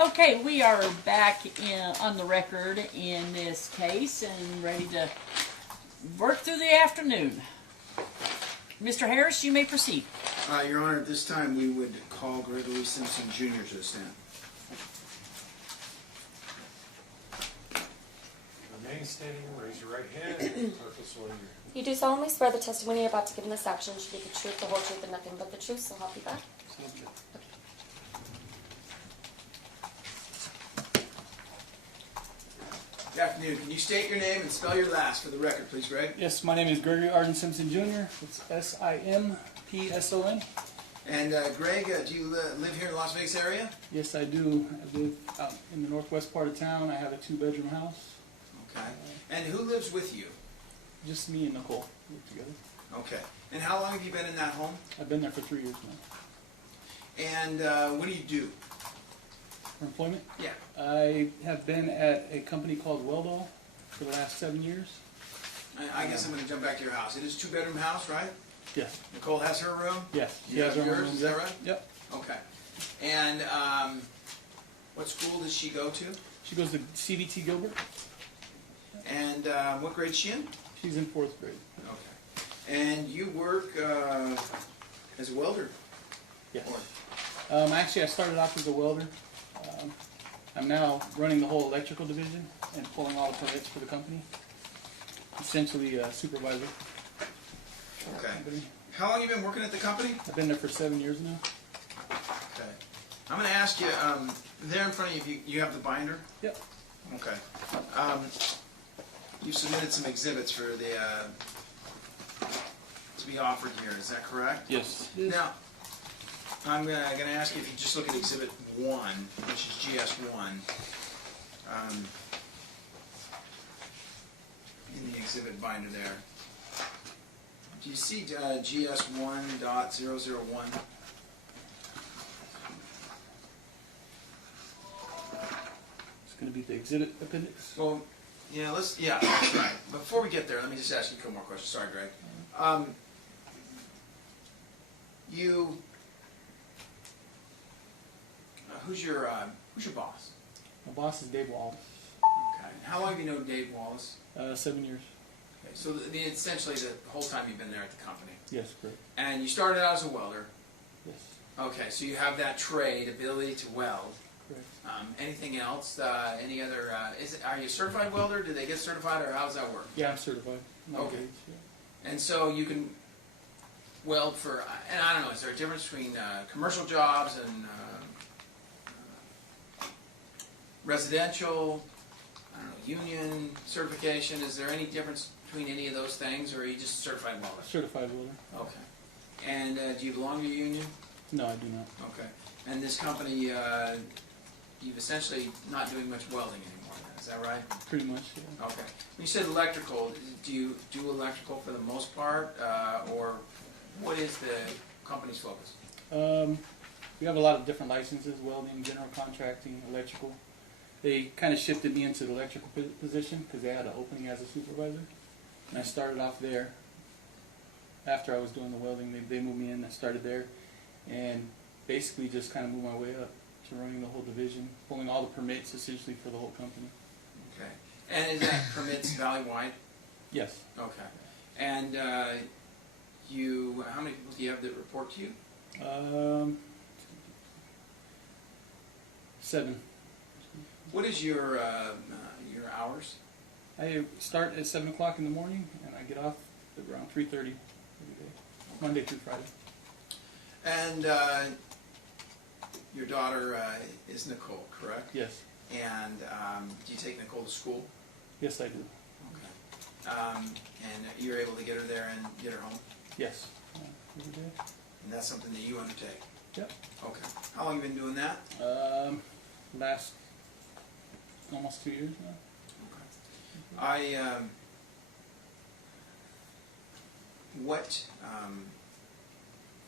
Okay, we are back on the record in this case and ready to work through the afternoon. Mr. Harris, you may proceed. Your Honor, at this time we would call Gregory Simpson Jr. to the stand. Remain standing, raise your right hand, and clerk will swear you. You do solemnly swear the testimony you're about to give in this action should be the truth, the whole truth, and nothing but the truth, so help you God? Good afternoon. Can you state your name and spell your last for the record, please, Greg? Yes, my name is Gregory Arden Simpson Jr. It's S-I-M-P-S-O-N. And Greg, do you live here in the Las Vegas area? Yes, I do. I live out in the northwest part of town. I have a 2-bedroom house. Okay. And who lives with you? Just me and Nicole live together. Okay. And how long have you been in that home? I've been there for 3 years now. And what do you do? For employment? Yeah. I have been at a company called Weldall for the last 7 years. I guess I'm going to jump back to your house. It is a 2-bedroom house, right? Yes. Nicole has her room? Yes. You have her own yours, room. is that right? Yep. Okay. And what school does she go to? She goes to CBT Gilbert. And what grade is she in? She's in 4th grade. Okay. And you work as a welder? Yes. Or? Actually, I started off as a welder. I'm now running the whole electrical division and pulling all the permits for the company. Essentially a supervisor. Okay. How long have you been working at the company? I've been there for 7 years now. Okay. I'm going to ask you, there in front of you, you have the binder? Yep. Okay. You submitted some exhibits for the, to be offered here, is that correct? Yes. Now, I'm going to ask you if you just look at Exhibit 1, which is GS1, in the exhibit binder there. Do you see GS1.001? It's going to be the exhibit appendix. Well, yeah, yeah, that's right. Before we get there, let me just ask you a couple more questions. Sorry, Greg. Who's your boss? My boss is Dave Wallace. Okay. How long have you known Dave Wallace? 7 years. Okay. So essentially the whole time you've been there at the company. Yes, correct. And you started out as a welder. Yes. Okay, so you have that trade, ability to weld. Correct. Anything else? Any other? Are you a certified welder? Do they get certified, or how does that work? Yeah, I'm certified. Okay. Engaged, yeah. And so you can weld for, and I don't know, is there a difference between commercial jobs and residential, I don't know, union certification? Is there any difference between any of those things, or are you just a certified welder? Certified welder. Okay. And do you belong to a union? No, I do not. Okay. And this company, you've essentially not doing much welding anymore, then, is that right? Pretty much, yeah. Okay. When you said electrical, do you do electrical for the most part, or what is the company's focus? We have a lot of different licenses: welding, general contracting, electrical. They kind of shifted me into the electrical position because they had an opening as a supervisor, and I started off there. After I was doing the welding, they moved me in. I started there, and basically just kind of moved my way up to running the whole division, pulling all the permits essentially for the whole company. Okay. And is that permits valley-wide? Yes. Okay. And how many people do you have that report to you? 7. What is your hours? I start at 7 o'clock in the morning, and I get off at around 3:30 every day, Monday through Friday. And your daughter is Nicole, correct? Yes. And do you take Nicole to school? Yes, I do. Okay. And you're able to get her there and get her home? Yes. Every day. And that's something that you undertake? Yep. Okay. How long have you been doing that? Last almost 2 years now. Okay.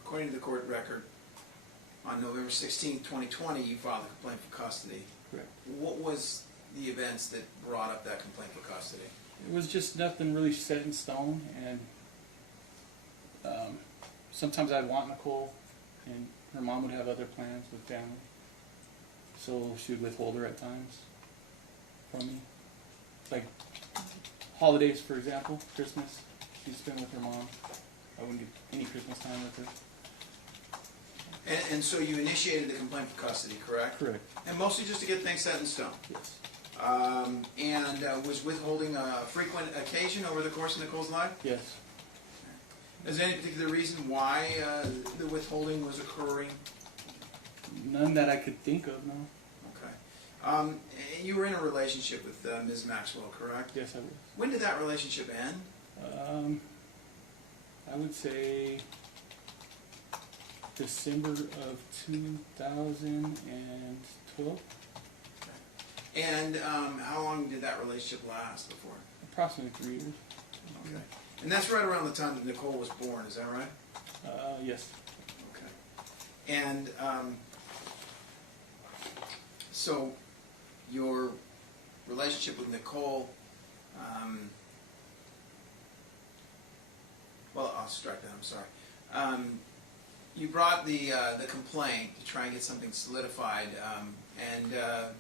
According to the court record, on November 16, 2020, you filed a complaint for custody. Correct. What was the events that brought up that complaint for custody? It was just nothing really set in stone, and sometimes I'd want Nicole, and her mom would have other plans with family. so she would withhold her at times from me. Like holidays, for example, Christmas, she'd spend with her mom. I wouldn't get any Christmas time with her. And so you initiated the complaint for custody, correct? Correct. And mostly just to get things set in stone. Yes. And was withholding a frequent occasion over the course of Nicole's life? Yes. Is there any particular reason why the withholding was occurring? None that I could think of, no. Okay. You were in a relationship with Ms. Maxwell, correct? Yes, I would. When did that relationship end? I would say December of 2012. And how long did that relationship last before? Approximately 3 years. Okay. And that's right around the time that Nicole was born, is that right? Yes. Okay. And so your relationship with Nicole, well, I'll strike that, I'm sorry. You brought the complaint to try and get something solidified, and the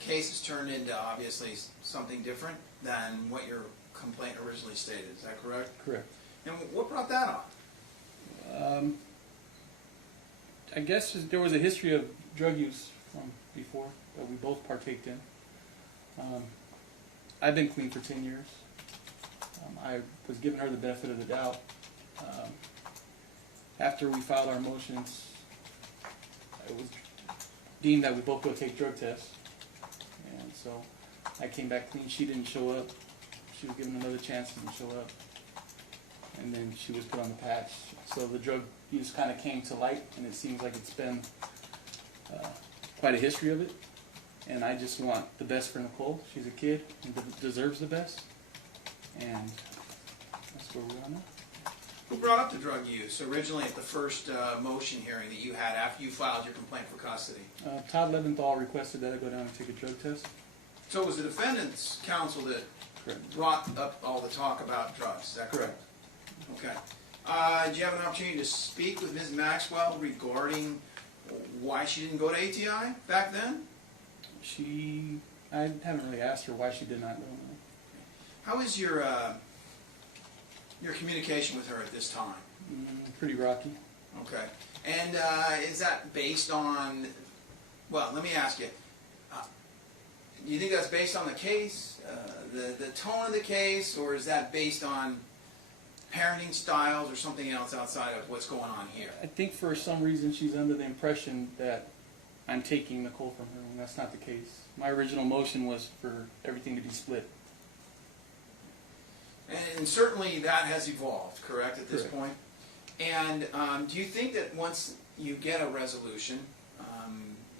case has turned into obviously something different than what your complaint originally stated. Is that correct? Correct. And what brought that on? I guess there was a history of drug use from before that we both partaked in. I've been clean for 10 years. I was giving her the benefit of the doubt. After we filed our motions, it was deemed that we both go take drug tests. And so I came back clean. She didn't show up. She was given another chance and didn't show up. And then she was put on the patch. So the drug use kind of came to light, and it seems like it's been quite a history of it. And I just want the best for Nicole. She's a kid and deserves the best. And that's where we are now. Who brought up the drug use originally at the first motion hearing that you had after you filed your complaint for custody? Todd Leventhal requested that I go down and take a drug test. So it was the defendant's counsel that Correct. brought up all the talk about drugs, is that correct? Okay. Did you have an opportunity to speak with Ms. Maxwell regarding why she didn't go to ATI back then? I haven't really asked her why she did not go. How is your communication with her at this time? Pretty rocky. Okay. And is that based on, well, let me ask you, do you think that's based on the case, the tone of the case, or is that based on parenting styles or something else outside of what's going on here? I think for some reason she's under the impression that I'm taking Nicole from her, and that's not the case. My original motion was for everything to be split. And certainly that has evolved, correct, at this Correct. point? And do you think that once you get a resolution,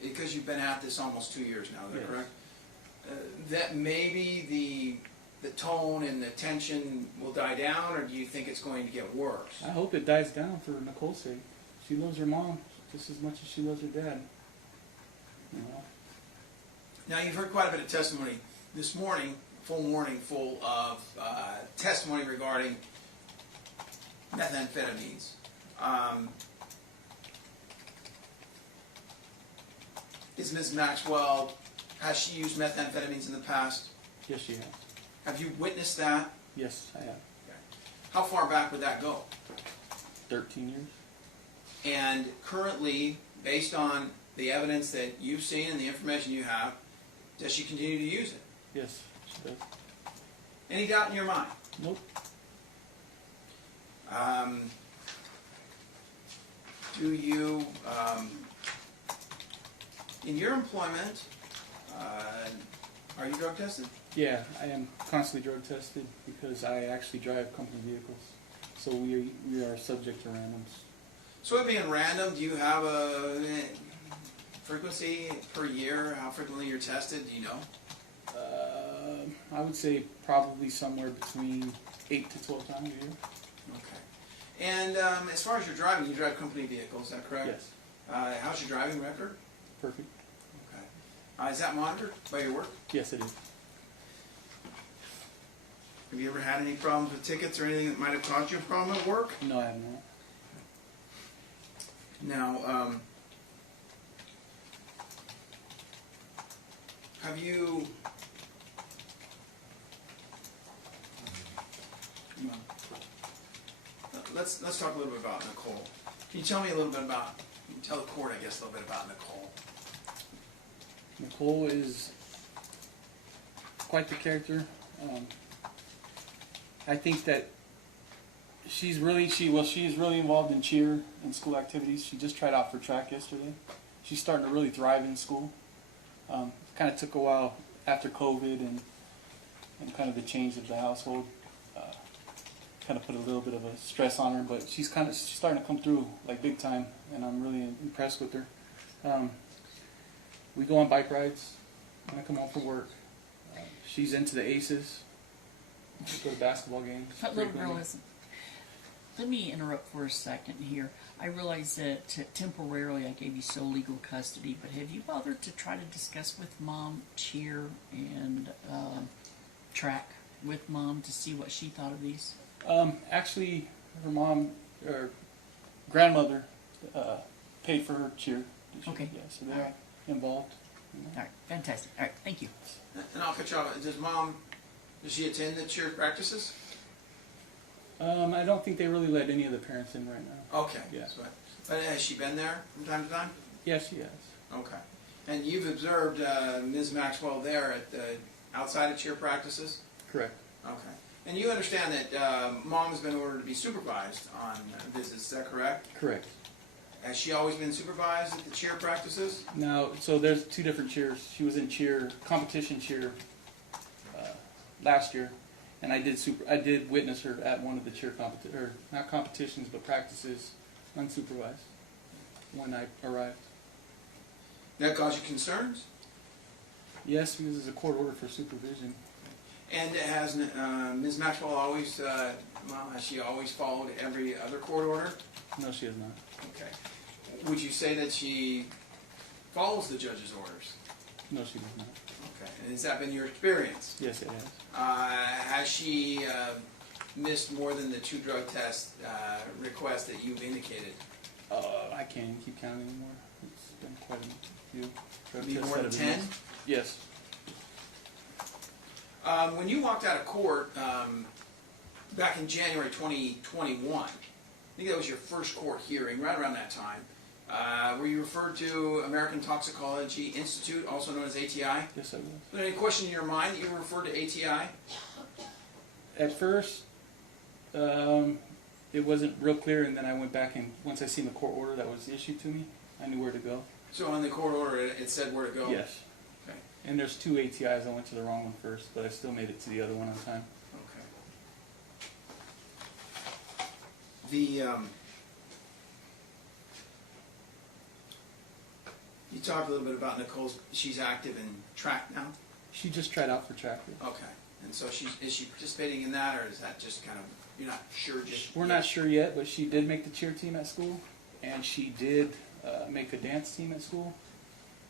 because you've been at this almost 2 years now, is that Yes. correct? That maybe the tone and the tension will die down, or do you think it's going to get worse? I hope it dies down for Nicole's sake. She loves her mom just as much as she loves her dad. You know? Now, you've heard quite a bit of testimony this morning, full morning full of testimony regarding methamphetamines. Is Ms. Maxwell, has she used methamphetamines in the past? Yes, she has. Have you witnessed that? Yes, I have. How far back would that go? 13 years. And currently, based on the evidence that you've seen and the information you have, does she continue to use it? Yes, she does. Any doubt in your mind? Nope. Do you, in your employment, are you drug tested? Yeah, I am constantly drug tested because I actually drive company vehicles. So we are subject to randoms. So it being random, do you have a frequency per year, how frequently you're tested, do you know? I would say probably somewhere between 8 to 12 times a year. Okay. And as far as your driving, you drive company vehicles, is that correct? Yes. How's your driving record? Perfect. Okay. Is that monitored by your work? Yes, it is. Have you ever had any problems with tickets or anything that might have caused you a problem at work? No, I have not. Now, Have you? Let's talk a little bit about Nicole. Can you tell me a little bit about? Can you tell the court, I guess, a little bit about Nicole? Nicole is quite the character. I think that she's really involved in cheer and school activities. She just tried out for track yesterday. She's starting to really thrive in school. Kind of took a while after COVID and kind of the change of the household. Kind of put a little bit of a stress on her, but she's starting to come through like big time, and I'm really impressed with her. We go on bike rides when I come home from work. She's into the ACEs. We go to basketball games. That little girl isn't. Let me interrupt for a second here. I realize that temporarily I gave you sole legal custody, but have you bothered to try to discuss with Mom cheer and track with Mom to see what she thought of these? Actually, her mom or grandmother paid for her cheer. Okay. Yeah, so they're involved. All right, fantastic. All right, thank you. And I'll cut you off. Does she attend the cheer practices? I don't think they really let any of the parents in right now. Okay. Yeah. But has she been there from time to time? Yes, she has. Okay. And you've observed Ms. Maxwell there at outside of cheer practices? Correct. Okay. And you understand that Mom has been ordered to be supervised on visits, is that correct? Correct. Has she always been supervised at the cheer practices? Now, so there's two different cheers. She was in competition cheer last year, and I did witness her at one of the cheer not competitions, but practices, unsupervised, when I arrived. That caused you concerns? Yes, because there's a court order for supervision. And has Ms. Maxwell always, has she always followed every other court order? No, she has not. Okay. Would you say that she follows the judge's orders? No, she does not. Okay. And has that been your experience? Yes, it has. Has she missed more than the 2 drug test requests that you've indicated? I can't even keep counting anymore. It's been quite a few. Drug Be tests more than that have been 10? missed. Yes. When you walked out of court back in January 2021, I think that was your first court hearing, right around that time, were you referred to American Toxicology Institute, also known as ATI? Yes, I was. Was there any question in your mind that you were referred to ATI? At first, it wasn't real clear, and then I went back and once I seen the court order that was issued to me, I knew where to go. So on the court order, it said where to go? Yes. Okay. And there's 2 ATIs. I went to the wrong one first, but I still made it to the other one on time. Okay. You talked a little bit about Nicole's, she's active in track now? She just tried out for track. Okay. And so is she participating in that, or is that just kind of, you're not sure just We're not sure yet, but she did make the cheer team at school, and she did make a dance team at school,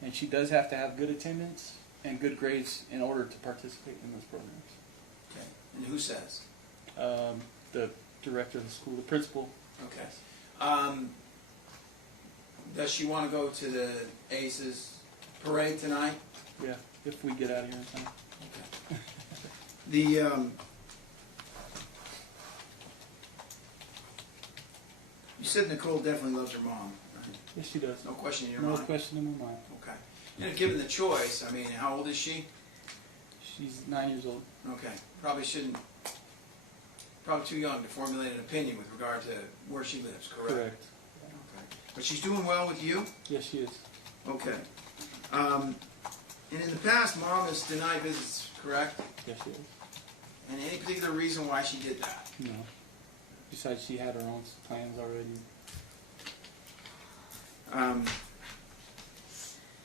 and she does have to have good attendance and good grades in order to participate in those programs. Okay. And who says? The director of the school, the principal. Okay. Does she want to go to the ACES parade tonight? Yeah, if we get out of here in time. Okay. You said Nicole definitely loves her mom, right? Yes, she does. No question in your No mind? question in my mind. Okay. And if given the choice, I mean, how old is she? She's 9 years old. Okay. Probably too young to formulate an opinion with regard to where she lives, correct? Correct. Okay. But she's doing well with you? Yes, she is. Okay. And in the past, Mom has denied visits, correct? Yes, she is. And any particular reason why she did that? No. Besides, she had her own plans already.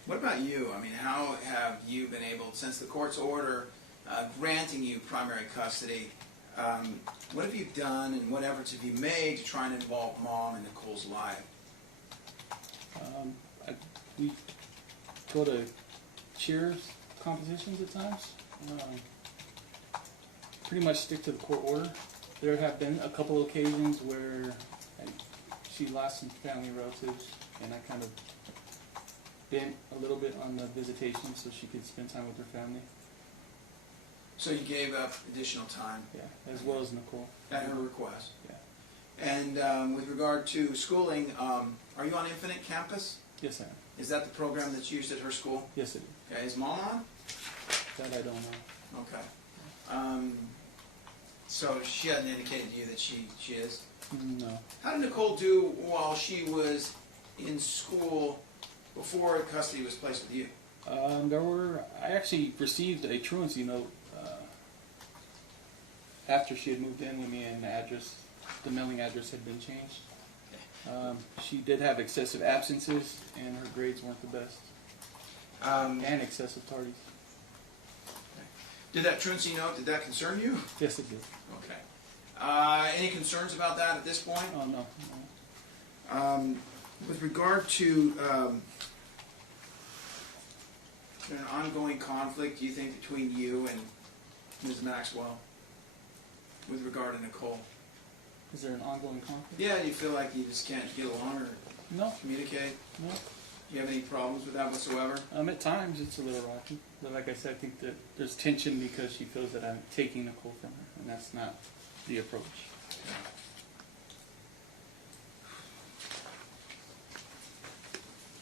What about you? I mean, how have you been able, since the court's order granting you primary custody, what have you done and what efforts have you made to try and involve Mom in Nicole's life? We go to cheers competitions at times. Pretty much stick to the court order. There have been a couple occasions where she lost some family relatives, and I kind of bent a little bit on the visitation so she could spend time with her family. So you gave up additional time Yeah, as well as Nicole. at her request. Yeah. And with regard to schooling, are you on Infinite Campus? Yes, I am. Is that the program that's used at her school? Yes, it is. Okay, is Mom on? That I don't know. Okay. So she hasn't indicated to you that she is? No. How did Nicole do while she was in school before custody was placed with you? I actually received a truancy note after she had moved in with me and the mailing address had been changed. She did have excessive absences and her grades weren't the best. And excessive tardies. Did that truancy note, did that concern you? Yes, it did. Okay. Any concerns about that at this point? Oh, no. With regard to an ongoing conflict, do you think, between you and Ms. Maxwell with regard to Nicole? Is there an ongoing conflict? Yeah, you feel like you just can't get along or No. communicate? No. Do you have any problems with that whatsoever? At times it's a little rocky. But like I said, I think that there's tension because she feels that I'm taking Nicole from her, and that's not the approach.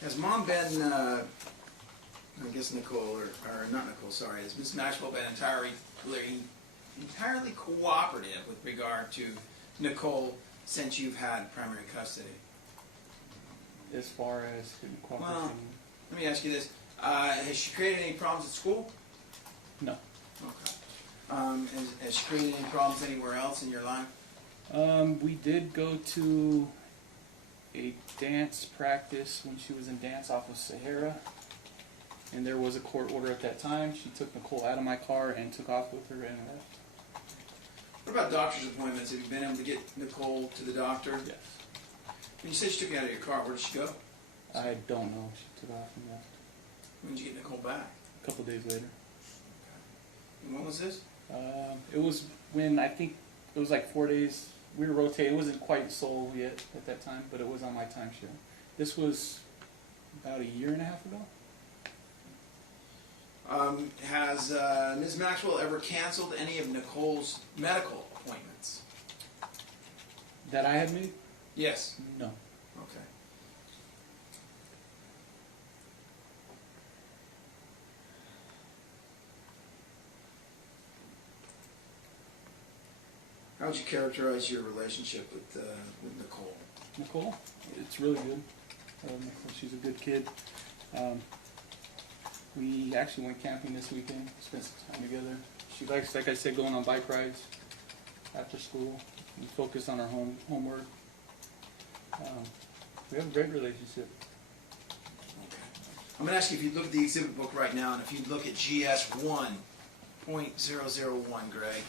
Has Mom been, I guess Nicole, or not Nicole, sorry, has Ms. Maxwell been entirely cooperative with regard to Nicole since you've had primary custody? As far as cooperation, Well, let me ask you this. Has she created any problems at school? no. Okay. Has she created any problems anywhere else in your life? We did go to a dance practice when she was in dance off of Sahara, and there was a court order at that time. She took Nicole out of my car and took off with her and left. What about doctor's appointments? Have you been able to get Nicole to the doctor? Yes. When you said she took you out of your car, where did she go? I don't know. She took off and left. When did you get Nicole back? A couple days later. And when was this? It was when I think it was like 4 days. We were rotating. It wasn't quite sold yet at that time, but it was on my timeshare. This was about a year and a half ago. Has Ms. Maxwell ever canceled any of Nicole's medical appointments? That I had made? Yes. No. Okay. How would you characterize your relationship with Nicole? Nicole? It's really good. She's a good kid. We actually went camping this weekend, spent some time together. She likes, like I said, going on bike rides after school. We focus on our homework. We have a great relationship. Okay. I'm going to ask you if you look at the exhibit book right now, and if you look at GS 1.001, Greg.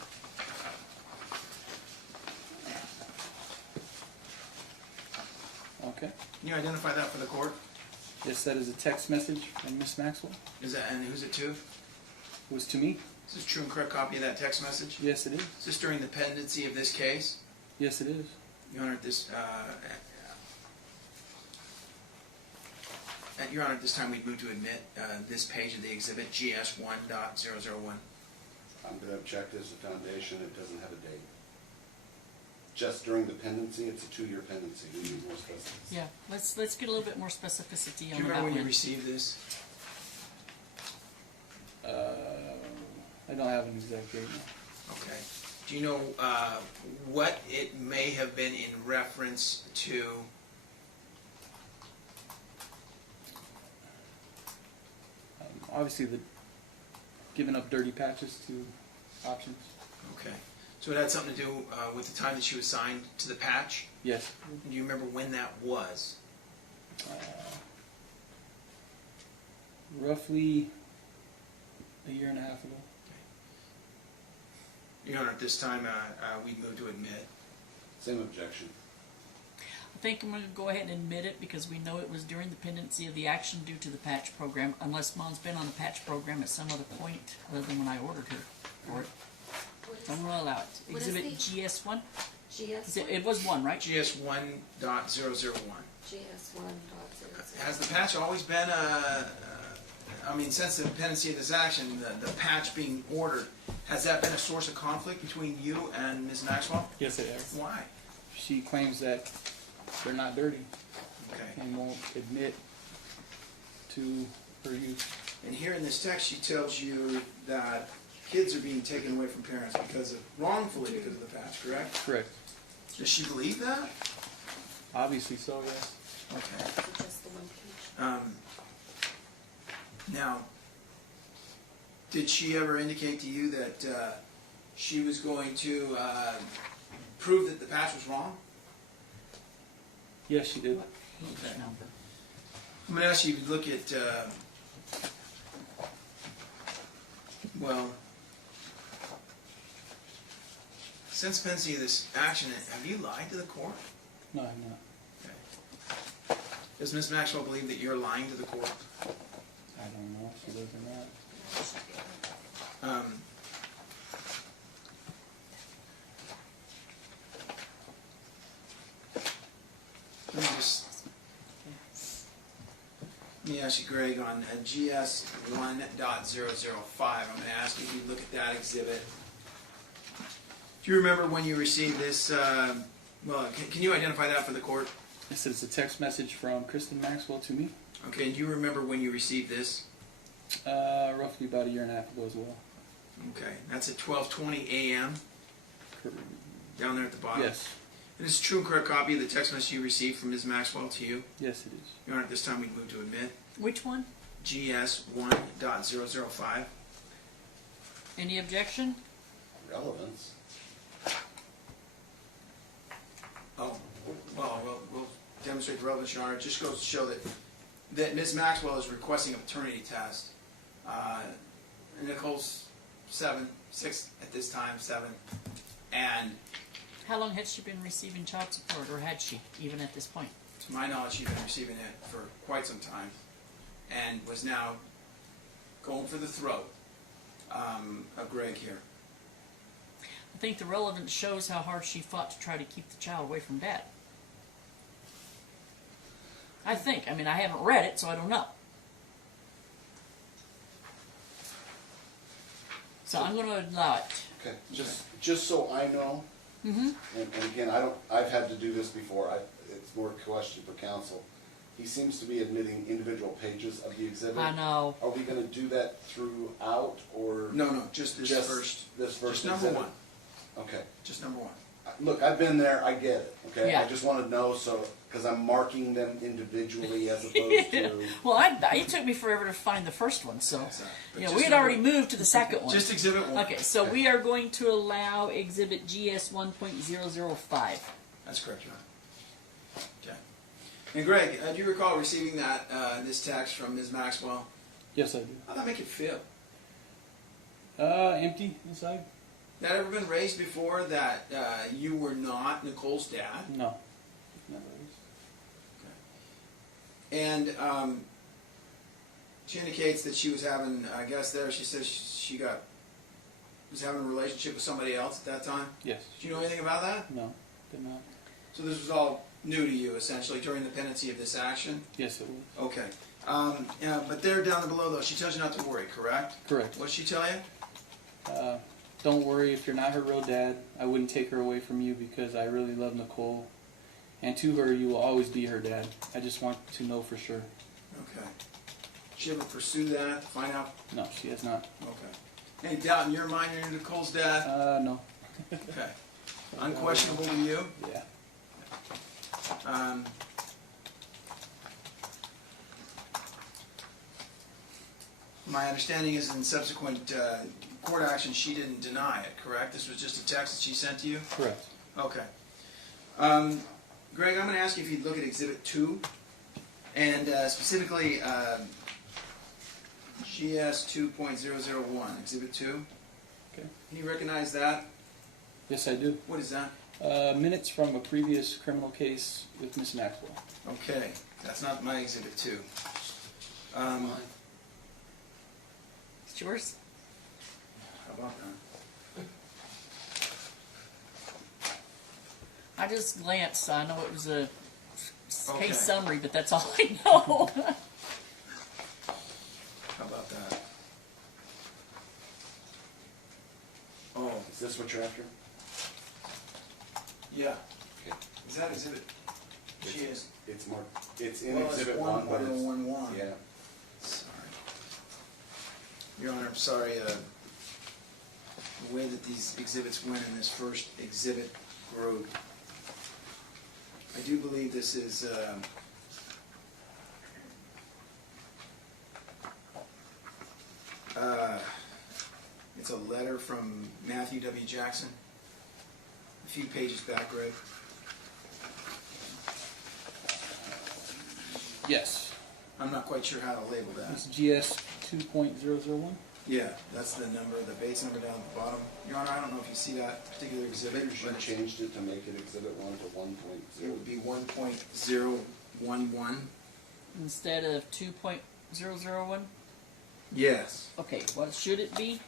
Okay. Can you identify that for the court? Yes, that is a text message from Miss Maxwell. Is that, and who's it to? It was to me. Is this a true and correct copy of that text message? Yes, it is. Is this during the pendency of this case? Yes, it is. Your Honor, Your Honor, at this time we'd move to admit this page of the exhibit, GS 1.001. I'm going to object as a foundation. It doesn't have a date. Just during the pendency, it's a 2-year pendency. We need more specifics. Yeah, let's get a little bit more specificity Do you on remember that when you one. received this? I don't have an exact date now. Okay. Do you know what it may have been in reference to? Obviously, the giving up dirty patches to options. Okay. So it had something to do with the time that she was signed to the patch? Yes. Do you remember when that was? Roughly a year and a half ago. Your Honor, at this time we'd move to admit. Same objection. I think I'm going to go ahead and admit it because we know it was during the pendency of the action due to the patch program, unless Mom's been on the patch program at some other point other than when I ordered her for it. So I'm going to allow it. What is Exhibit the- GS1? GS It was one, right? GS 1.001. GS 1.0. Has the patch always been I mean, since the pendency of this action, the patch being ordered, has that been a source of conflict between you and Ms. Maxwell? Yes, it is. Why? She claims that they're not dirty Okay. and won't admit to her use. And here in this text, she tells you that kids are being taken away from parents wrongfully because of the patch, correct? Correct. Does she believe that? Obviously so, yes. Okay. Is it just the one page? Now, did she ever indicate to you that she was going to prove that the patch was wrong? Yes, she did. Page number. I'm going to ask you to look at, well, since pendency of this action, have you lied to the court? No, I'm not. Okay. Does Ms. Maxwell believe that you're lying to the court? I don't know if she does or not. Let me ask you, Greg, on GS 1.005, I'm going to ask you if you look at that exhibit. Do you remember when you received this, can you identify that for the court? This is a text message from Kristen Maxwell to me, Okay, and do you remember when you received this? roughly about a year and a half ago as well. Okay, that's at 12:20 a.m. Cor- down there at the bottom. Yes, And it's a true and correct copy of the text message you received from Ms. Maxwell to you. yes it is. Your Honor, at this time we move to admit Which one? GS 1.005. Any objection? Relevance. Oh, well, we'll demonstrate the relevance, Your Honor. It just goes to show that Ms. Maxwell is requesting a paternity test. Nicole's 6 at this time, 7. And How long had she been receiving child support, or had she, even at this point? to my knowledge, she's been receiving it for quite some time and was now going for the throat of Greg here. I think the relevance shows how hard she fought to try to keep the child away from Dad. I think. I mean, I haven't read it, so I don't know. So I'm going to allow it. Okay, just so I know, Mm-hmm. and again, I've had to do this before, it's more a question for counsel. He seems to be admitting individual pages of the exhibit. I know. Are we gonna do that throughout, or? No, just this first. This first Just number exhibit? 1. Okay. Just number 1. Look, I've been there, I get it, okay? Yeah. I just wanna know, so, because I'm marking them individually as opposed to. Well, it took me forever to find the first one, so But yeah, just we had number- already moved to the second one. Just exhibit 1. Okay, so we are going to allow Exhibit GS 1.005. That's correct, Your Honor. Okay. And Greg, do you recall receiving that this text from Ms. Maxwell? Yes I do. How'd that make you feel? Empty inside? That ever been raised before that you were not Nicole's dad? No. Never is. And she indicates that she was having, I guess there, she says she was having a relationship with somebody else at that time. Yes. Do you know anything about that? No, did not. So this was all new to you, essentially, during the pendency of this action? Yes it was. Okay. But there down below, though, she tells you not to worry, correct? Correct. What'd she tell you? Don't worry, if you're not her real dad, I wouldn't take her away from you because I really love Nicole. And to her, you will always be her dad. I just want to know for sure. Okay. Did she ever pursue that to find out? No, she has not. Okay. Any doubt in your mind you're Nicole's dad? No. Okay. Unquestionable to you? Yeah. My understanding is in subsequent court action, she didn't deny it, correct? This was just a text that she sent to you? Correct. Okay. Greg, I'm going to ask you if you'd look at Exhibit 2, and specifically GS 2.001, Exhibit 2. Okay. Can you recognize that? Yes, I do. What is that? Minutes from a previous criminal case with Miss Maxwell. Okay, that's not my Exhibit 2. It's yours? How about that? I just glanced. I know it was a Okay. case summary, but that's all I know. How about that? Oh, Is this what you're after? yeah. Okay. Is that exhibit? She is. It's more, it's in Well, it's exhibit one, but it's, 1.011. yeah. Sorry. Your Honor, I'm sorry, the way that these exhibits went in this first exhibit group, I do believe this is, it's a letter from Matthew W. Jackson, a few pages back, Greg. Yes. I'm not quite sure how to label that. It's GS 2.001. Yeah, that's the number, the base number down at the bottom. Your Honor, I don't know if you see that particular exhibit, You but changed it to make it exhibit 1 to 1.0. it would be 1.011. Instead of 2.001. Yes. Okay, what should it be?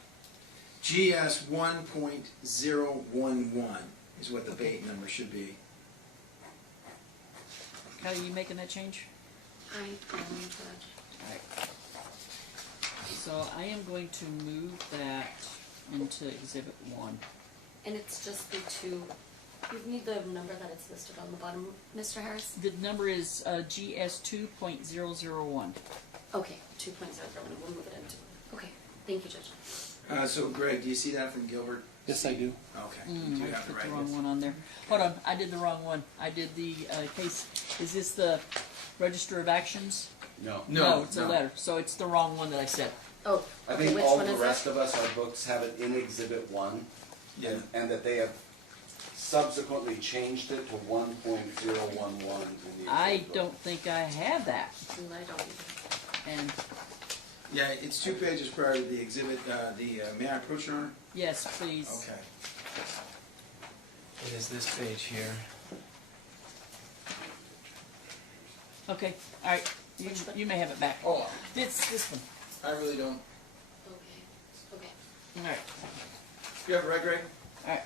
GS 1.011 is what the bait number should be. How are you making that change? I am Alright. So I am going to move that into Exhibit 1. and it's just the two. You need the number that it's listed on the bottom, Mr. Harris. The number is GS 2.001. Okay, 2.001. We'll move it into. Okay, thank you, Judge. So Greg, do you see that from Gilbert? Yes, I do. Okay. I You do have to put the write wrong this. one on there. Hold on, I did the wrong one. I did the case. Is this the Register of Actions? No. No, it's a letter. So it's the wrong one that I said. Oh, I okay. think Which all one the is rest it? of us, our books have it in exhibit 1. Yeah. And that they have subsequently changed it to 1.011 in the I exhibit book. don't think I have that. And I don't either. And Yeah, it's 2 pages prior to the exhibit. May I approach, Your Honor? yes, please. Okay. It is this page here. Okay. All right. You may have it back. Oh, It's this one. I really don't. Okay. Okay. All right. You have it right, Greg? All right.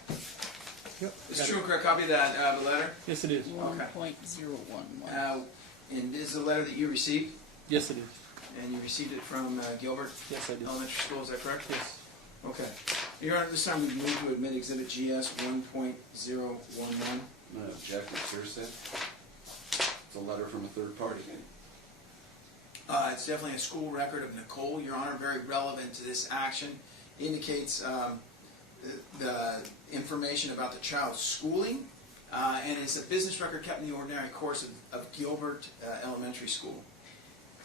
Yep. It's true and correct copy of that, the letter? Yes, it is. 1.011. And this is a letter that you received? Yes, it is. And you received it from Gilbert Yes, I do. Elementary School, is that correct? Yes. Okay. Your Honor, this time we move to admit exhibit GS 1.011. I'm going to object, it's hearsay. It's a letter from a third party. It's definitely a school record of Nicole, Your Honor, very relevant to this action. Indicates the information about the child's schooling, and it's a business record kept in the ordinary course of Gilbert Elementary School.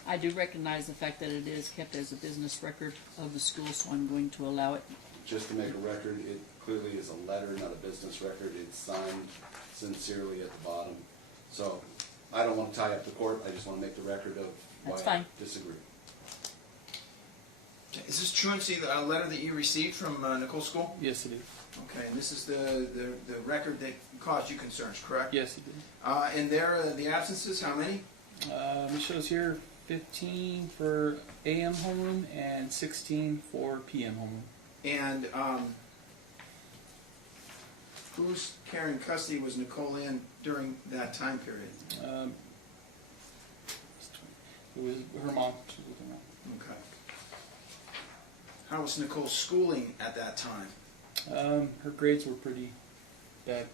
I do recognize the fact that it is kept as a business record of the school, so I'm going to allow it. Just to make a record, it clearly is a letter, not a business record. It's signed sincerely at the bottom. So I don't want to tie up the court. I just want to make the record of why That's I fine. disagree. Okay. Is this truancy a letter that you received from Nicole's school? Yes, it is. Okay, and this is the record that caused you concerns, correct? Yes, it is. And there, the absences, how many? It shows here 15 for AM homeroom and 16 for PM homeroom. And whose care and custody was Nicole in during that time period? It was her mom. She was with her mom. Okay. How was Nicole's schooling at that time? Her grades were pretty bad.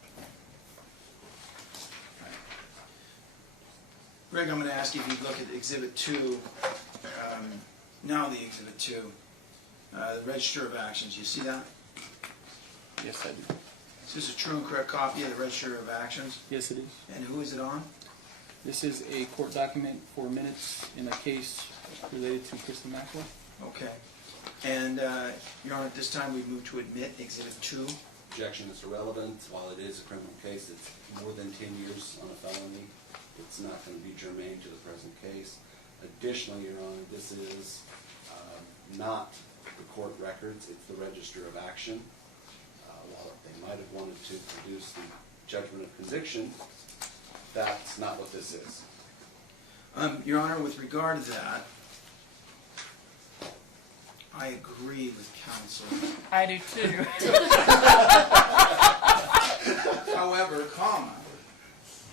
Greg, I'm going to ask you if you look at Exhibit 2, now the Exhibit 2, the Register of Actions. You see that? Yes, I do. Is this a true and correct copy of the Register of Actions? Yes, it is. And who is it on? This is a court document for minutes in a case related to Kristen Maxwell. Okay. And, Your Honor, at this time we move to admit Exhibit 2. Objection is irrelevant. While it is a criminal case, it's more than 10 years on a felony. It's not going to be germane to the present case. Additionally, Your Honor, this is not the court records, it's the Register of Action. While they might have wanted to produce the judgment of conviction, that's not what this is. Your Honor, with regard to that, I agree with counsel. I do too. However, comma,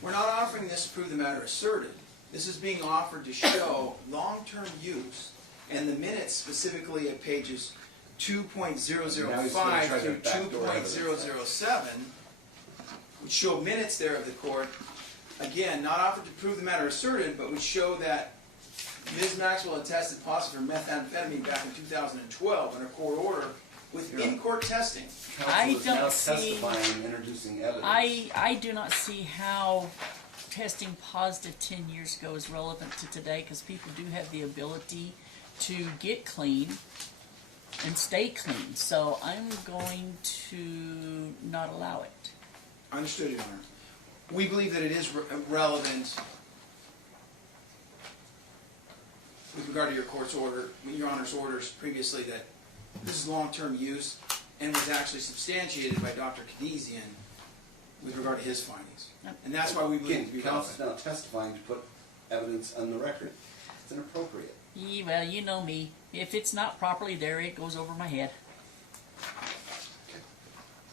we're not offering this to prove the matter asserted. This is being offered to show long-term use, and the minutes specifically at pages 2.005 through 2.007, which show minutes there of the court, again, not offered to prove the matter asserted, but would show that Ms. Maxwell had tested positive for methamphetamine back in 2012 in her court order with in-court testing. I Counsel is now don't see- testifying and introducing evidence. I do not see how testing positive 10 years ago is relevant to today, because people do have the ability to get clean and stay clean. So I'm going to not allow it. Understood, Your Honor. We believe that it is relevant with regard to your court's order, Your Honor's orders previously, that this is long-term use and was actually substantiated by Dr. Kadesian with regard to his findings. Yep. And that's why we believe it to Again, be counsel's relevant. now testifying to put evidence on the record. It's inappropriate. Well, you know me. If it's not properly there, it goes over my head.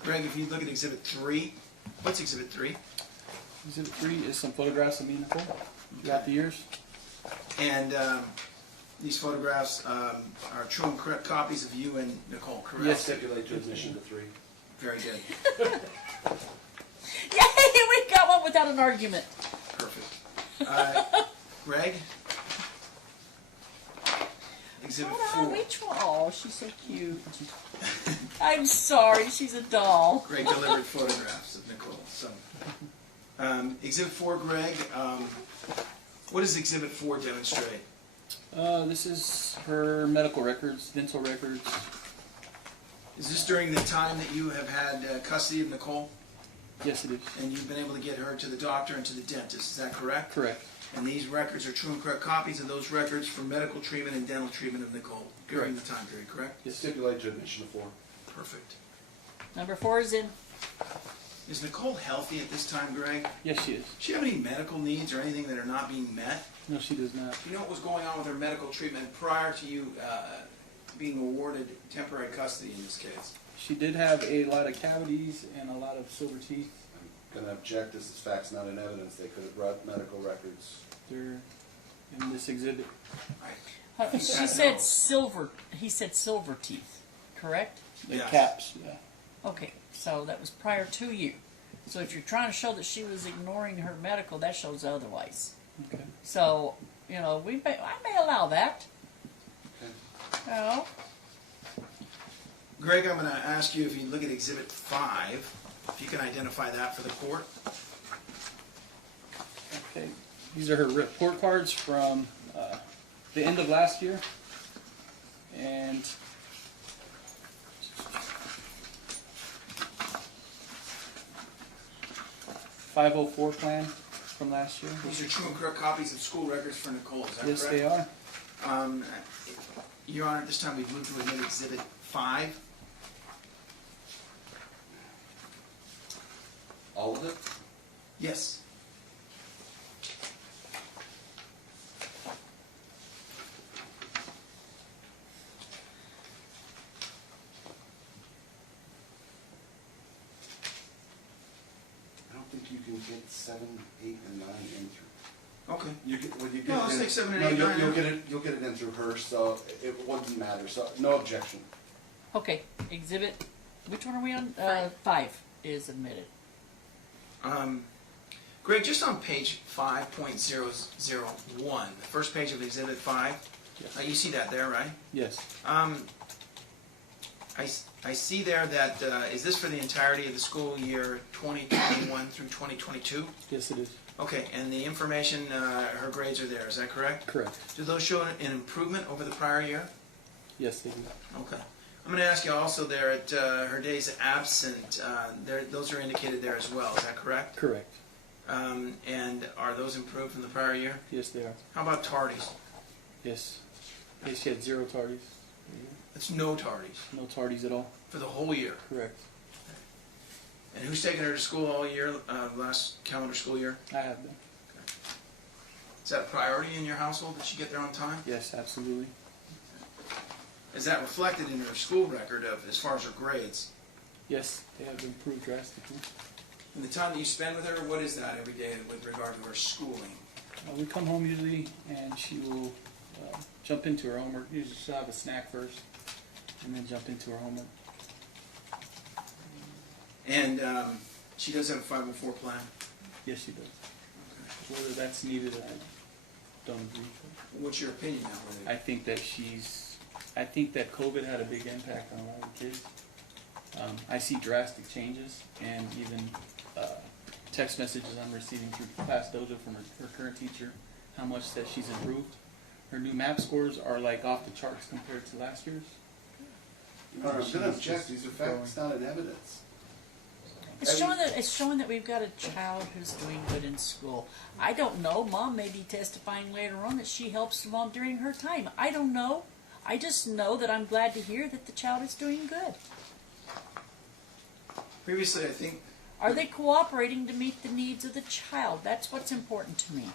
Greg, if you look at Exhibit 3, what's Exhibit 3? Exhibit 3 is some photographs of me and Nicole throughout the years. And these photographs are true and correct copies of you and Nicole, correct? Yes. Stipulate to admission to 3. Very good. Yay! We got one without an argument. Perfect. Greg? Exhibit Hold on, 4. which one? Oh, she's so cute. I'm sorry, she's a doll. Greg delivered photographs of Nicole. So, Exhibit 4, Greg, what does Exhibit 4 demonstrate? This is her medical records, dental records. Is this during the time that you have had custody of Nicole, Yes, it is. and you've been able to get her to the doctor and to the dentist? Is that correct? Correct. And these records are true and correct copies of those records for medical treatment and dental treatment of Nicole during the time period, correct? Yes. Stipulate to admission to 4. Perfect. Number 4 is in. Is Nicole healthy at this time, Greg? Yes, she is. Does she have any medical needs or anything that are not being met? No, she does not. Do you know what was going on with her medical treatment prior to you being awarded temporary custody in this case? She did have a lot of cavities and a lot of silver teeth. I'm going to object. This is facts, not in evidence. They could have brought medical records. They're in this exhibit. She said silver. He said silver teeth, correct? The Yes. caps, yeah. Okay, so that was prior to you. So if you're trying to show that she was ignoring her medical, that shows otherwise. Okay. So, I may allow that. Okay. Well, Greg, I'm going to ask you if you look at Exhibit 5, if you can identify that for the court. Okay. These are her report cards from the end of last year. And .504 plan from last year. These are true and correct copies of school records for Nicole, is that Yes, correct? they are. Your Honor, at this time we've moved to admit Exhibit 5. All of it? Yes. I don't think you can get 7, 8, and 9 in through. Okay. You get, well, you get No, it let's in- take 7 and no, 8, you'll, 9. you'll get it in through her, so it wouldn't matter. So no objection. okay, exhibit, which one are we on? 5 is admitted. Greg, just on page 5.001, the first page of Exhibit 5, Yes. you see that there, right? Yes. I see there that, is this for the entirety of the school year 2021 through 2022? Yes, it is. Okay, and the information, her grades are there, is that correct? Correct. Do those show an improvement over the prior year? Yes, they do. Okay. I'm going to ask you also there at her days absent, those are indicated there as well, is that correct? Correct. And are those improved from the prior year? Yes, they are. How about tardies? Yes. Yes, she had 0 tardies. It's no tardies No tardies at all. for the whole year. Correct. And who's taken her to school all year, last calendar school year? I have been. Is that a priority in your household that she get there on time? Yes, absolutely. Is that reflected in her school record of as far as her grades? Yes, they have improved drastically. And the time that you spend with her, what is that every day with regard to her schooling? We come home usually, and she will jump into her homework. Usually she'll have a snack first, and then jump into her homework. And she does have a 504 plan. Yes, she does. Whether that's needed, I don't agree. What's your opinion now? I think that I think that COVID had a big impact on a lot of kids. I see drastic changes, and even text messages I'm receiving through Class Dojo from her current teacher, how much that she's improved. Her new MAP scores are like off the charts compared to last year's. I'm going to object. These are facts, not an evidence. It's showing that we've got a child who's doing good in school. I don't know. Mom may be testifying later on that she helps Mom during her time. I don't know. I just know that I'm glad to hear that the child is doing good. Previously, I think Are they cooperating to meet the needs of the child? That's what's important to me.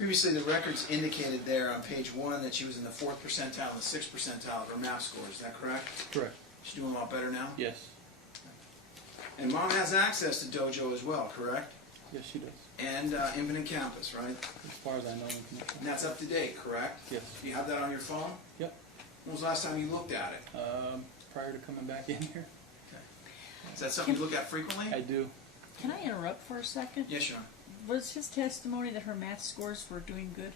previously the records indicated there on page 1 that she was in the 4th percentile and the 6th percentile of her math scores. Is that correct? Correct. She's doing a lot better now? Yes. And Mom has access to Dojo as well, correct? Yes, she does. And Infinite Campus, right? As far as I know. And that's up to date, correct? Yes. Do you have that on your phone? Yep. When was the last time you looked at it? Prior to coming back in here. Is that something you look at frequently? I do. Can I interrupt for a second? Yes, Sean. Was his testimony that her math scores were doing good?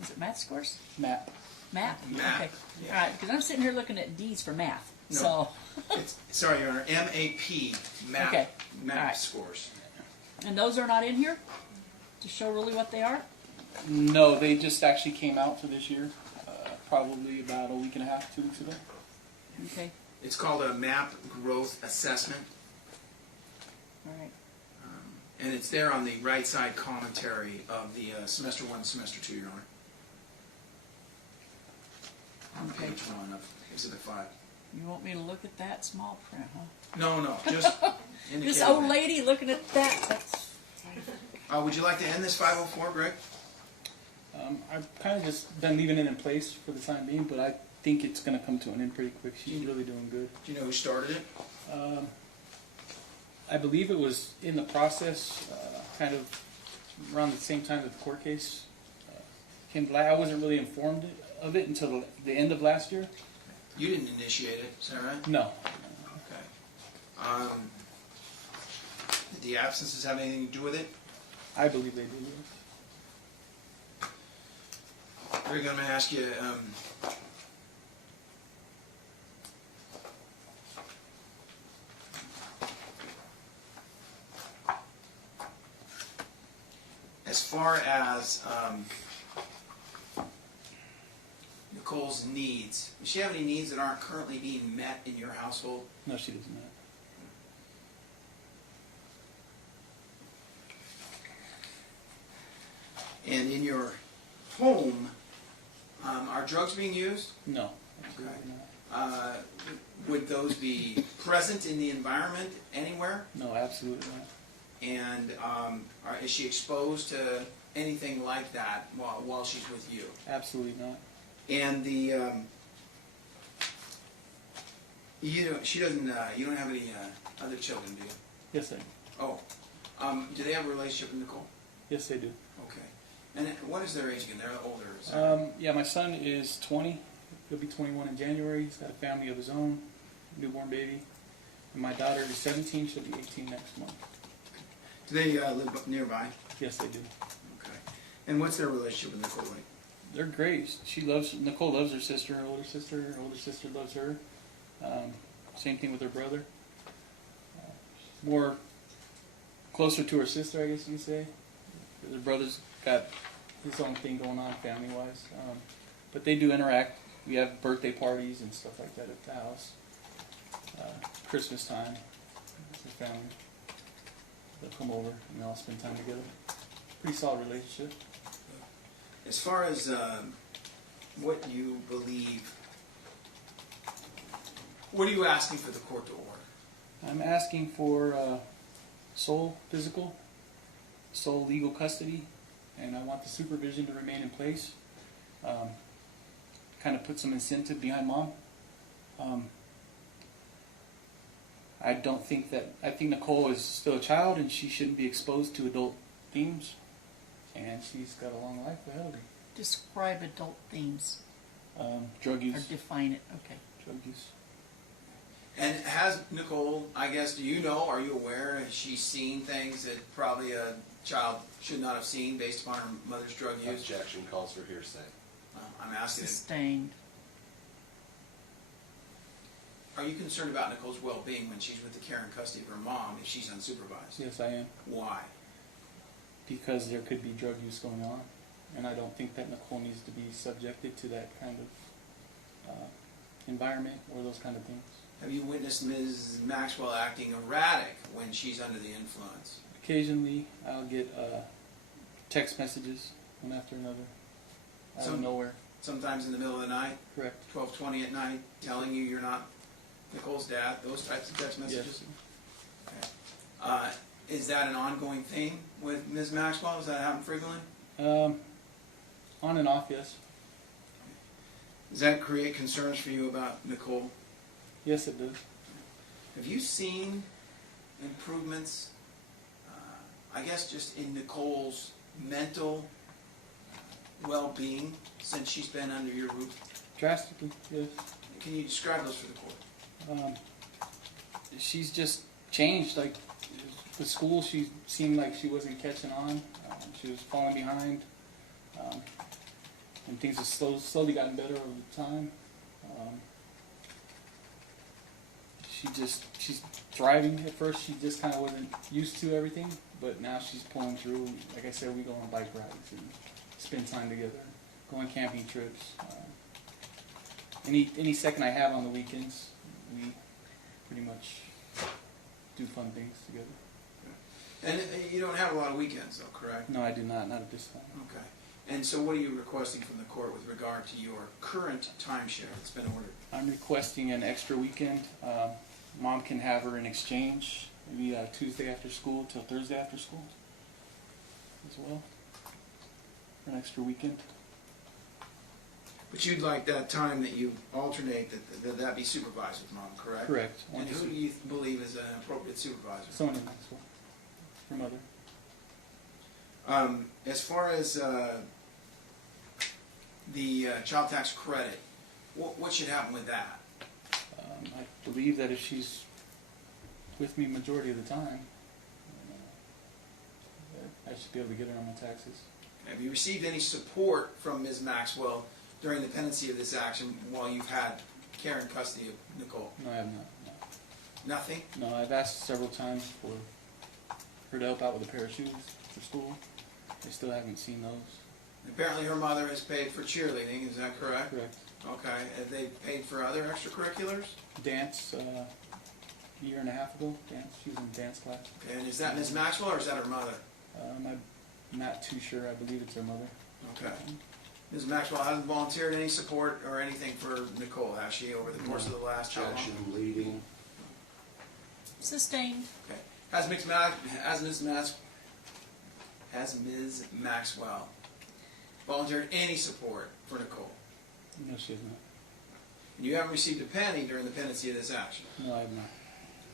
Was it math scores? Matt. Math? Math, Okay. yeah. All right, because I'm sitting here looking at D's for math. No. So, Sorry, Your Honor. MAP, MAP, Okay. MAP All right. scores. and those are not in here to show really what they are? No, they just actually came out for this year, probably about a week and a half, 2 weeks ago. Okay. It's called a MAP growth assessment, All right. and it's there on the right side commentary of the semester 1 and semester 2, Your Honor. On Okay. page 1 of Exhibit 5. You want me to look at that small print, huh? No, just indicate This old that. lady looking at that. That's Would you like to end this 504, Greg? I've kind of just been leaving it in place for the time being, but I think it's going to come to an end pretty quick. She's really doing good. Do you know who started it? I believe it was in the process, kind of around the same time that the court case came to light. I wasn't really informed of it until the end of last year. You didn't initiate it, is that right? No. Okay. Did the absences have anything to do with it? I believe they did, yes. Greg, I'm going to ask you, as far as Nicole's needs, does she have any needs that aren't currently being met in your household? No, she does not. And in your home, are drugs being used? No, absolutely not. Would those be present in the environment anywhere? No, absolutely not. And is she exposed to anything like that while she's with you? Absolutely not. And she doesn't. You don't have any other children, do you? Yes, I do. Oh, do they have a relationship with Nicole? Yes, they do. Okay. And what is their age again? They're older. Yeah, my son is 20. He'll be 21 in January. He's got a family of his own, newborn baby. And my daughter is 17. She'll be 18 next month. Do they live nearby? Yes, they do. Okay. And what's their relationship with Nicole like? They're great. Nicole loves her sister, her older sister. Her older sister loves her. Same thing with her brother. More closer to her sister, I guess you could say. Her brother's got his own thing going on family-wise. But they do interact. We have birthday parties and stuff like that at the house. Christmas time, the family. They'll come over and they'll spend time together. Pretty solid relationship. As far as what you believe, what are you asking for the court to order? I'm asking for sole physical, sole legal custody, and I want the supervision to remain in place. Kind of put some incentive behind Mom. I think Nicole is still a child and she shouldn't be exposed to adult themes, and she's got a long life ahead of her. Describe adult themes Drug or use. define it. Okay. Drug use. And has Nicole, I guess, do you know, are you aware, has she seen things that probably a child should not have seen based upon her mother's drug use? Objection calls for hearsay. I'm asking, Sustained. are you concerned about Nicole's well-being when she's with the care and custody of her mom if she's unsupervised? Yes, I am. Why? Because there could be drug use going on, and I don't think that Nicole needs to be subjected to that kind of environment or those kind of things. Have you witnessed Ms. Maxwell acting erratic when she's under the influence? Occasionally, I'll get text messages one after another out of nowhere. Sometimes in the middle of the night, Correct. 12:20 at night, telling you you're not Nicole's dad, those types of text messages? Yes. Okay. Is that an ongoing theme with Ms. Maxwell? Does that happen frequently? On and off, yes. Does that create concerns for you about Nicole? Yes, it does. Have you seen improvements, I guess just in Nicole's mental well-being since she's been under your roof? Drastically, yes. Can you describe those for the court? She's just changed. Like, the school, she seemed like she wasn't catching on. She was falling behind. And things have slowly gotten better over time. She's thriving. At first, she just kind of wasn't used to everything, but now she's pulling through. Like I said, we go on bike rides and spend time together, go on camping trips. Any second I have on the weekends, we pretty much do fun things together. And you don't have a lot of weekends though, correct? No, I do not at this time. Okay. And so what are you requesting from the court with regard to your current timeshare that's been ordered? I'm requesting an extra weekend. Mom can have her in exchange, maybe Tuesday after school till Thursday after school as well, for an extra weekend. But you'd like that time that you alternate, that be supervised with mom, correct? Correct. And who do you believe is an appropriate supervisor? Someone in Maxwell. Her mother. As far as the child tax credit, what should happen with that? I believe that if she's with me majority of the time, I should be able to get her on my taxes. Have you received any support from Ms. Maxwell during the pendency of this action while you've had care and custody of Nicole? No, I have not. No. Nothing? No, I've asked several times for her to help out with a pair of shoes for school. I still haven't seen those. Apparently her mother has paid for cheerleading, is that correct? Correct. Okay. Have they paid for other extracurriculars? Dance, a year and a half ago, dance. She was in dance class. Okay. And is that Ms. Maxwell or is that her mother? I'm not too sure. I believe it's her mother. Okay. Ms. Maxwell hasn't volunteered any support or anything for Nicole, has she, over the course of the last how long? Objection, leading. Sustained. Okay. Has Ms. Maxwell volunteered any support for Nicole? No, she has not. And you haven't received a penny during the pendency of this action? No, I have not.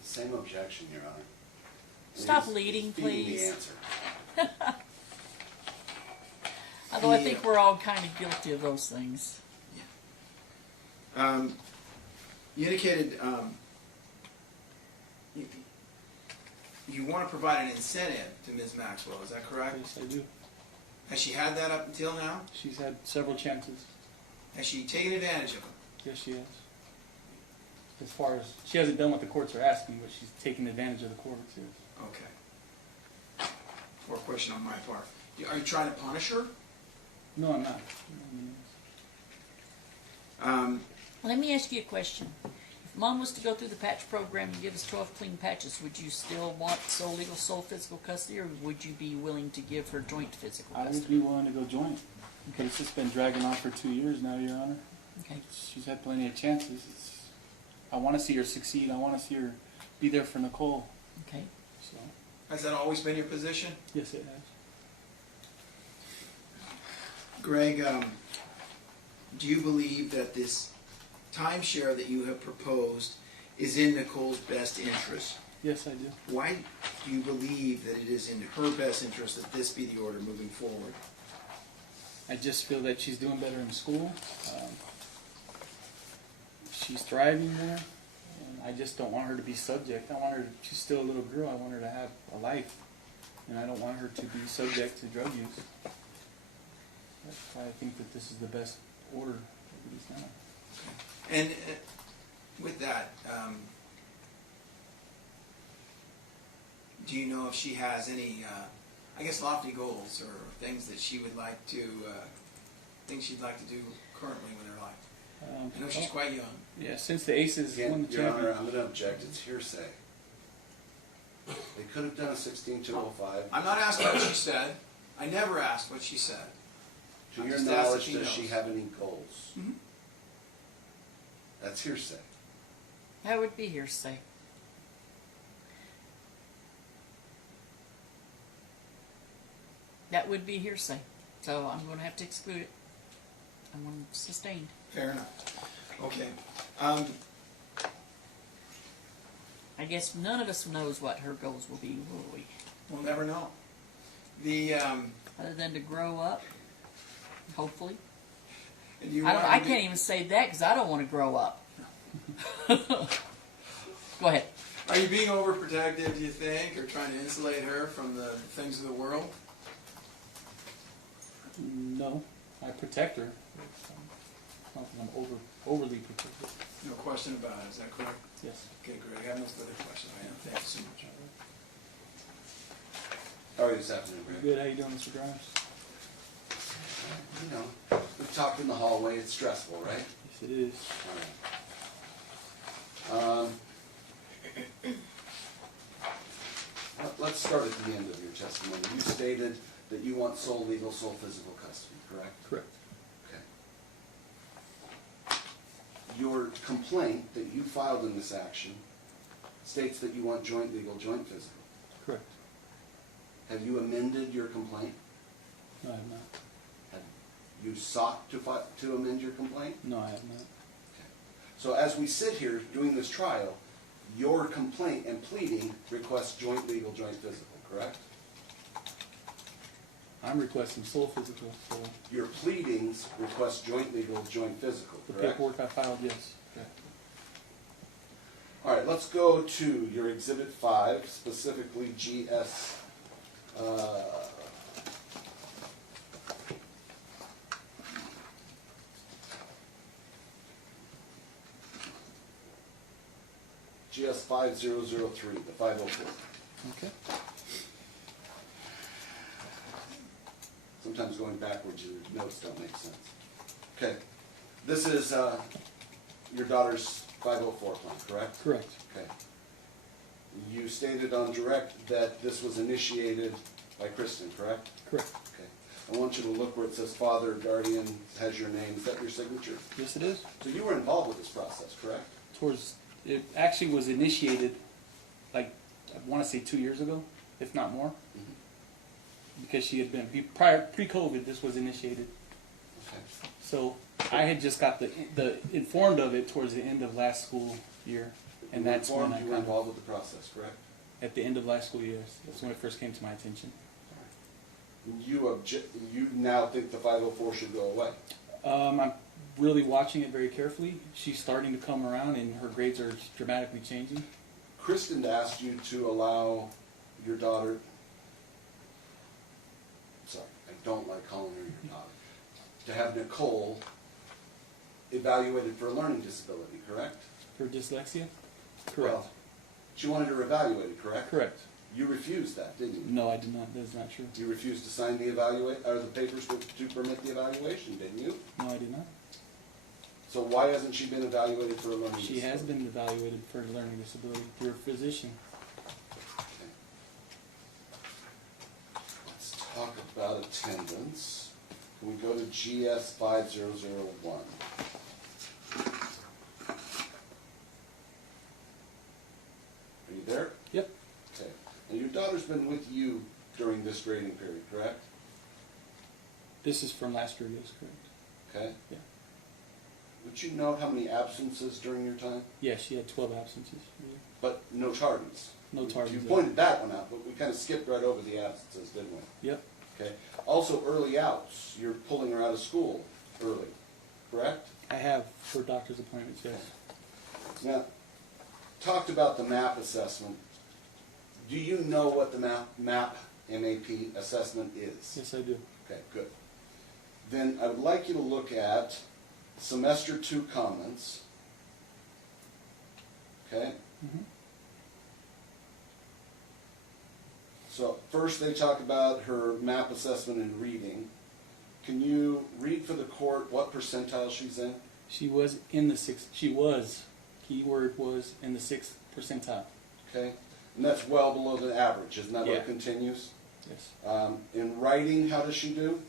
Same objection, Your Honor. Stop Please leading, feed me please. the answer. Although I think we're all kind of guilty of those things. You indicated you want to provide an incentive to Ms. Maxwell, is that correct? Yes, I do. Has she had that up until now? She's had several chances. Has she taken advantage of them? Yes, she has. As far as, she hasn't done what the courts are asking, but she's taken advantage of the courts, yes. Okay. Or a question on my part. Are you trying to punish her? No, I'm not. Let me ask you a question. If Mom was to go through the patch program and give us 12 clean patches, would you still want sole legal, sole physical custody, or would you be willing to give her joint physical I would custody? be willing to go joint, but it's just been dragging on for 2 years now, Your Honor. Okay. She's had plenty of chances. I want to see her succeed. I want to see her be there for Nicole. Okay. So, Has that always been your position? yes, it has. Greg, do you believe that this timeshare that you have proposed is in Nicole's best interest. Yes, I do. Why do you believe that it is in her best interest that this be the order moving forward? I just feel that she's doing better in school. She's thriving more, and I just don't want her to be subject. I want her. She's still a little girl. I want her to have a life, and I don't want her to be subject to drug use. That's why I think that this is the best order that he's done. And with that, do you know if she has any, I guess, lofty goals or things that she would like to, things she'd like to do currently with her life? I know she's quite young. Yeah, since the Aces won Again, the Your Honor, championship. I'm gonna object, it's hearsay. They could have done a 16-205. I'm not asking what she said. I never asked what she said. To I your just asked if knowledge, she does she knows. have any goals? Mhm. That's hearsay. That would be hearsay. That would be hearsay. So I'm going to have to exclude it. I'm going to sustain. Fair enough. Okay. I guess none of us knows what her goals will be, will we? We'll never know. The, Other than to grow up, hopefully. and you I want don't. her I to can't even say that because I don't want to grow up. Go ahead. Are you being overprotective, do you think, or trying to insulate her from the things of the world? No, I protect her. It's not that I'm overly protective. No question about it. Is that correct? Yes. Okay, great. I have no further questions. I am. Thank you so much. How are you this afternoon, Greg? Good. How you doing, Mr. Grimes? You know, we've talked in the hallway, it's stressful, right? Yes, it is. All right. Let's start at the end of your testimony. You stated that you want sole legal, sole physical custody, correct? Correct. Okay. Your complaint that you filed in this action states that you want joint legal, joint physical. Correct. Have you amended your complaint? No, I have not. Have you sought to amend your complaint? No, I have not. Okay. So as we sit here doing this trial, your complaint and pleading requests joint legal, joint physical, correct? I'm requesting sole physical, so Your pleadings request joint legal, joint physical, the correct? paperwork I filed, yes. Correct. All right, let's go to your Exhibit 5, specifically GS. GS 5003, the 504. Okay. Sometimes going backwards, your notes don't make sense. Okay, this is your daughter's 504 plan, correct? Correct. Okay. You stated on direct that this was initiated by Kristen, correct? Correct. Okay. I want you to look where it says father, guardian, has your name. Is that your signature? Yes, it is. So you were involved with this process, correct? It actually was initiated, like, I want to say 2 years ago, if not more. Because she had been, pre-COVID, this was initiated. Okay. So I had just got the informed of it towards the end of last school year. And You were that's when informed I you were kind of, involved with the process, correct? at the end of last school year, that's when it first came to my attention. You now think the 504 should go away? I'm really watching it very carefully. She's starting to come around and her grades are dramatically changing. Kristen asked you to allow your daughter, sorry, I don't like calling her your daughter, to have Nicole evaluated for a learning disability, correct? For dyslexia? Correct. Well, she wanted her evaluated, correct? Correct. You refused that, didn't you? No, I did not. That is not true. You refused to sign the the papers to permit the evaluation, didn't you? No, I did not. So why hasn't she been evaluated for a learning disability? She has been evaluated for a learning disability through a physician. Okay. Let's talk about attendance. Can we go to GS 5001? Are you there? Yep. Okay. And your daughter's been with you during this grading period, correct? This is from last year, yes, correct. Okay. Yeah. Would you note how many absences during your time? Yes, she had 12 absences. Yeah. But no tardies? No tardies. You pointed that one out, but we kind of skipped right over the absences, didn't we? Yep. Okay. Also, early outs. You're pulling her out of school early, correct? I have for doctor's appointments, yes. Now, talked about the MAP assessment. Do you know what the MAP assessment is? Yes, I do. Okay, good. Then I would like you to look at semester 2 comments. Okay? Mhm. So first they talk about her MAP assessment in reading. Can you read for the court what percentile she's in? She was in the sixth. She was. Keyword was in the 6th percentile. Okay? And that's well below the average, isn't that what Yeah. it continues? Yes. In writing, how does she do?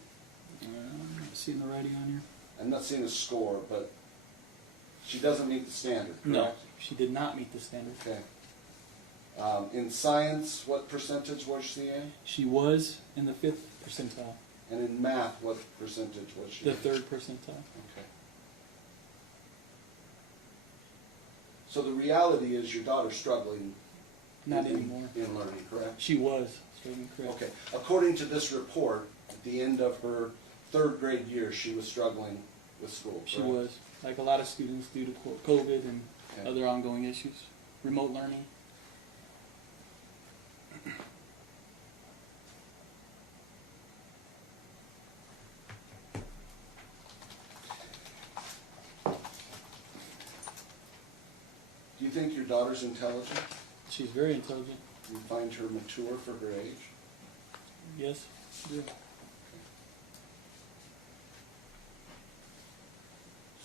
I'm not seeing the writing on here. I'm not seeing a score, but she doesn't meet the standard, correct? No, she did not meet the standard. Okay. In science, what percentage was she in? She was in the 5th percentile. And in math, what percentage was she The in? 3rd percentile. Okay. So the reality is your daughter's struggling Not in, anymore. in learning, correct? She was. Struggling, correct. Okay. According to this report, at the end of her 3rd grade year, she was struggling with school, She correct? was. Like a lot of students due to COVID and Okay. other ongoing issues. Remote learning. Do you think your daughter's intelligent? She's very intelligent. Do you find her mature for her age? Yes. Yeah.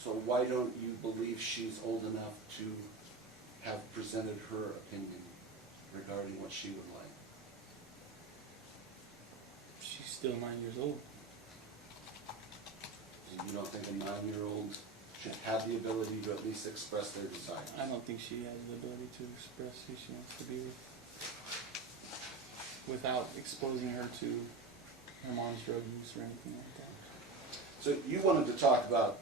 So why don't you believe she's old enough to have presented her opinion regarding what she would like? She's still 9 years old. And you don't think a 9-year-old should have the ability to at least express their desires? I don't think she has the ability to express who she wants to be with without exposing her to her mom's drug use or anything like that. So you wanted to talk about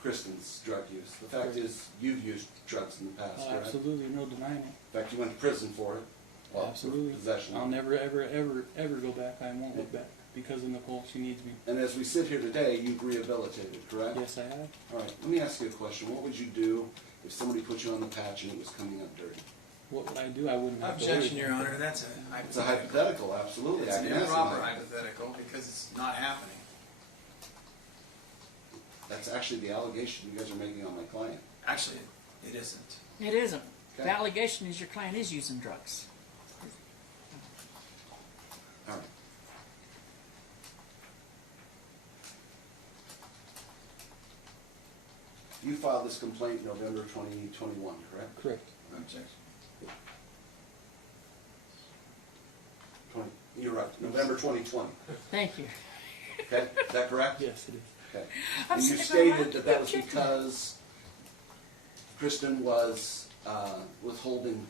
Kristen's drug use. The fact Correct. is, you've used drugs in the past, correct? Absolutely, no denying it. In fact, you went to prison for it. Well, Absolutely. Possession. I'll never, ever go back. I won't look back because of Nicole. She needs me. And as we sit here today, you've rehabilitated, correct? Yes, I have. All right, let me ask you a question. What would you do if somebody put you on the patch and it was coming up dirty? What would I do? I wouldn't have to Objection, worry. Your Honor, that's a It's a hypothetical. hypothetical, absolutely. It's I an can ask you improper that. hypothetical because it's not happening. That's actually the allegation you guys are making on my client. Actually, it isn't. It isn't. Okay. The allegation is your client is using drugs. All right. You filed this complaint November 2021, correct? Correct. Objection. 20, you're right, November 2020. Thank you. Okay, is that correct? Yes, it is. Okay. I'm And you sitting around stated that was keep checking. because Kristen was withholding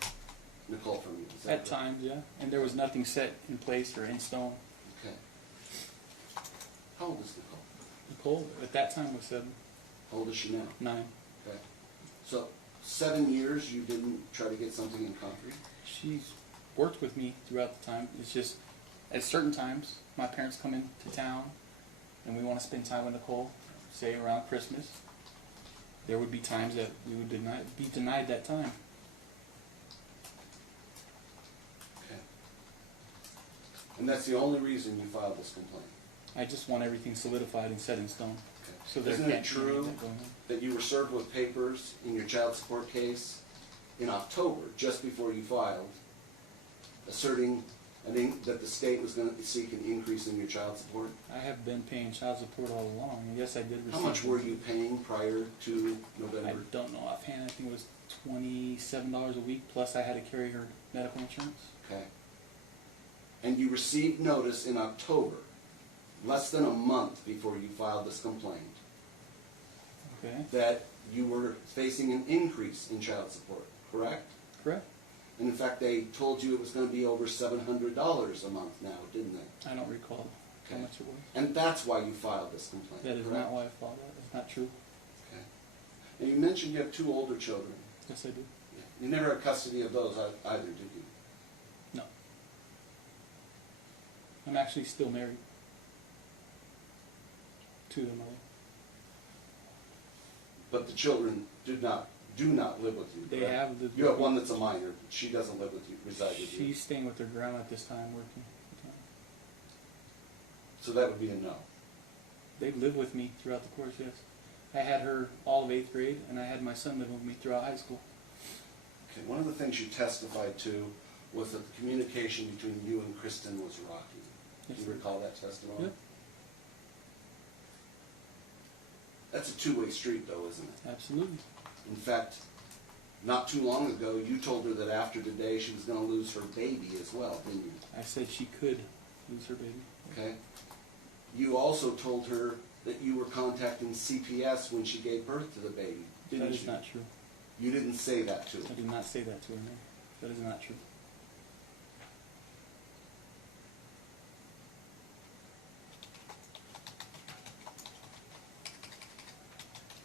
Nicole from you. Is that At correct? times, yeah. And there was nothing set in place or in stone. Okay. How old is Nicole? Nicole, at that time, was 7, How old is she now? 9. Okay. So 7 years you didn't try to get something in concrete? She's worked with me throughout the time. It's just at certain times, my parents come into town and we want to spend time with Nicole, say around Christmas. There would be times that we would be denied that time. Okay. And that's the only reason you filed this complaint? I just want everything solidified and set in stone. Okay. So there Isn't it can't be anything true going on. that you were served with papers in your child support case in October, just before you filed, asserting that the state was going to seek an increase in your child support? I have been paying child support all along, and yes, I did receive. How much were you paying prior to I November? don't know offhand. I think it was $27 a week, plus I had to carry her medical insurance. Okay. And you received notice in October, less than a month before you filed this complaint, Okay, that you were facing an increase in child support, correct? correct? And in fact, they told you it was going to be over $700 a month now, didn't they? I don't recall. how Okay. much it was. And that's why you filed this complaint, That is correct? not why I filed that. That's not true. Okay. And you mentioned you have 2 older children. Yes, I do. You never had custody of those either, did you? No. I'm actually still married to the mother. But the children do not live with you, They correct? have lived You with have me. one that's a minor. She doesn't live with you, reside with you. She's staying with her grandma at this time, working. So that would be a no. They've lived with me throughout the course, yes. I had her all of 8th grade, and I had my son live with me throughout high school. Okay, one of the things you testified to was that the communication between you and Kristen was rocky. Do Yes, you sir. recall that testimony? Yep. That's a two-way street though, isn't it? Absolutely. In fact, not too long ago, you told her that after today she was going to lose her baby as well, didn't you? I said she could lose her baby. Okay. You also told her that you were contacting CPS when she gave birth to the baby, didn't That you? is not true. You didn't say that to her. I did not say that to her, no. That is not true.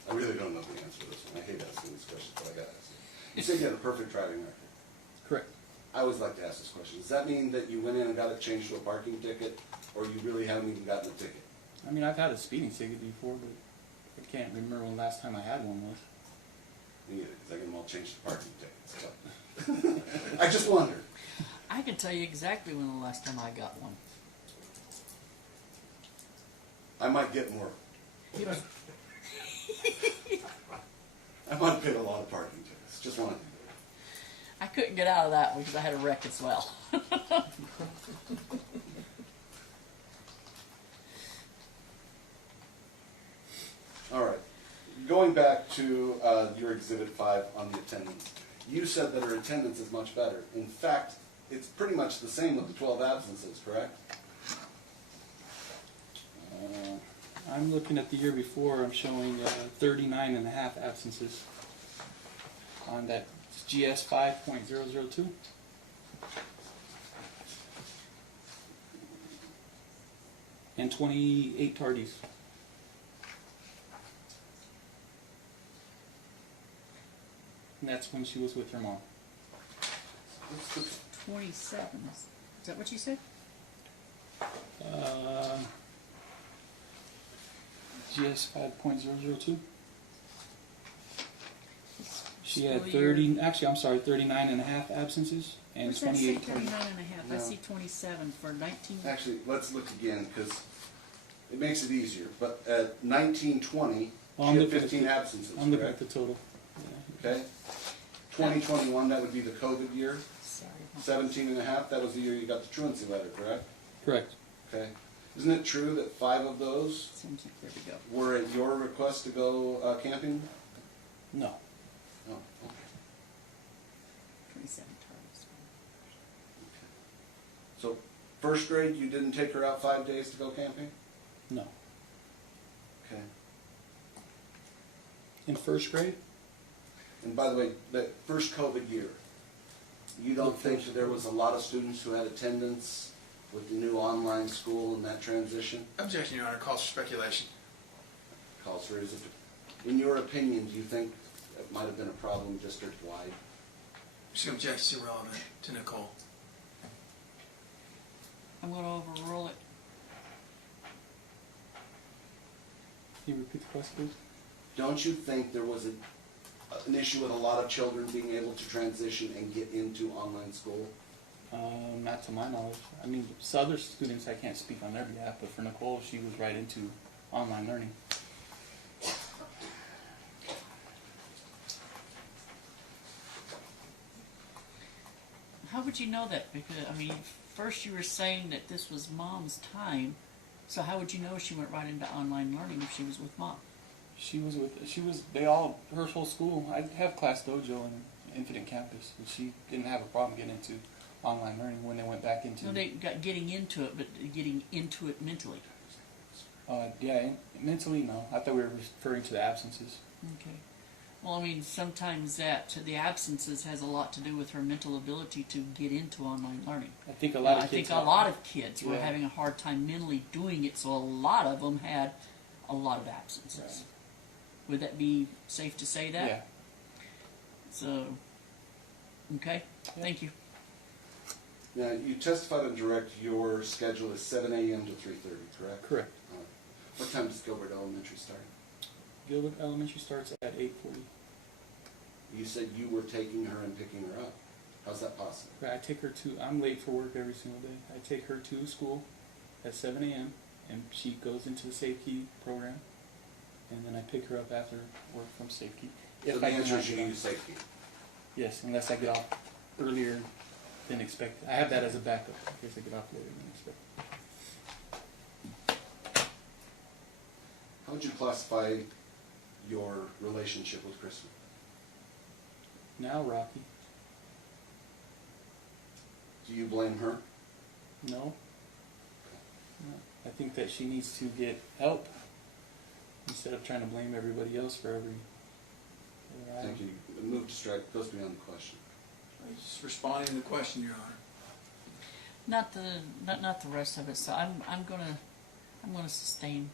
I really don't know the answer to this one. I hate asking these questions, but I gotta ask you. You said you had a perfect driving record. Correct. I always like to ask this question. Does that mean that you went in and got it changed to a parking ticket, or you really haven't even gotten a ticket? I mean, I've had a speeding ticket before, but I can't remember when the last time I had one was. Me either, because I get them all changed to parking tickets. But I just wondered. I can tell you exactly when the last time I got one. I might get more. It was, I might have paid a lot of parking tickets. Just wanted to. I couldn't get out of that one because I had a wreck as well. All right. Going back to your Exhibit 5 on the attendance, you said that her attendance is much better. In fact, it's pretty much the same with the 12 absences, correct? I'm looking at the year before, I'm showing 39 and a half absences on that GS 5.002. And 28 tardies. And that's when she was with her mom. What's the 27. Is that what you said? GS 5.002. She had School year. 30, actually I'm sorry, 39 and a half absences and Where's that say 28 tardies. 39 and a half? I No. see 27 for 19. Actually, let's look again, because it makes it easier. But at 1920, Well, she I'm had looking at 15 the- absences, I'm looking at correct? the total. Yeah. Okay. 2021, that would be the COVID year. Sorry. 17 and a half, that was the year you got the truancy letter, correct? Correct. Okay. Isn't it true that 5 of those Seems like there we go. were at your request to go camping? No. Oh, okay. 27 tardies. So, first grade, you didn't take her out 5 days to go camping? No. Okay. In first grade? And by the way, that first COVID year, you don't think that there was a lot of students who had attendance with the new online school and that transition? Objection, Your Honor, calls for speculation. Calls for, is it, in your opinion, do you think it might have been a problem district-wide? She objects is irrelevant to Nicole. I'm going to overrule it. Can you repeat the question, please? Don't you think there was an issue with a lot of children being able to transition and get into online school? Not to my knowledge. I mean, some other students I can't speak on their behalf, but for Nicole, she was right into online learning. How would you know that? Because, I mean, first you were saying that this was mom's time, so how would you know she went right into online learning if she was with mom? Her whole school, I have Class Dojo and Infinite Campus, and she didn't have a problem getting into online learning when they went back into... No, they got getting into it, but getting into it mentally. Yeah, mentally, no. I thought we were referring to the absences. Okay. Well, I mean, sometimes the absences has a lot to do with her mental ability to get into online learning. I think a lot of I kids. think a lot of kids were Yeah. having a hard time mentally doing it, so a lot of them had a lot of absences. Right. Would that be safe to say that? Yeah. So, okay, thank you. Now, you testified on direct, your schedule is 7 a.m. to 3:30, correct? Correct. What time does Gilbert Elementary start? Gilbert Elementary starts at 8:40. You said you were taking her and picking her up. How's that possible? Right, I take her to. I'm late for work every single day. I take her to school at 7 a.m. and she goes into the safety program, and then I pick her up after work from safety. So the I do answer not is you get off. use safety. Yes, unless I get off earlier than expected. I have that as a backup in case I get off later than expected. How would you classify your relationship with Kristen? Now, Rocky. Do you blame her? No. No. I think that she needs to get help instead of trying to blame everybody else for every Thank you. The move to strike goes beyond the question. Just responding to the question, Your Honor. Not the rest of it. So I'm gonna sustain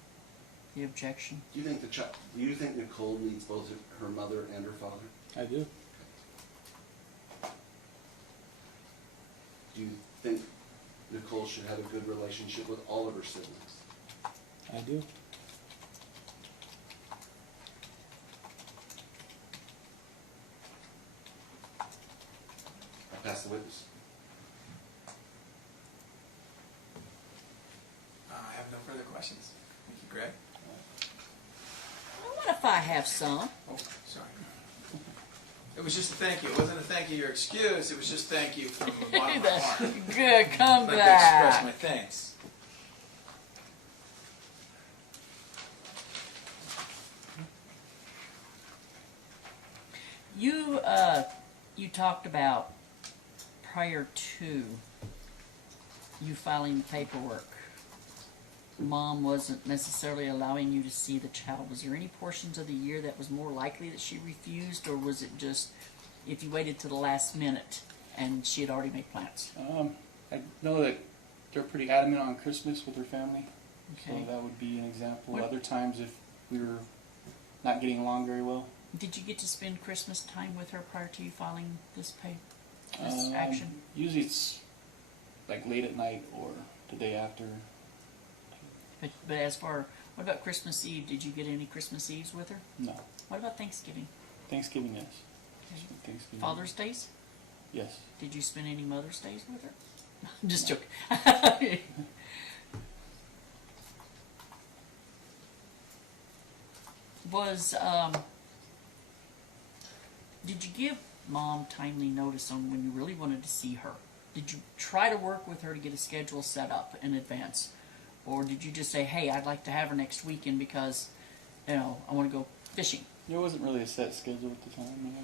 the objection. Do you think Nicole needs both her mother and her father? I do. Do you think Nicole should have a good relationship with all of her siblings? I do. I pass the witness. I have no further questions. Thank you, Greg. What if I have some? Oh, sorry. It was just a thank you. It wasn't a thank you your excuse. It was just thank you from the bottom of my heart. Good, come I'd like to express back. my thanks. You talked about prior to you filing the paperwork, Mom wasn't necessarily allowing you to see the child. Was there any portions of the year that was more likely that she refused, or was it just if you waited to the last minute and she had already made plans? I know that they're pretty adamant on Christmas with her family, Okay. so that would be an example. What- Other times, if we were not getting along very well, Did you get to spend Christmas time with her prior to you filing this action? usually it's like late at night or the day after. But as far, what about Christmas Eve? Did you get any Christmas Eves with her? No. What about Thanksgiving? Thanksgiving, yes. Okay. Thanksgiving. Father's Days? Yes. Did you spend any Mother's Days with her? I'm just joking. Did you give Mom timely notice on when you really wanted to see her? Did you try to work with her to get a schedule set up in advance? Or did you just say, hey, I'd like to have her next weekend because, I want to go fishing? There wasn't really a set schedule at the time,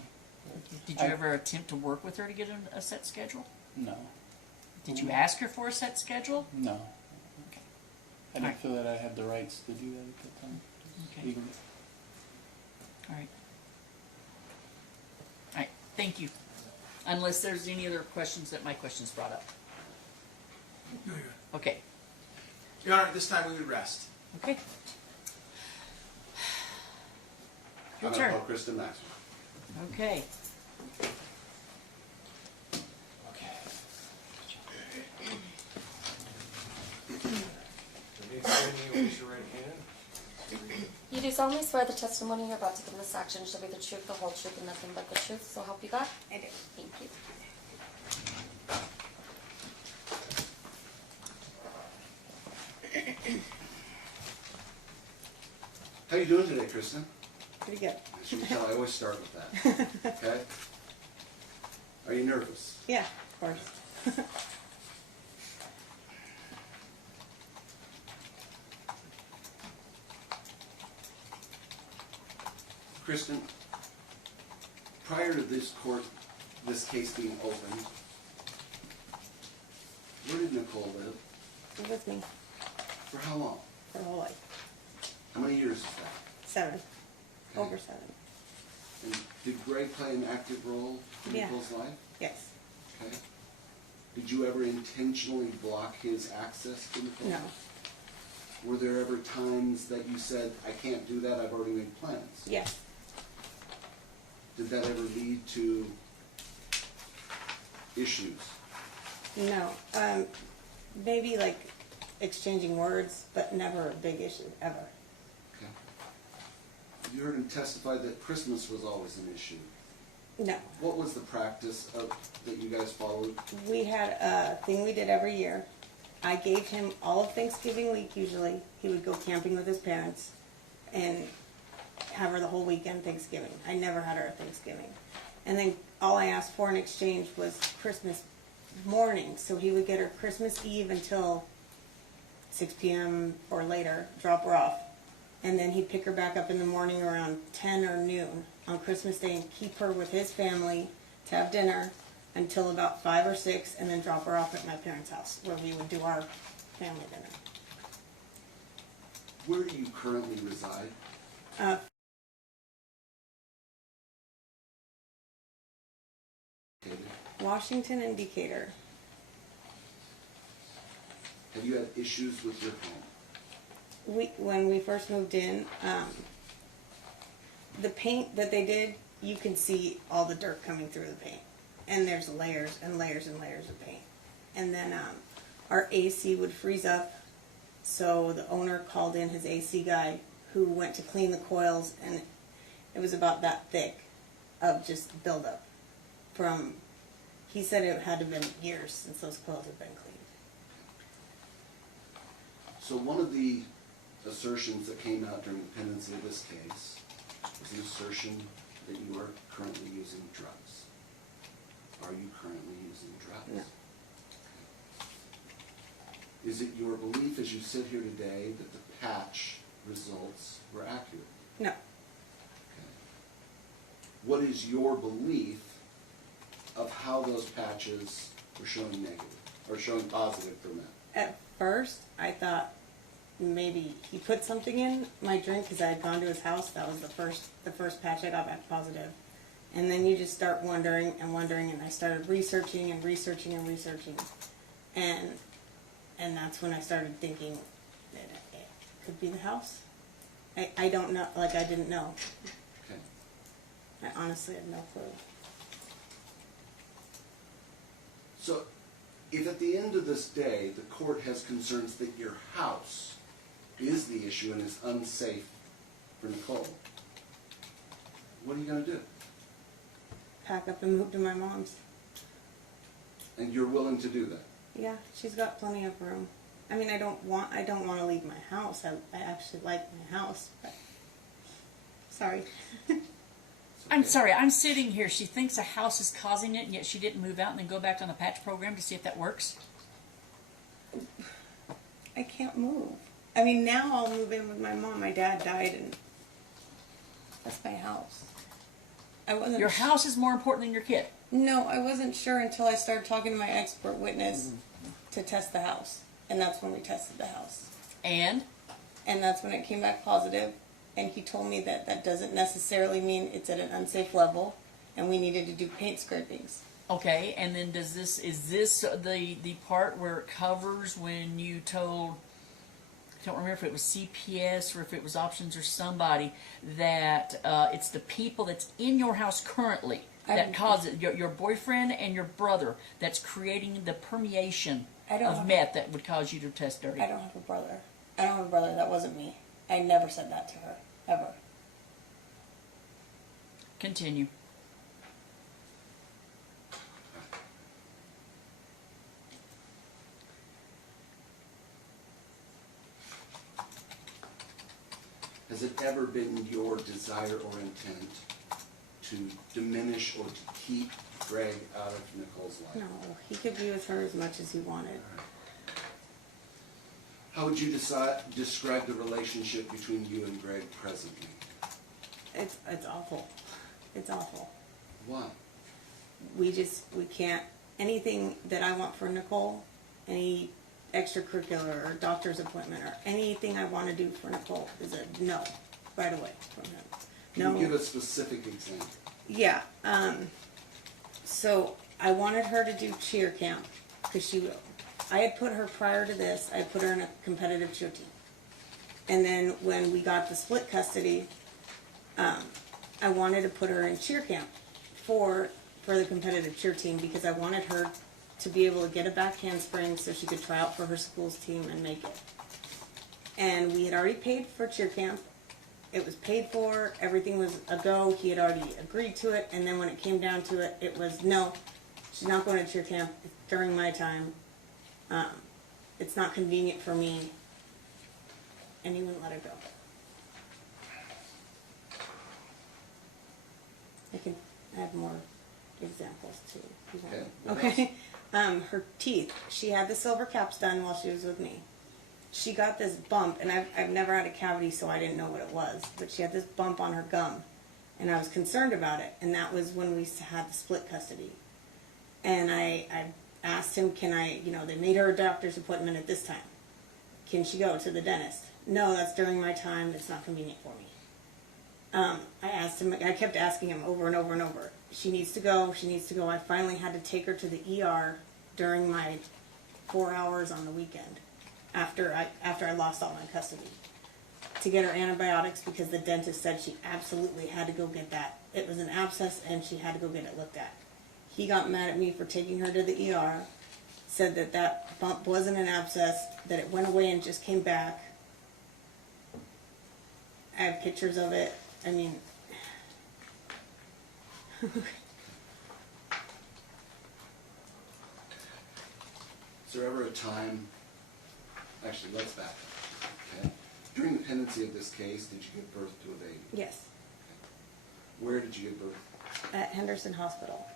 Did you ever attempt to work with her to get a set schedule? No. Did you ask her for a set schedule? No. Okay. I didn't Alright. feel that I had the rights to do that at that time. Okay. Legally. All right. All right. Thank you. Unless there's any other questions that my questions brought up. No, you're good. Okay. Your Honor, at this time we would rest. Okay. Your I'm going to turn. call Kristen Maxwell. Okay. Repeat after me, raise your right hand. You do solemnly swear the testimony you're about to give in this action shall be the truth, the whole truth, and nothing but the truth, so help you God? I do. Thank you. How you doing today, Kristen? Pretty good. As you can tell, I always start with that. Okay? Are you nervous? Yeah, of course. Kristen, prior to this case being opened, where did Nicole live? Be with me For how long? for the whole life. How many years is that? 7. Over 7. And did Greg play an active role in Yeah. Nicole's life? Yes. Okay. Did you ever intentionally block his access to Nicole? No. Were there ever times that you said, I can't do that, I've already made plans? Yes. Did that ever lead to issues? No. Maybe like exchanging words, but never a big issue, ever. Okay. You heard him testify that Christmas was always an issue. No. What was the practice that you guys followed? We had a thing we did every year. I gave him all of Thanksgiving week usually. He would go camping with his parents and have her the whole weekend Thanksgiving. I never had her at Thanksgiving. And then all I asked for in exchange was Christmas morning. So he would get her Christmas Eve until 6 p.m. or later, drop her off. And then he'd pick her back up in the morning around 10 or noon on Christmas Day and keep her with his family to have dinner until about 5 or 6, and then drop her off at my parents' house where we would do our family dinner. Where do you currently reside? David? Washington and Decatur. Have you had issues with your home? When we first moved in, the paint that they did, you can see all the dirt coming through the paint. And there's layers and layers and layers of paint. And then our AC would freeze up, so the owner called in his AC guy who went to clean the coils, and it was about that thick of just buildup. He said it had to have been years since those coils had been cleaned. So one of the assertions that came out during the pendency of this case was an assertion that you are currently using drugs. Are you currently using drugs? No. Is it your belief as you sit here today that the patch results were accurate? No. Okay. What is your belief of how those patches were showing negative or showing positive for men? At first, I thought maybe he put something in my drink because I had gone to his house. That was the first patch I got back positive. And then you just start wondering and wondering, and I started researching and researching and researching. And that's when I started thinking that it could be the house. I don't know, like I didn't know. Okay. I honestly had no clue. So, if at the end of this day the court has concerns that your house is the issue and is unsafe for Nicole, what are you going to do? Pack up and move to my mom's. And you're willing to do that? Yeah, she's got plenty of room. I mean, I don't want to leave my house. I actually like my house, but sorry. I'm Okay. sorry, I'm sitting here. She thinks a house is causing it, and yet she didn't move out and then go back on the patch program to see if that works. I can't move. I mean, now I'll move in with my mom. My dad died, and that's my house. I wasn't. Your house is more important than your kid. No, I wasn't sure until I started talking to my expert witness to test the house, and that's when we tested the house. And That's when it came back positive, and he told me that that doesn't necessarily mean it's at an unsafe level, and we needed to do paint scrapings. okay, and then is this the part where it covers when you told, I don't remember if it was CPS or if it was Options or somebody, that it's the people that's in your house currently that cause it, your boyfriend and your brother, that's creating the permeation of meth that would cause you to test dirty. I don't have a brother. I don't have a brother. That wasn't me. I never said that to her, ever. Continue. Has it ever been your desire or intent to diminish or to keep Greg out of Nicole's life? No, he could be with her as much as he wanted. How would you describe the relationship between you and Greg presently? It's awful. It's awful. Why? We can't, anything that I want for Nicole, any extracurricular or doctor's appointment or anything I want to do for Nicole is a no right away from him. Can you give a specific example? Yeah. So I wanted her to do cheer camp because I had put her prior to this. I put her in a competitive cheer team, and then when we got the split custody, I wanted to put her in cheer camp for the competitive cheer team because I wanted her to be able to get a back handspring so she could try out for her school's team and make it. And we had already paid for cheer camp. It was paid for, everything was a go, he had already agreed to it, and then when it came down to it, it was, no, she's not going to cheer camp during my time. It's not convenient for me, and he wouldn't let her go. I can add more examples too. if you want. Okay. Okay. Her teeth, she had the silver caps done while she was with me. She got this bump, and I've never had a cavity, so I didn't know what it was, but she had this bump on her gum, and I was concerned about it, and that was when we had the split custody. And I asked him, can I, they made her a doctor's appointment at this time. Can she go to the dentist? No, that's during my time, it's not convenient for me. I asked him, I kept asking him over and over and over, she needs to go, she needs to go. I finally had to take her to the ER during my 4 hours on the weekend. After I lost all my custody, to get her antibiotics because the dentist said she absolutely had to go get that. It was an abscess and she had to go get it looked at. He got mad at me for taking her to the ER, said that that bump wasn't an abscess, that it went away and just came back. I have pictures of it. I mean, Is there ever a time, actually let's back up, okay? During the pendency of this case, did you give birth to a baby? yes, Where did you give birth? at Henderson Hospital.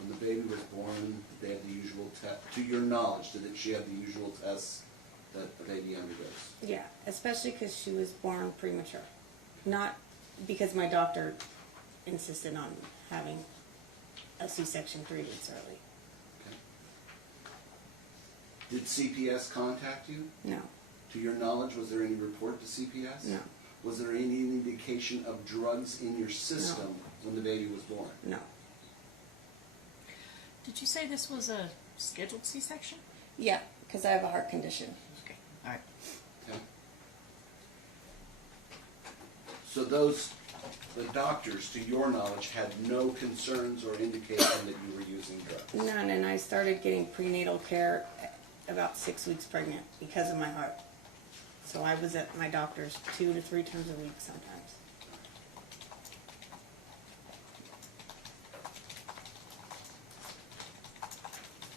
When the baby was born, did they have the usual test, to your knowledge, did she have the usual tests that a baby undergoes? Yeah, especially because she was born premature. Not because my doctor insisted on having a C-section 3 weeks early. Okay. Did CPS contact you? No, To your knowledge, was there any report to CPS? no, Was there any indication of drugs in your system when the baby was born? no. Did you say this was a scheduled C-section? Yeah, because I have a heart condition. Okay, all right. Okay. So the doctors, to your knowledge, had no concerns or indication that you were using drugs? None, and I started getting prenatal care at about 6 weeks pregnant because of my heart. So I was at my doctor's 2 to 3 times a week sometimes.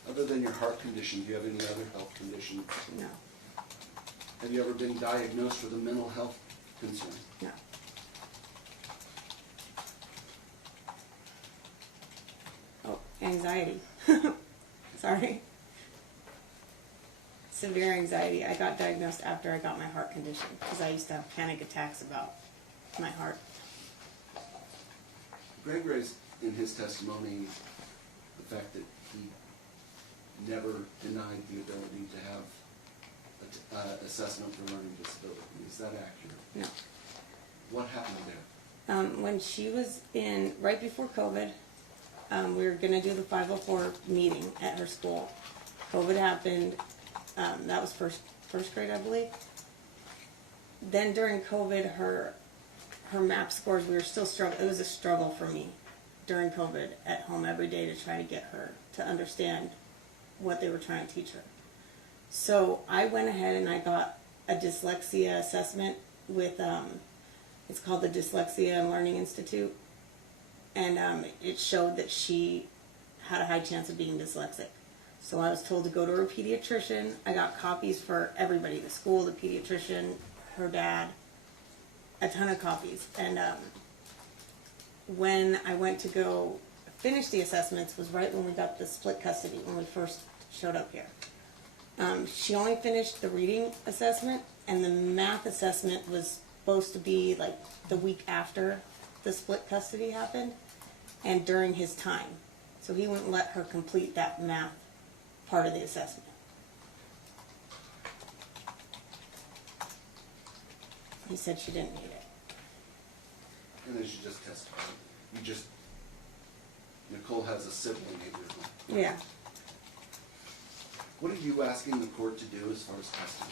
Other than your heart condition, do you have any other health conditions? No, Have you ever been diagnosed with a mental health concern? no. Oh, anxiety. Sorry. Severe anxiety. I got diagnosed after I got my heart condition because I used to have panic attacks about my heart. Greg raised in his testimony the fact that he never denied the ability to have an assessment for learning disability. Is that accurate? No. What happened there? When she was right before COVID, we were going to do the 504 meeting at her school. COVID happened. That was first grade, I believe. Then during COVID, her MAP scores, we were still struggling. It was a struggle for me during COVID at home every day to try to get her to understand what they were trying to teach her. So I went ahead and I got a dyslexia assessment with, it's called the Dyslexia and Learning Institute. And it showed that she had a high chance of being dyslexic. So I was told to go to her pediatrician. I got copies for everybody, the school, the pediatrician, her dad, a ton of copies. And when I went to go finish the assessments was right when we got the split custody, when we first showed up here. She only finished the reading assessment, and the math assessment was supposed to be like the week after the split custody happened, and during his time. So he wouldn't let her complete that math part of the assessment. He said she didn't need it. And as you just testified, Nicole has a sibling in your home. Yeah. What are you asking the court to do as far as custody?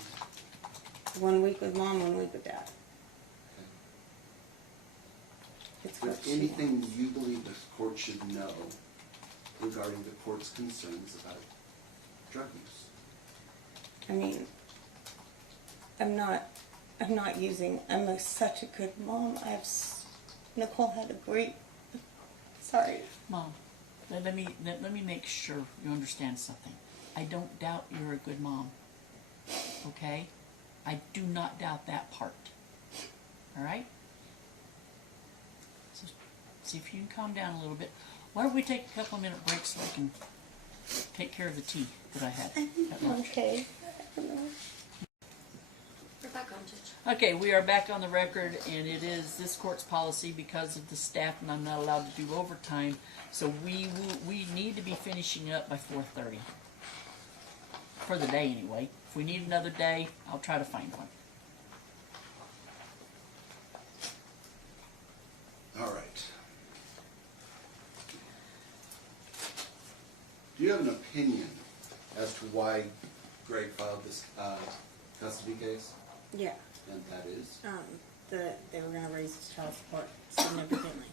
1 week with mom, 1 week with dad. It's Is there what she anything wants. you believe the court should know regarding the court's concerns about drug use? I mean, I'm not using, such a good mom. Nicole had a great, sorry. Mom, let me make sure you understand something. I don't doubt you're a good mom. Okay? I do not doubt that part. All right? So, see if you can calm down a little bit. Why don't we take a couple of minute breaks so I can take care of the tea that I had at lunch. Okay. I don't know. We're back on, Judge. Okay, we are back on the record, and it is this court's policy because of the staff, and I'm not allowed to do overtime. So we need to be finishing up by 4:30 for the day anyway. If we need another day, I'll try to find one. All right. Do you have an opinion as to why Greg filed this custody case? Yeah. And that is? They were gonna raise his child support significantly.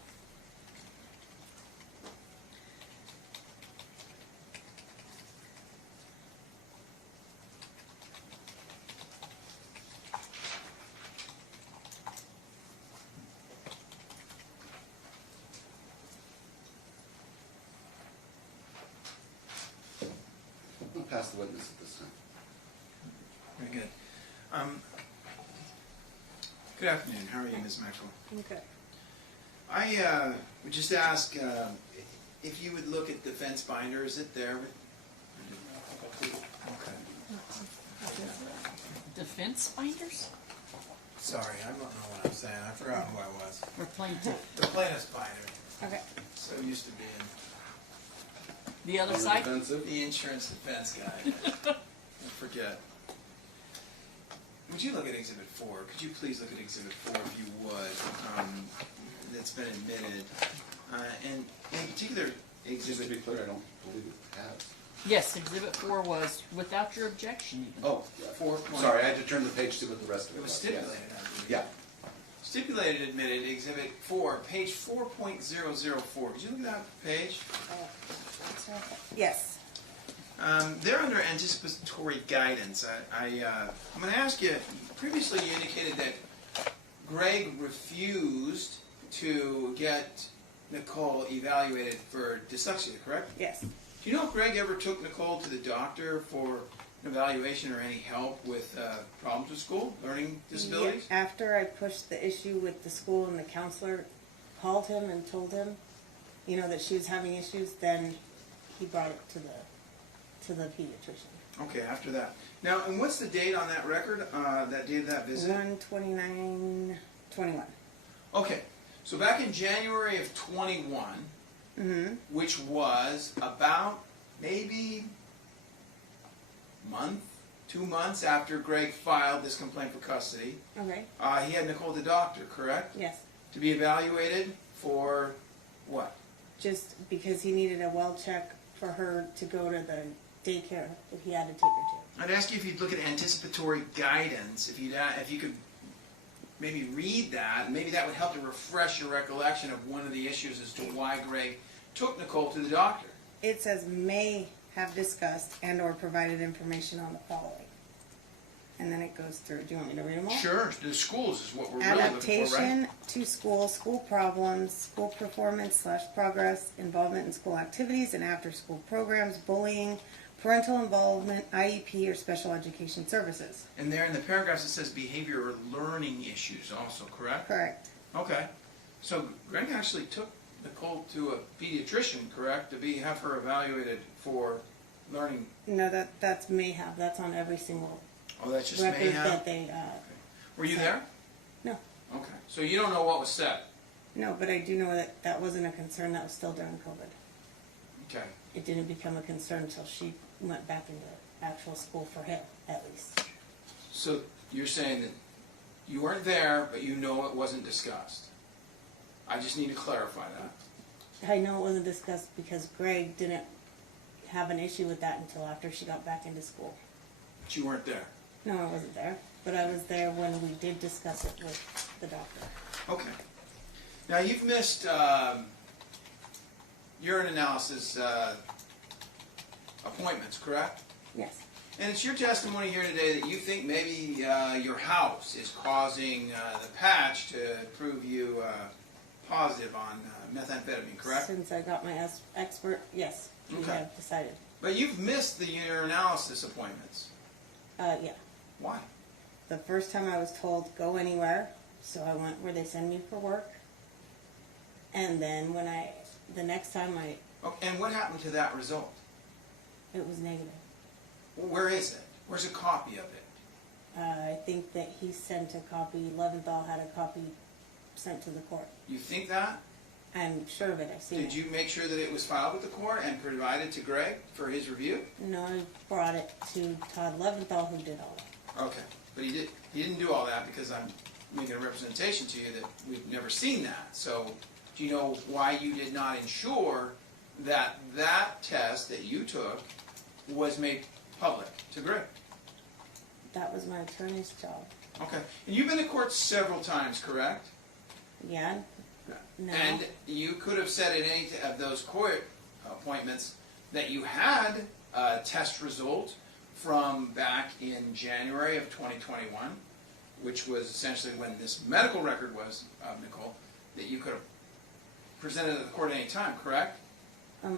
I'll pass the witness at this time. Very good. Good afternoon. How are you, Ms. Maxwell? Okay. I would just ask if you would look at the fence binder. Is it there? Okay. Defense binders? Sorry, I don't know what I'm saying. I forgot who I was. We're playing to The plaintiff's binder. Okay. So used to being the other On the side. defensive? the insurance defense guy. I forget. Would you look at Exhibit 4? Could you please look at Exhibit 4 if you would? That's been admitted. And in particular, Just to Exhibit... be clear, I don't believe it has. Yes, Exhibit 4 was without your objection even. Oh, yeah. 4. Sorry, I had to turn the page to what the rest of it It was was. stipulated, Yes. I believe. Yeah. Stipulated admitted, Exhibit 4, page 4.004. Could you look at that page? Yes. They're under anticipatory guidance. I'm going to ask you, previously you indicated that Greg refused to get Nicole evaluated for dyslexia, correct? Yes. Do you know if Greg ever took Nicole to the doctor for an evaluation or any help with problems with school, learning disabilities? Yeah. After I pushed the issue with the school and the counselor called him and told him, that she was having issues, then he brought it to the pediatrician. Okay, after that. Now, and what's the date on that record, that date of that visit? 1/29/21. Okay, so back in January of 21, which was about maybe month, 2 months after Greg filed this complaint for custody, Okay. he had Nicole the doctor, correct? Yes. To be evaluated for what? Just because he needed a well check for her to go to the daycare that he had to take her I'd ask you if you'd look at anticipatory guidance, if you could maybe read that, maybe that would help to refresh your recollection of one of the issues as to why Greg took Nicole to the doctor. to. It says may have discussed and or provided information on the following. And then it goes through. Do you want me to read them all? Sure, the schools is what we're really looking for, right? Adaptation to school, school problems, school performance / progress, involvement in school activities and after school programs, bullying, parental involvement, IEP or special education services. And there in the paragraphs it says behavior or learning issues also, correct? Correct. Okay. So Greg actually took Nicole to a pediatrician, correct, to have her evaluated for learning. No, that's may have. That's on every single Oh, that's just record mayhem? that they. Were you there? No, Okay. So you don't know what was said? no, but I do know that that wasn't a concern. That was still during COVID. Okay. It didn't become a concern until she went back into actual school for him, at least. So you're saying that you weren't there, but you know it wasn't discussed? I just need to clarify that. I know it wasn't discussed because Greg didn't have an issue with that until after she got back into school. But you weren't there. No, I wasn't there, but I was there when we did discuss it with the doctor. Okay. Now you've missed urine analysis appointments, correct? Yes. And it's your testimony here today that you think maybe your house is causing the patch to prove you positive on methamphetamine, correct? Since I got my expert, yes, we Okay. have decided. But you've missed the urinalysis appointments. Yeah. Why? The first time I was told, go anywhere, so I went where they send me for work. And then the next time Okay, and what happened to that result? it was negative. Well, where is it? Where's a copy of it? I think that he sent a copy, Leventhal had a copy sent to the court. You think that? I'm sure of it, I've seen Did it. you make sure that it was filed with the court and provided to Greg for his review? No, I brought it to Todd Leventhal, who did all that. Okay, but he didn't do all that because I'm making a representation to you that we've never seen that. So do you know why you did not ensure that that test that you took was made public to Greg? That was my attorney's job. Okay, and you've been to court several times, correct? Yeah? No. And you could have said at any of those court appointments that you had a test result from back in January of 2021, which was essentially when this medical record was, Nicole, that you could have presented at the court at any time, correct?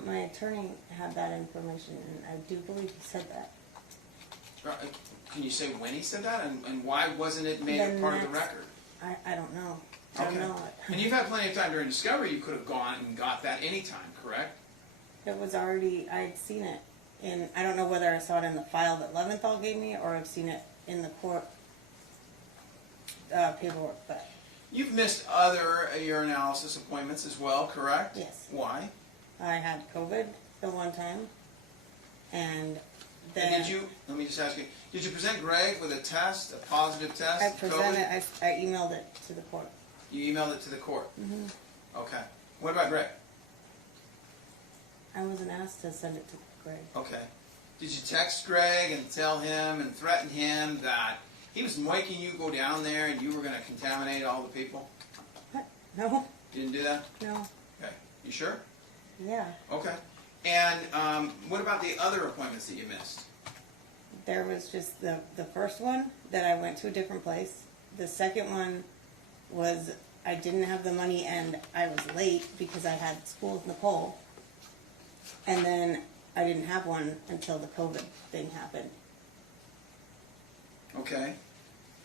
My attorney had that information, and I do believe he said that. Can you say when he said that, and why wasn't it made a The part of the next- record? I don't know. I don't know it. And you've had plenty of time during discovery. You could have gone and got that anytime, correct? It was already, I had seen it in, I don't know whether I saw it in the file that Leventhal gave me, or I've seen it in the court paperwork, but You've missed other urinalysis appointments as well, correct? yes. Why? I had COVID the one time, and then And did you, let me just ask you, did you present Greg with a test, a positive test? I of presented, COVID? I emailed it to the court. You emailed it to the court? Mm-hmm. Okay. What about Greg? I wasn't asked to send it to Greg. Okay. Did you text Greg and tell him and threaten him that he was making you go down there and you were going to contaminate all the people? What? No, You didn't do that? no, Okay. You sure? yeah. Okay. And what about the other appointments that you missed? There was just the first one that I went to a different place. The second one was I didn't have the money and I was late because I had school with Nicole. And then I didn't have one until the COVID thing happened. Okay.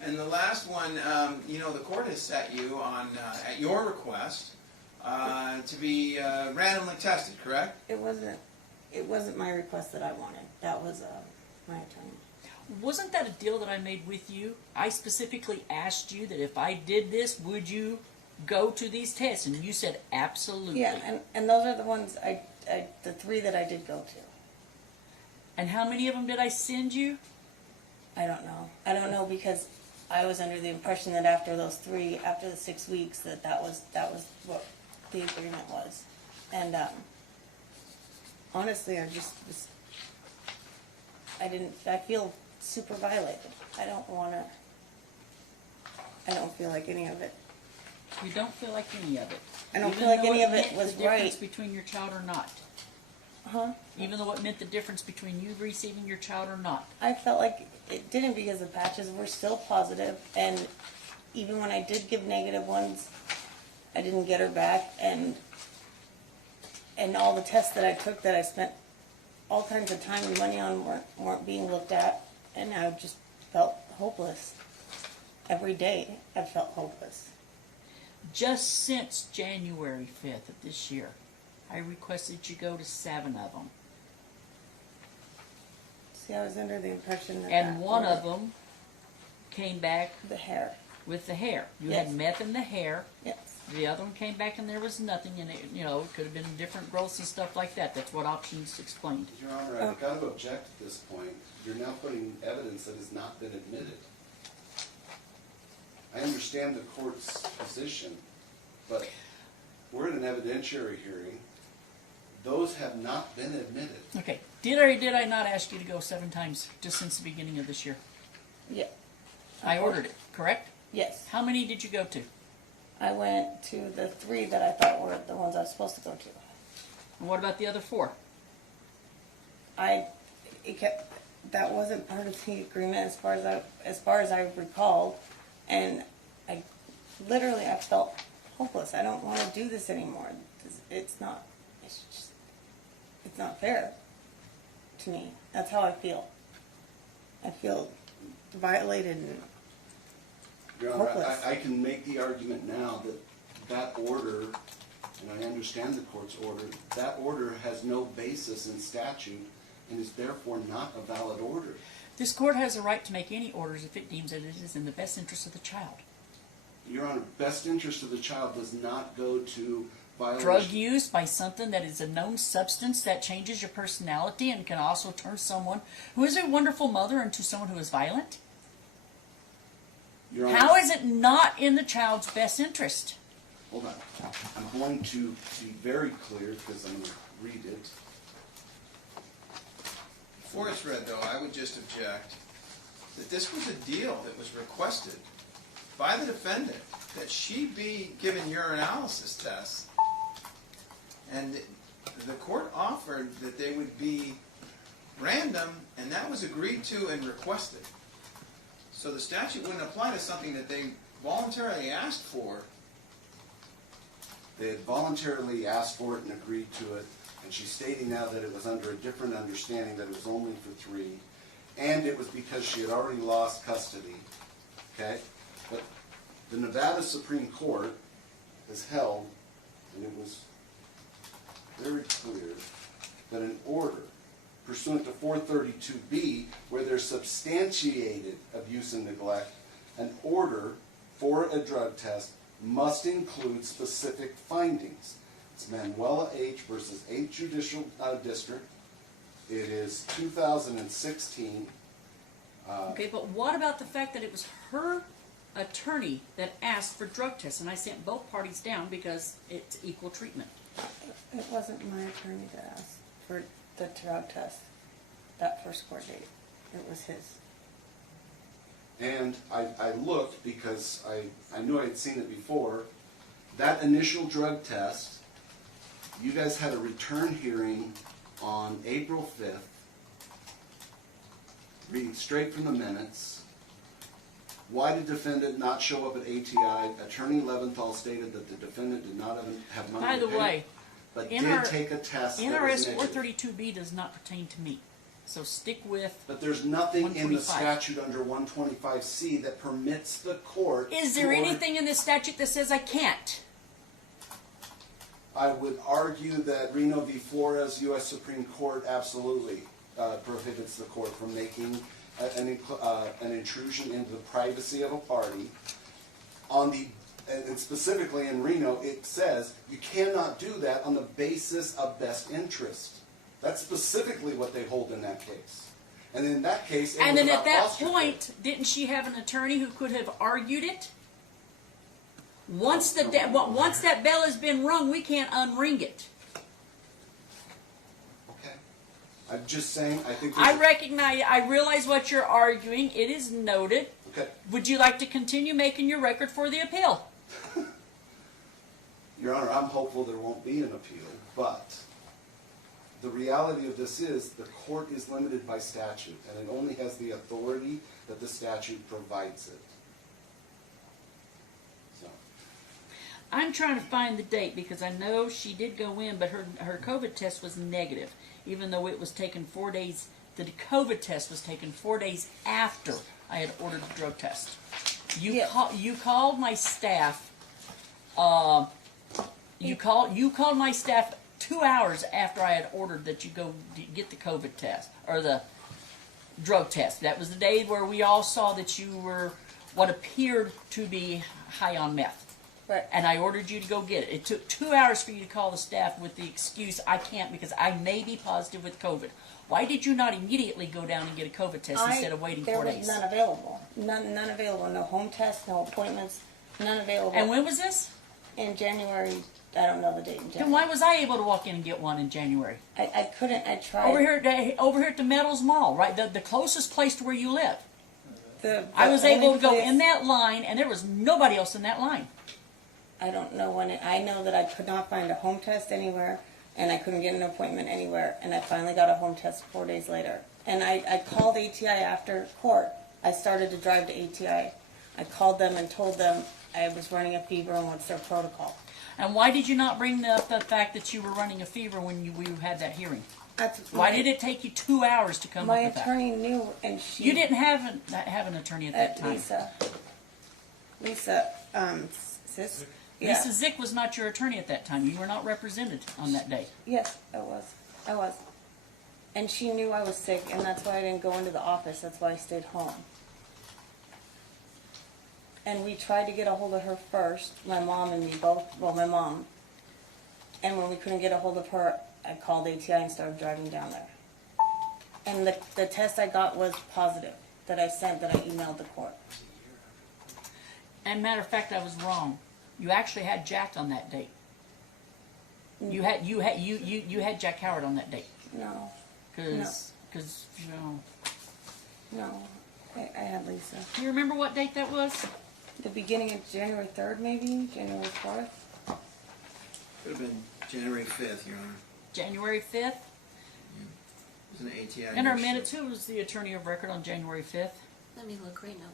And the last one, the court has set you on, at your request, to be randomly tested, correct? It wasn't my request that I wanted. That was my attorney. Wasn't that a deal that I made with you? I specifically asked you that if I did this, would you go to these tests? And you said absolutely. Yeah, and those are the ones the three that I did go to. And how many of them did I send you? I don't know. I don't know because I was under the impression that after those three, after the 6 weeks, that was what the agreement was. And honestly, I just was, I feel super violated. I don't feel like any of it. You don't feel like any of it. I don't Even feel like though any of meant it was the difference right. between your child or not. Huh? Even though it meant the difference between you receiving your child or not. I felt like it didn't because the patches were still positive, and even when I did give negative ones, I didn't get her back, and all the tests that I took that I spent all kinds of time and money on weren't being looked at, and I just felt hopeless. Every day I felt hopeless. Just since January 5th of this year, I requested you go to 7 of them. See, I was under the impression that And one of them came back the hair. with the hair. You Yes. had meth in the hair. Yes. The other one came back and there was nothing in it. It could have been different growths and stuff like that. That's what options explained. Your Honor, I've got to object at this point. You're now putting evidence that has not been admitted. I understand the court's position, but we're in an evidentiary hearing. Those have not been admitted. Okay. Did or did I not ask you to go 7 times just since the beginning of this year? Yeah. I ordered it, correct? Yes. How many did you go to? I went to the 3 that I thought were the ones I was supposed to go to. And what about the other 4? That wasn't part of the agreement as far as I recall, and I felt hopeless. I don't want to do this anymore. It's not fair to me. That's how I feel. I feel violated and Your Honor, hopeless. I can make the argument now that that order, and I understand the court's order, that order has no basis in statute and is therefore not a valid order. This court has a right to make any orders if it deems that it is in the best interest of the child. Your Honor, best interest of the child does not go to violation. Drug use by something that is a known substance that changes your personality and can also turn someone who is a wonderful mother into someone who is violent. Your Honor, How is it not in the child's best interest? hold on. I'm going to be very clear because I'm going to read it. Before it's read, though, I would just object that this was a deal that was requested by the defendant, that she be given urinalysis tests, and the court offered that they would be random, and that was agreed to and requested. So the statute wouldn't apply to something that they voluntarily asked for. They had voluntarily asked for it and agreed to it, and she's stating now that it was under a different understanding, that it was only for 3, and it was because she had already lost custody, okay? But the Nevada Supreme Court has held, and it was very clear, that an order pursuant to 432B, where there's substantiated abuse and neglect, an order for a drug test must include specific findings. It's Manuela H. versus 8th Judicial District. It is 2016. Okay, but what about the fact that it was her attorney that asked for drug tests, and I sent both parties down because it's equal treatment? It wasn't my attorney that asked for the drug test that first court date. It was his. And I looked because I knew I had seen it before. That initial drug test, you guys had a return hearing on April 5th, reading straight from the minutes. Why did defendant not show up at ATI? Attorney Leventhal stated that the defendant did not have money By to the pay, way, but did take a test that was NRS negative. 432B does not pertain to me. So stick with. But there's nothing in the 125. statute under 125C that permits the court. Is there to order- anything in this statute that says I can't? I would argue that Reno v. Flores, U.S. Supreme Court, absolutely prohibits the court from making an intrusion into the privacy of a party. And specifically in Reno, it says you cannot do that on the basis of best interest. That's specifically what they hold in that case. And in that case, it And was then at about that foster point, care. didn't she have an attorney who could have argued it? Once that bell has been rung, we can't unring it. Okay. I'm just saying, I think I realize what you're arguing. It is noted. Okay. Would you like to continue making your record for the appeal? Your Honor, I'm hopeful there won't be an appeal, but the reality of this is the court is limited by statute, and it only has the authority that the statute provides it. So, I'm trying to find the date because I know she did go in, but her COVID test was negative, even though it was taken 4 days. The COVID test was taken 4 days after I had ordered the drug test. You called my staff. You called my staff 2 hours after I had ordered that you go get the COVID test or the drug test. That was the day where we all saw that you were what appeared to be high on meth. Right. And I ordered you to go get it. It took 2 hours for you to call the staff with the excuse, I can't because I may be positive with COVID. Why did you not immediately go down and get a COVID test instead of waiting 4 days? There was none available. None available. No home tests, no appointments, none available. And when was this? In January I don't know the date in Then why January. was I able to walk in and get one in January? I couldn't, I tried. Over here at the Meadows Mall, right? The closest place to where you live. I I was able to go in that line, and there was nobody else in that line. I don't know when I know that I could not find a home test anywhere, and I couldn't get an appointment anywhere, and I finally got a home test 4 days later. And I called ATI after court. I started to drive to ATI. I called them and told them I was running a fever and what's their protocol. And why did you not bring up the fact that you were running a fever when we had that hearing? Why did it take you 2 hours to come My up with that? attorney knew, and she. You didn't have an attorney at that time. Lisa, sis. Yeah. Lisa Zick was not your attorney at that time. You were not represented on that day. Yes, I was. And she knew I was sick, and that's why I didn't go into the office. That's why I stayed home. And we tried to get a hold of her first, my mom and me both, well, my mom. And when we couldn't get a hold of her, I called ATI and started driving down there. And the test I got was positive, that I emailed the court. And matter of fact, I was wrong. You actually had Jack on that date. You had Jack Howard on that date. No, Cause you know. no, I had Lisa. Do you remember what date that was? The beginning of January 3rd, maybe? January 4th? Could have been January 5th, Your Honor. January 5th? It was an ATI. In our issue. minutes, who was the attorney of record on January 5th? Let me look right now.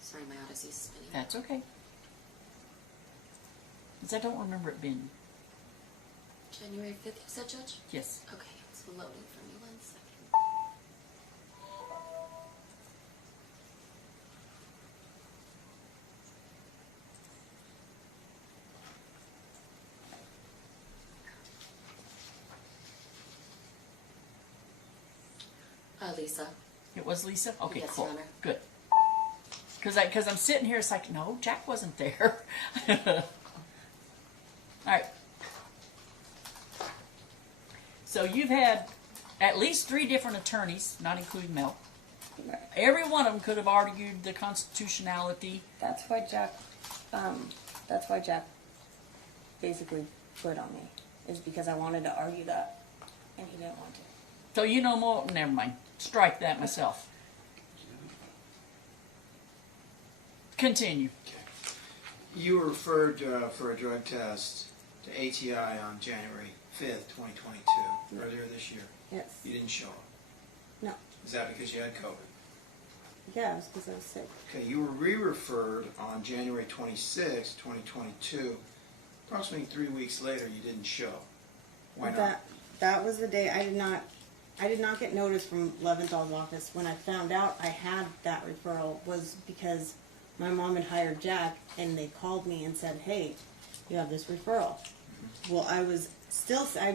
Sorry, my Odyssey's spinning. That's okay. Because I don't remember it being. January 5th, you said, Judge? Yes. Okay, it's loading for me. 1 second. Lisa. It was Lisa? Okay, Yes, cool. Your Honor. Good. Because I'm sitting here, it's like, no, Jack wasn't there. All right. So you've had at least 3 different attorneys, not including Mel. Right. Every one of them could have argued the constitutionality. That's why Jack basically quit on me, is because I wanted to argue that, and he didn't want to. So you know more. Never mind. Strike that myself. Continue. You were referred for a drug test to ATI on January 5th, 2022, earlier this year. Yes. You didn't show up. No. Is that because you had COVID? Yeah, it was because I was sick. Okay, you were re-referred on January 26th, 2022. Approximately 3 weeks later, you didn't show. Why not? That was the day I did not get notice from Leventhal's office. When I found out I had that referral was because my mom had hired Jack, and they called me and said, hey, you have this referral. Well, I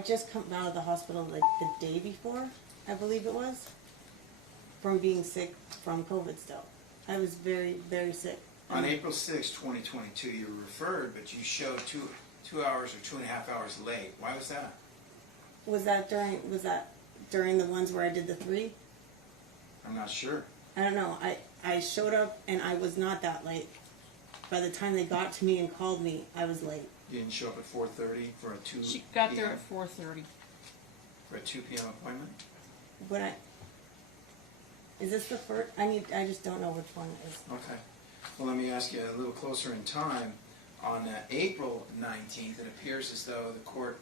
just come out of the hospital like the day before, I believe it was, from being sick from COVID still. I was very, very sick. On April 6, 2022, you were referred, but you showed 2 hours or 2.5 hours late. Why was that? Was that during the ones where I did the 3? I'm not sure. I don't know. I showed up and I was not that late. By the time they got to me and called me, I was late. You didn't show up at 4:30 for a 2 She got there p.m. at 4:30. for a 2 p.m. appointment? Is this the first? I just don't know which one it is. Okay. Well, let me ask you a little closer in time. On April 19th, it appears as though the court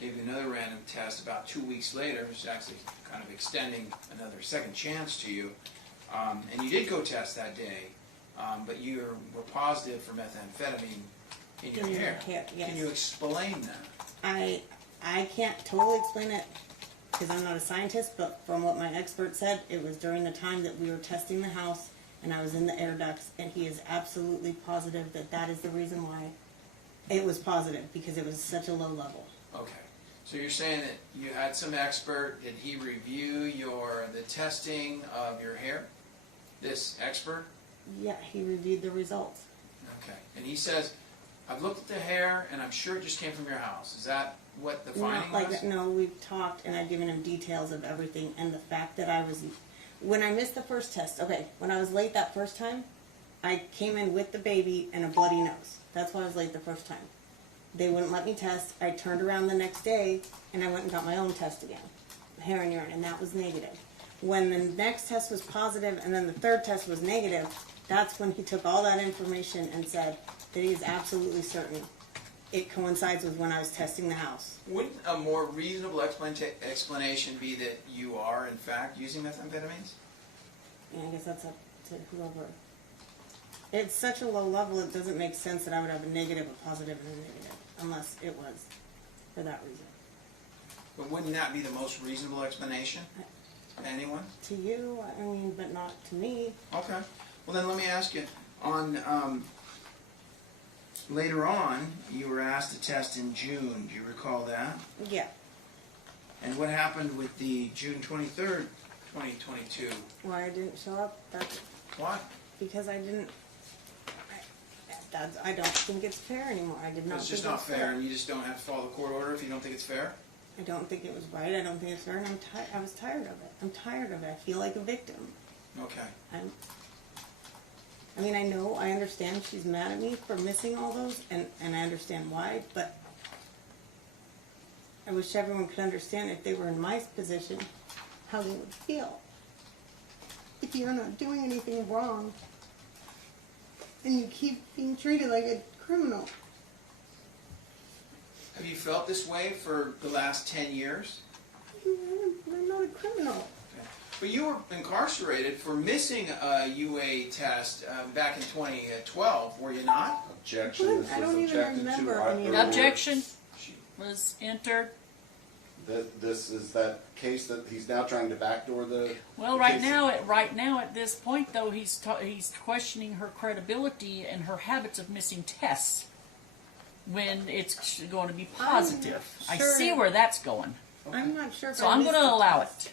gave you another random test about 2 weeks later, which is actually kind of extending another second chance to you. And you did go test that day, but you were positive for methamphetamine in your hair. Yes. Can you explain that? I can't totally explain it because I'm not a scientist, but from what my expert said, it was during the time that we were testing the house and I was in the air ducts, and he is absolutely positive that that is the reason why it was positive, because it was such a low level. Okay. So you're saying that you had some expert, did he review the testing of your hair? This expert? Yeah, he reviewed the results. Okay. And he says, I've looked at the hair and I'm sure it just came from your house. Is that what the finding was? No, we've talked and I've given him details of everything, and the fact that When I missed the first test, okay, when I was late that first time, I came in with the baby and a bloody nose. That's why I was late the first time. They wouldn't let me test. I turned around the next day and I went and got my own test again, hair and urine, and that was negative. When the next test was positive and then the third test was negative, that's when he took all that information and said that he is absolutely certain it coincides with when I was testing the house. Wouldn't a more reasonable explanation be that you are, in fact, using methamphetamines? And I guess that's up to whoever. It's such a low level, it doesn't make sense that I would have a negative, a positive, and a negative, unless it was for that reason. But wouldn't that be the most reasonable explanation? Anyone? To you, I mean, but not to me. Okay. Well, then let me ask you, on later on, you were asked to test in June. Do you recall that? Yeah. And what happened with the June 23rd, 2022? Why I didn't show up? That's What? because I didn't. I don't think it's fair anymore. I did not. It's just think not fair, and you just don't have to follow the court order if you don't think it's fair? I don't think it was right. I don't think it's fair, and I was tired of it. I'm tired of it. I feel like a victim. Okay. I mean, I understand she's mad at me for missing all those, and I understand why, but I wish everyone could understand if they were in my position, how they would feel. If you're not doing anything wrong, and you keep being treated like a criminal. Have you felt this way for the last 10 years? I'm not a criminal. Okay. But you were incarcerated for missing a UA test back in 2012, were you not? Objection, this I was don't even objected remember to. any of Our that. Objection was entered. This is that case that he's now trying to backdoor the. Well, the right case. now, at this point, though, he's questioning her credibility and her habits of missing tests when it's going to be positive. I sure. see where that's going, I'm not sure if so I I'm missed going to a allow test. it.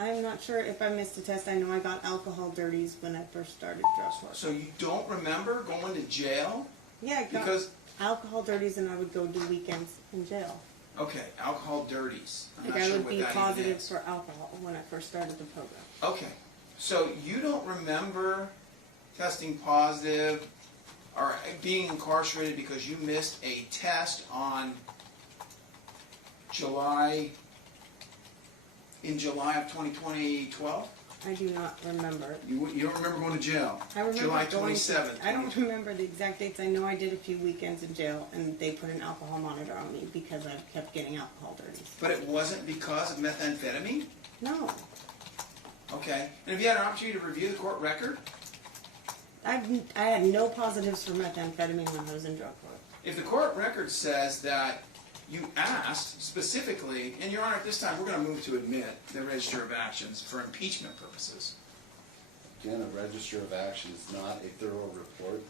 I'm not sure if I missed a test. I know I got alcohol dirties when I first started drug work. So you don't remember going to jail? Yeah, I got Because, alcohol dirties, and I would go do weekends in jail. okay, alcohol dirties. I'm Like not I sure would what be that even positive is. for alcohol when I first started the program. Okay, so you don't remember testing positive or being incarcerated because you missed a test on in July of 2012? I do not remember. You don't remember going to jail? I remember July going to- 27th. I don't remember the exact dates. I know I did a few weekends in jail, and they put an alcohol monitor on me because I kept getting alcohol dirties. But it wasn't because of methamphetamine? No, Okay. And have you had an opportunity to review the court record? I had no positives for methamphetamine when I was in drug court. If the court record says that you asked specifically, and Your Honor, at this time, we're going to move to admit the register of actions for impeachment purposes. Again, a register of action is not a thorough report.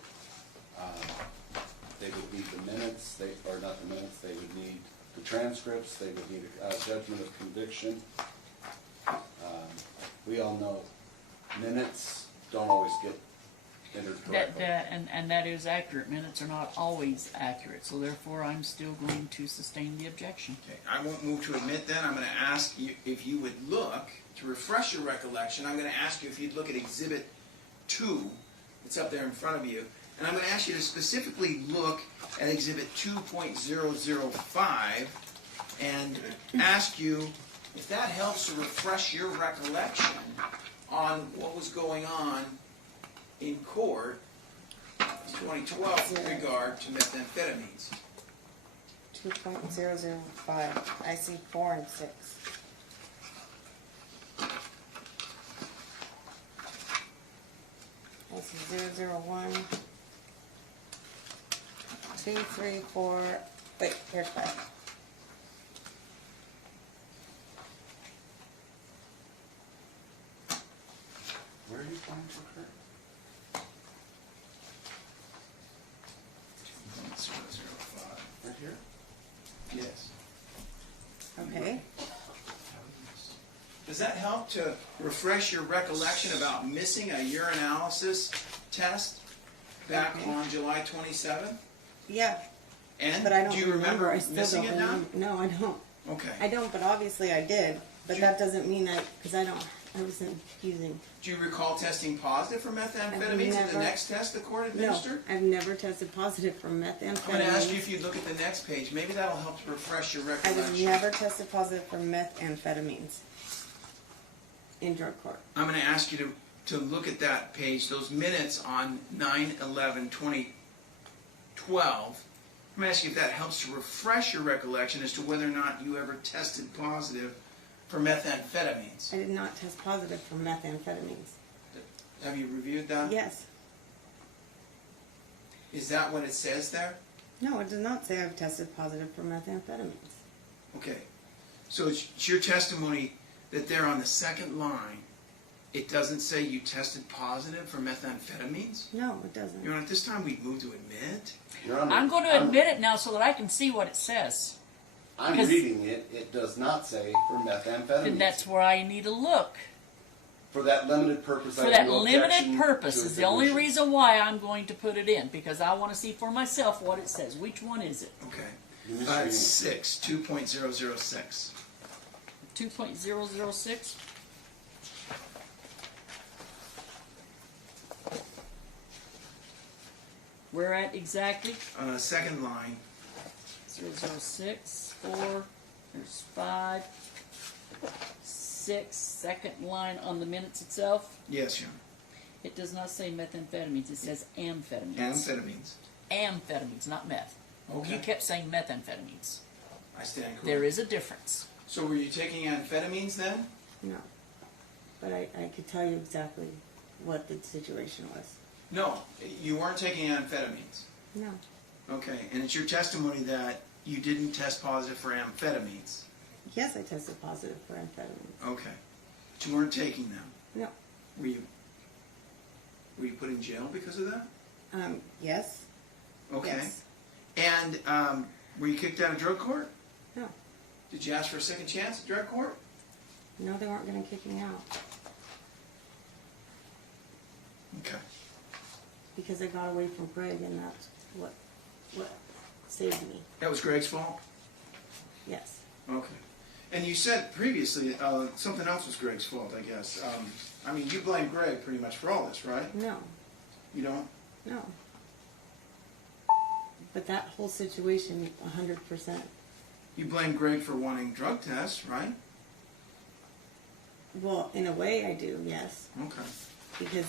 They would need the minutes, or not the minutes, they would need the transcripts, they would need a judgment of conviction. We all know minutes don't always get entered correctly. And that is accurate. Minutes are not always accurate, so therefore I'm still going to sustain the objection. Okay, I won't move to admit then. I'm going to ask you if you would look, to refresh your recollection, I'm going to ask you if you'd look at Exhibit 2. It's up there in front of you. And I'm going to ask you to specifically look at Exhibit 2.005 and ask you if that helps to refresh your recollection on what was going on in court in 2012 with regard to methamphetamines. 2.005. I see 4 and 6. I see 001. 2, 3, 4. Wait, here's 5. Where are you going to Kurt? 2.005. Right here? Yes. Okay. Does that help to refresh your recollection about missing a urinalysis test back on July 27th? Yeah, And but I don't do you remember I still missing don't it now? remember. No, I don't. Okay. I don't, but obviously I did. But that doesn't mean because I don't I was confusing. Do you recall testing positive for methamphetamines at the never- next test the court No, administered? I've never tested positive for methamphetamine. I'm going to ask you if you look at the next page. Maybe that'll help to refresh your I was recollection. never tested positive for methamphetamines in drug court. I'm going to ask you to look at that page, those minutes on 9/11/2012. I'm going to ask you if that helps to refresh your recollection as to whether or not you ever tested positive for methamphetamines. I did not test positive for methamphetamines. Have you reviewed that? Yes. Is that what it says there? No, it does not say I've tested positive for methamphetamines. Okay. So it's your testimony that there on the second line, it doesn't say you tested positive for methamphetamines? No, it doesn't. Your Honor, at this time we move to admit. Your Honor, I'm going to admit it now so that I can see what it says. I'm 'cause- reading it. It does not say for methamphetamines. And that's where I need to look. For that limited purpose, I For have that no limited objection purpose to is its the only admission. reason why I'm going to put it in, because I want to see for myself what it says. Which one is it? Okay. You're misreading It's it. 6, 2.006. 2.006? Where at exactly? Second line. 006, 4, there's 5, 6, second line on the minutes itself. Yes, Your Honor. It does not say methamphetamines, it says amphetamines. Amphetamines. Amphetamines, not meth. Okay. You kept saying methamphetamines. I stand corrected. There is a difference. So were you taking amphetamines then? No. But I could tell you exactly what the situation was. No, you weren't taking amphetamines. No. Okay, and it's your testimony that you didn't test positive for amphetamines. Yes, I tested positive for amphetamines. Okay. But you weren't taking them. No. Were you put in jail because of that? Yes. Okay. Yes. And were you kicked out of drug court? No. Did you ask for a second chance at drug court? No, they weren't going to kick me out Okay. because I got away from Greg, and that's what saved me. That was Greg's fault? Yes. Okay. And you said previously something else was Greg's fault, I guess. I mean, you blame Greg pretty much for all this, right? No. You don't? No. But that whole situation, 100%. You blame Greg for wanting drug tests, right? Well, in a way, I do. Yes, Okay. because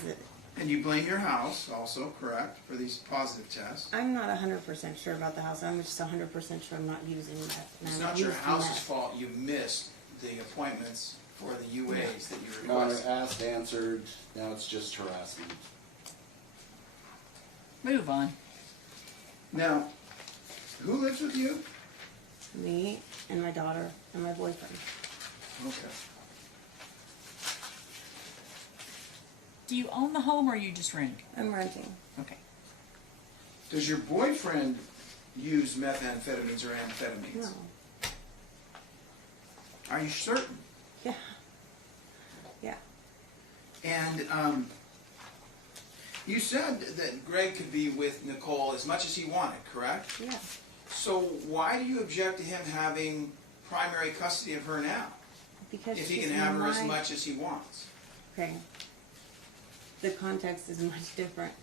And you blame your house also, correct, for these positive tests? I'm not 100% sure about the house. I'm just 100% sure I'm not using that. And It's I not used your house's meth. fault you missed the appointments for the UAs that you Your Honor, requested. asked, answered, now it's just harassment. Move on. Now, who lives with you? Me and my daughter and my boyfriend. Okay. Do you own the home or are you just renting? I'm renting. Okay. Does your boyfriend use methamphetamines or amphetamines? No. Are you certain? Yeah. Yeah. And you said that Greg could be with Nicole as much as he wanted, correct? Yeah. So why do you object to him having primary custody of her now? Because If he she's can have her as my- much as he wants? Okay. The context is much different.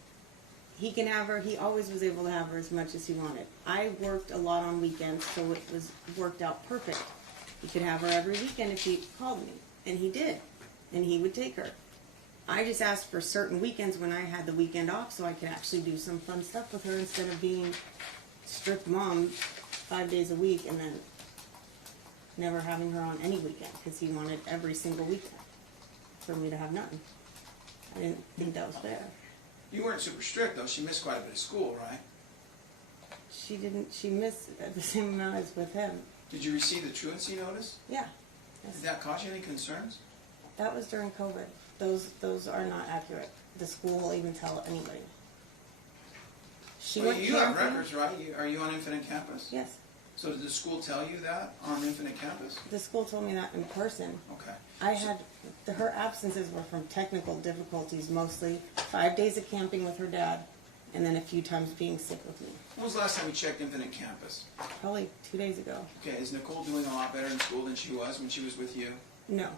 He can have her, he always was able to have her as much as he wanted. I worked a lot on weekends, so it was worked out perfect. He could have her every weekend if he called me, and he did, and he would take her. I just asked for certain weekends when I had the weekend off so I could actually do some fun stuff with her instead of being strict mom 5 days a week and then never having her on any weekend because he wanted every single weekend for me to have none. I didn't think that was fair. You weren't super strict though. She missed quite a bit of school, right? She missed the same amount as with him. Did you receive the truancy notice? Yeah. Did Yes. that cause you any concerns? That was during COVID. Those are not accurate. The school will even tell anybody. She Well, went you have camping. records, right? Are you on Infinite Campus? Yes. So did the school tell you that on Infinite Campus? The school told me that in person. Okay. I had, her absences were from technical difficulties mostly, 5 days of camping with her dad, and then a few times being sick with me. When was the last time we checked Infinite Campus? Probably 2 days ago. Okay, is Nicole doing a lot better in school than she was when she was with you? No.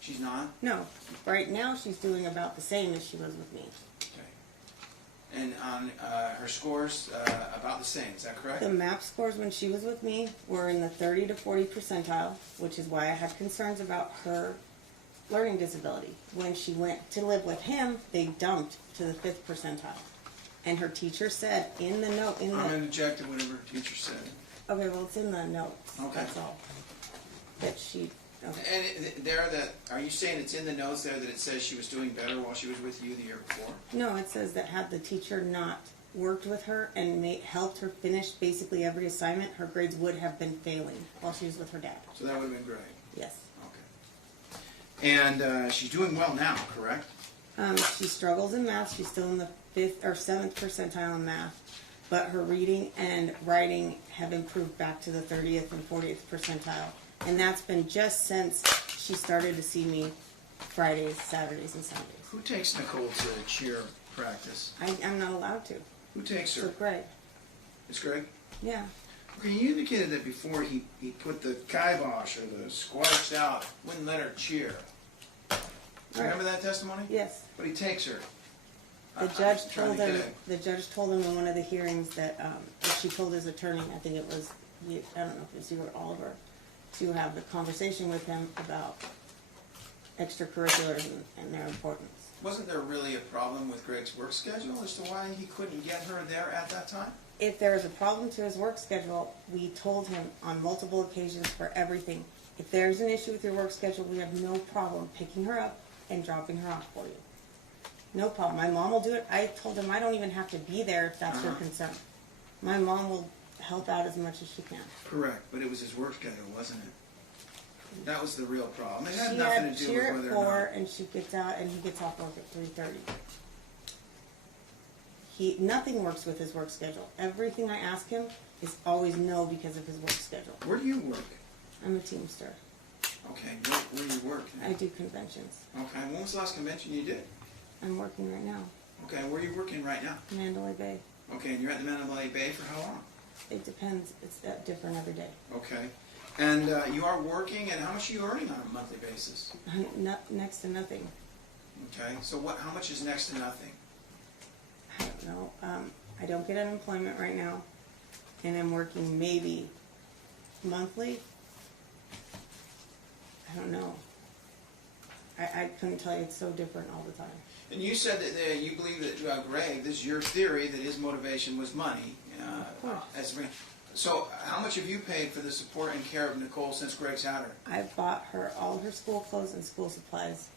She's not? No, right now she's doing about the same as she was with me. Okay. And on her scores, about the same, is that correct? The MAP scores when she was with me were in the 30 to 40 percentile, which is why I had concerns about her learning disability. When she went to live with him, they dumped to the 5th percentile. And her teacher said in the note, I'm going to inject whatever her teacher said. okay, well, it's in the notes, Okay. that's all. That she, okay. And are you saying it's in the notes there that it says she was doing better while she was with you the year before? No, it says that had the teacher not worked with her and helped her finish basically every assignment, her grades would have been failing while she was with her dad. So that would have been great. Yes. Okay. And she's doing well now, correct? She struggles in math. She's still in the 5th or 7th percentile in math, but her reading and writing have improved back to the 30th and 40th percentile. And that's been just since she started to see me Fridays, Saturdays, and Sundays. Who takes Nicole to cheer practice? I'm not allowed to. Who takes So her? Greg. It's Greg? Yeah. Okay, you indicated that before he put the kibosh or the squashed out, wouldn't let her cheer. Remember that testimony? Yes. But he takes her. The I'm judge just trying told to him. get it. The judge told him in one of the hearings that she told his attorney, I think it was, I don't know if it was you or Oliver, to have the conversation with him about extracurriculars and their importance. Wasn't there really a problem with Greg's work schedule as to why he couldn't get her there at that time? If there is a problem to his work schedule, we told him on multiple occasions for everything. If there's an issue with your work schedule, we have no problem picking her up and dropping her off for you. No problem. My mom will do it. I told him I don't even have to be there if that's your concern. My mom will help out as much as she can. Correct, but it was his work schedule, wasn't it? That was the real problem. It had She nothing had to do cheer with at whether 4 or not. and she gets out and he gets off work at 3:30. Nothing works with his work schedule. Everything I ask him is always no because of his work schedule. Where do you work? I'm a teamster. Okay, where do you work? I do conventions. Okay, when was the last convention you did? I'm working right now. Okay, where are you working right now? Mandalay Bay. Okay, and you're at the Mandalay Bay for how long? It depends. It's different every day. Okay, and you are working, and how much are you earning on a monthly basis? Next to nothing. Okay, so how much is next to nothing? I don't know. I don't get unemployment right now, and I'm working maybe monthly. I don't know. I couldn't tell you. It's so different all the time. And you said that you believe that Greg, this is your theory, that his motivation was money. So how much have you paid for the support and care of Nicole since Greg's had her? I've bought her all her school clothes and school supplies.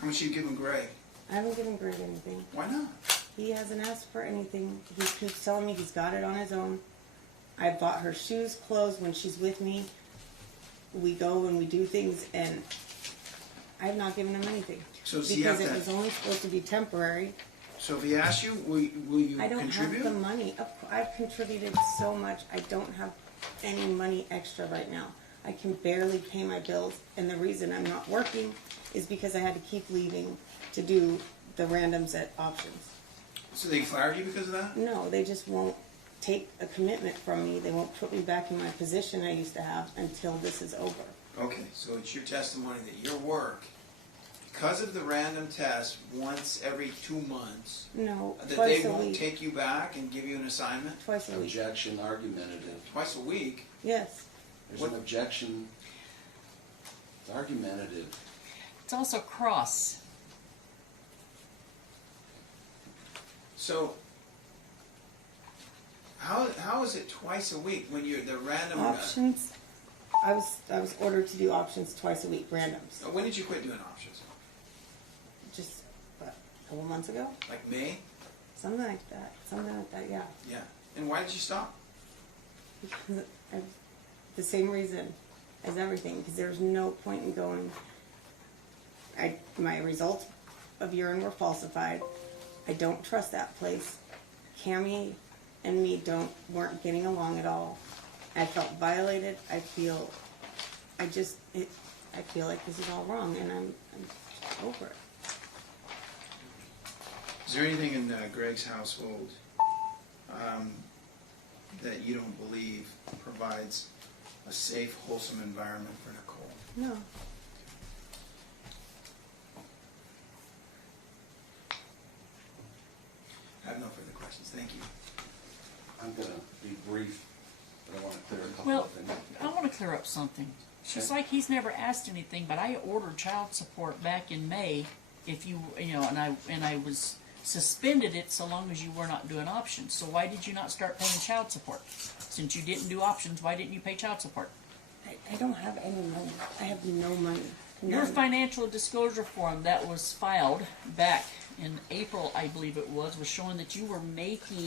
How much are you giving Greg? I haven't given Greg anything. Why not? He hasn't asked for anything. He keeps telling me he's got it on his own. I bought her shoes, clothes when she's with me. We go and we do things, and I've not given him anything. So does he have because it to- was only supposed to be temporary. So if he asks you, will you I don't contribute? have the money. I've contributed so much. I don't have any money extra right now. I can barely pay my bills, and the reason I'm not working is because I had to keep leaving to do the randoms at options. So they fired you because of that? No, they just won't take a commitment from me. They won't put me back in my position I used to have until this is over. Okay, so it's your testimony that your work, because of the random test once every 2 months, No, that they twice a won't week. take you back and give you an assignment Twice a week. Objection, argumentative. twice a week. Yes. There's What- an objection. It's argumentative. It's also cross. So how is it twice a week when you're the random? Options. I was ordered to do options twice a week, randoms. When did you quit doing options? Just what, a couple months ago, Like May? something like that. Something like that. Yeah. Yeah. And why did you stop? Because the same reason as everything. Because there's no point in going. My results of urine were falsified. I don't trust that place. Cammie and me weren't getting along at all. I felt violated. I feel like this is all wrong, and I'm over it. Is there anything in Greg's household that you don't believe provides a safe, wholesome environment for Nicole? No. questions. Thank you. I'm gonna be brief, but I wanna clear a couple Well, of things. I want to clear up something. She's Okay. like, he's never asked anything, but I ordered child support back in May. If you know, and I was suspended it so long as you were not doing options. So why did you not start paying child support? Since you didn't do options, why didn't you pay child support? I don't have any money. I have no money. Your None. financial disclosure form that was filed back in April, I believe it was showing that you were making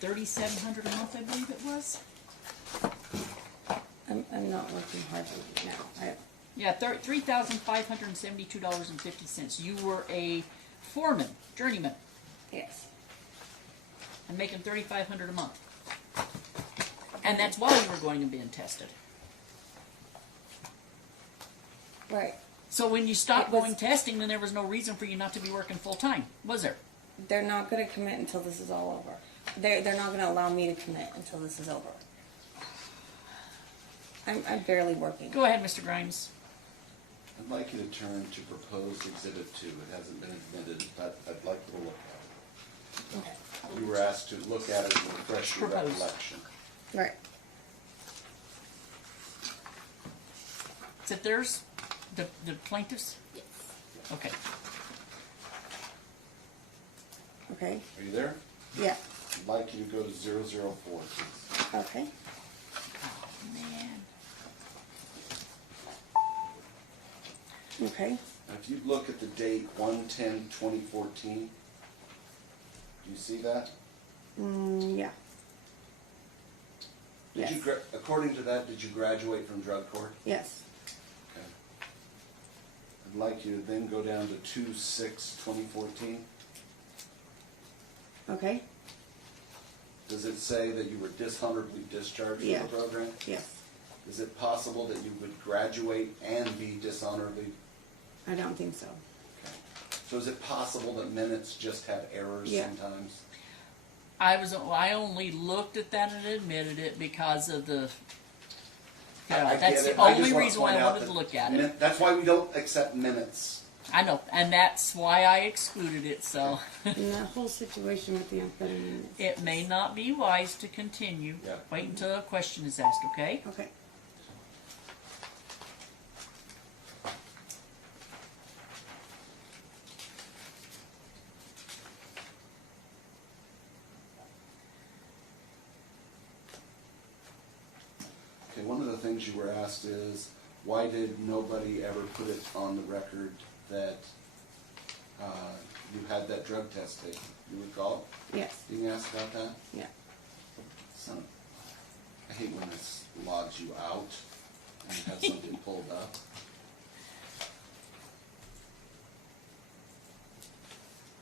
$3,700 a month. I believe it was. I'm not working hard now. Yeah, $3,572.50. You were a foreman, journeyman, Yes. and making $3,500 a month. And that's while you were going and being tested. Right. So when you stopped It was- going testing, then there was no reason for you not to be working full time, was there? They're not going to commit until this is all over. They're not going to allow me to commit until this is over. I'm barely working. Go ahead, Mr. Grimes. I'd like you to turn to proposed exhibit 2. It hasn't been admitted, but I'd like you to look at Okay. it. You were asked to look at it and refresh your Proposed. recollection. Right. Is it theirs? The plaintiffs? Yes. Okay. Okay. Are you there? Yeah. I'd like you to go to 004, please. Okay. Oh, man. Okay. Now, if you look at the date 1/10/2014, do you see that? Yeah. Did you, Yes. according to that, did you graduate from drug court? Yes. Okay. I'd like you to then go down to 2/6/2014. Okay. Does it say that you were dishonorably discharged Yeah. from the program? Yes. Is it possible that you would graduate and be dishonorably? I don't think so. Okay. So is it possible that minutes just have errors Yeah. sometimes? I only looked at that and admitted it because of the. I get That's it. the I just only wanna reason why point I out wanted to that look at it. That's why we don't accept minutes. I know, and that's why I excluded it. So And that whole situation with the amphetamine. it may not be wise to continue. Yeah. Wait until a question is asked. Okay. Okay. Okay, one of the things you were asked is, why did nobody ever put it on the record that you had that drug test taken? You recall Yes. being asked about that? Yeah. Son, I hate when this logs you out and you have something pulled up.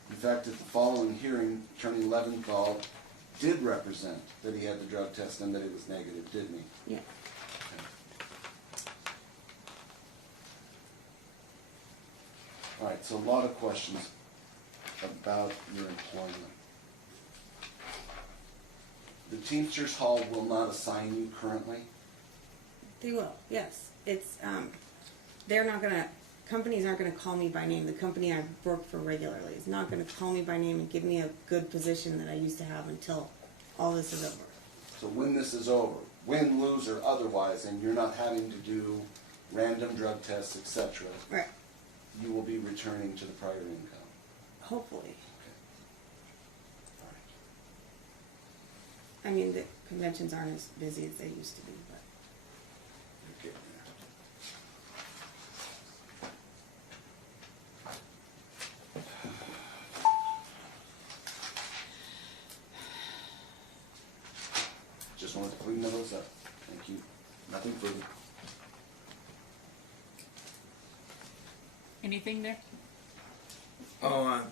In fact, at the following hearing, Attorney Leventhal did represent that he had the drug test and that it was negative, didn't he? Yeah. All right, so a lot of questions about your employment. The Teamsters Hall will not assign you currently? They will. Yes. It's they're not gonna. Companies aren't gonna call me by name. The company I work for regularly is not gonna call me by name and give me a good position that I used to have until all this is over. So when this is over, win, lose, or otherwise, and you're not having to do random drug tests, etc., Right. you will be returning to the prior income. Hopefully. Okay. All right. I mean, the conventions aren't as busy as they used to be, but You're getting there. Just wanted to clean those up. Thank you. Nothing further. Anything there? Oh,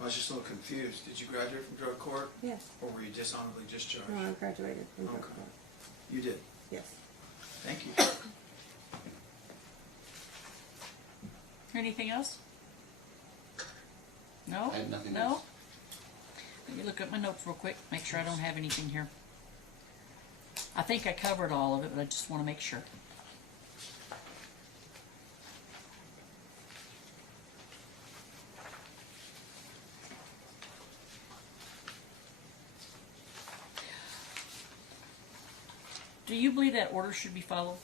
I was just a little confused. Did you graduate from drug court, yes. or were you dishonorably discharged? No, I graduated from drug Okay. court. You did. Yes. Thank you. Anything else? No? I had nothing No? else. Let me look at my notes real quick, make sure I don't have anything here. I think I covered all of it, but I just want to make sure. Do you believe that order should be followed?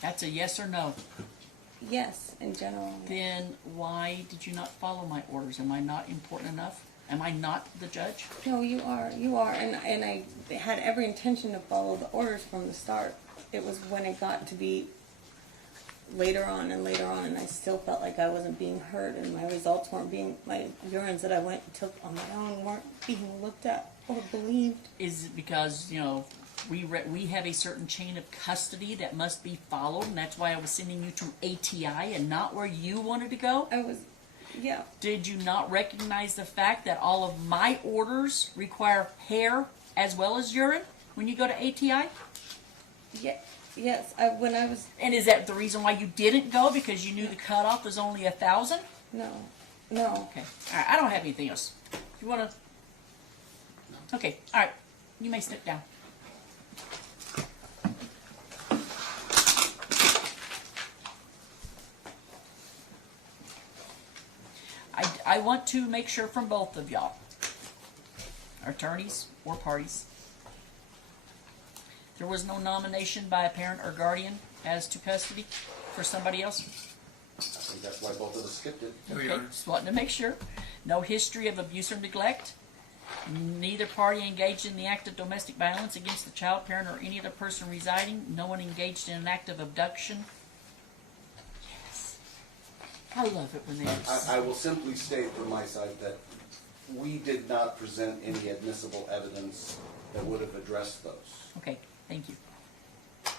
That's a yes or no. Yes, in general. Then why did you not follow my orders? Am I not important enough? Am I not the judge? No, you are, and I had every intention to follow the orders from the start. It was when it got to be later on, and I still felt like I wasn't being heard, and my results weren't being, my urines that I went and took on my own weren't being looked at or believed. Is it because, you know, we have a certain chain of custody that must be followed, and that's why I was sending you to ATI and not where you wanted to go? Yeah. Did you not recognize the fact that all of my orders require hair as well as urine when you go to ATI? Yeah. Yes. When I was. And is that the reason why you didn't go? Because you knew the cutoff was only 1,000? No. Okay. All right. I don't have anything else. You want to? Okay. All right. You may step down. I want to make sure from both of y'all, attorneys or parties, there was no nomination by a parent or guardian as to custody for somebody else? I think that's why both of us skipped it. Okay, just wanting to make sure. No history of abuse or neglect. Neither party engaged in the act of domestic violence against the child, parent, or any other person residing. No one engaged in an act of abduction. Yes. I love it when they I will simply state from my side that we did not present any admissible evidence that would have addressed those. Okay, thank you.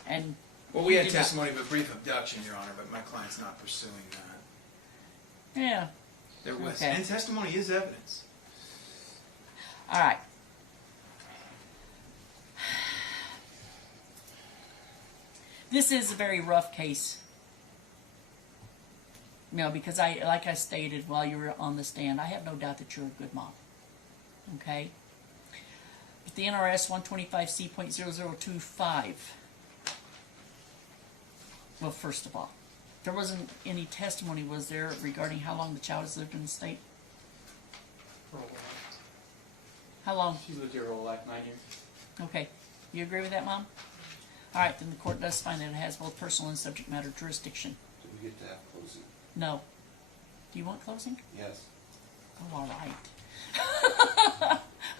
And Well, we you had did not- testimony of a brief abduction, Your Honor, but my client's not pursuing that. Yeah. There was, Okay. and testimony is evidence. All right. This is a very rough case. You know, because like I stated while you were on the stand, I have no doubt that you're a good mom. Okay? But the NRS 125C.0025. Well, first of all, there wasn't any testimony, was there, regarding how long the child has lived in the state? For a while. How long? She's lived here her whole life, 9 years. Okay. You agree with that, Mom? All right, then the court does find that it has both personal and subject matter jurisdiction. Did we get to have closing? No. Do you want closing? Yes. Oh, all right.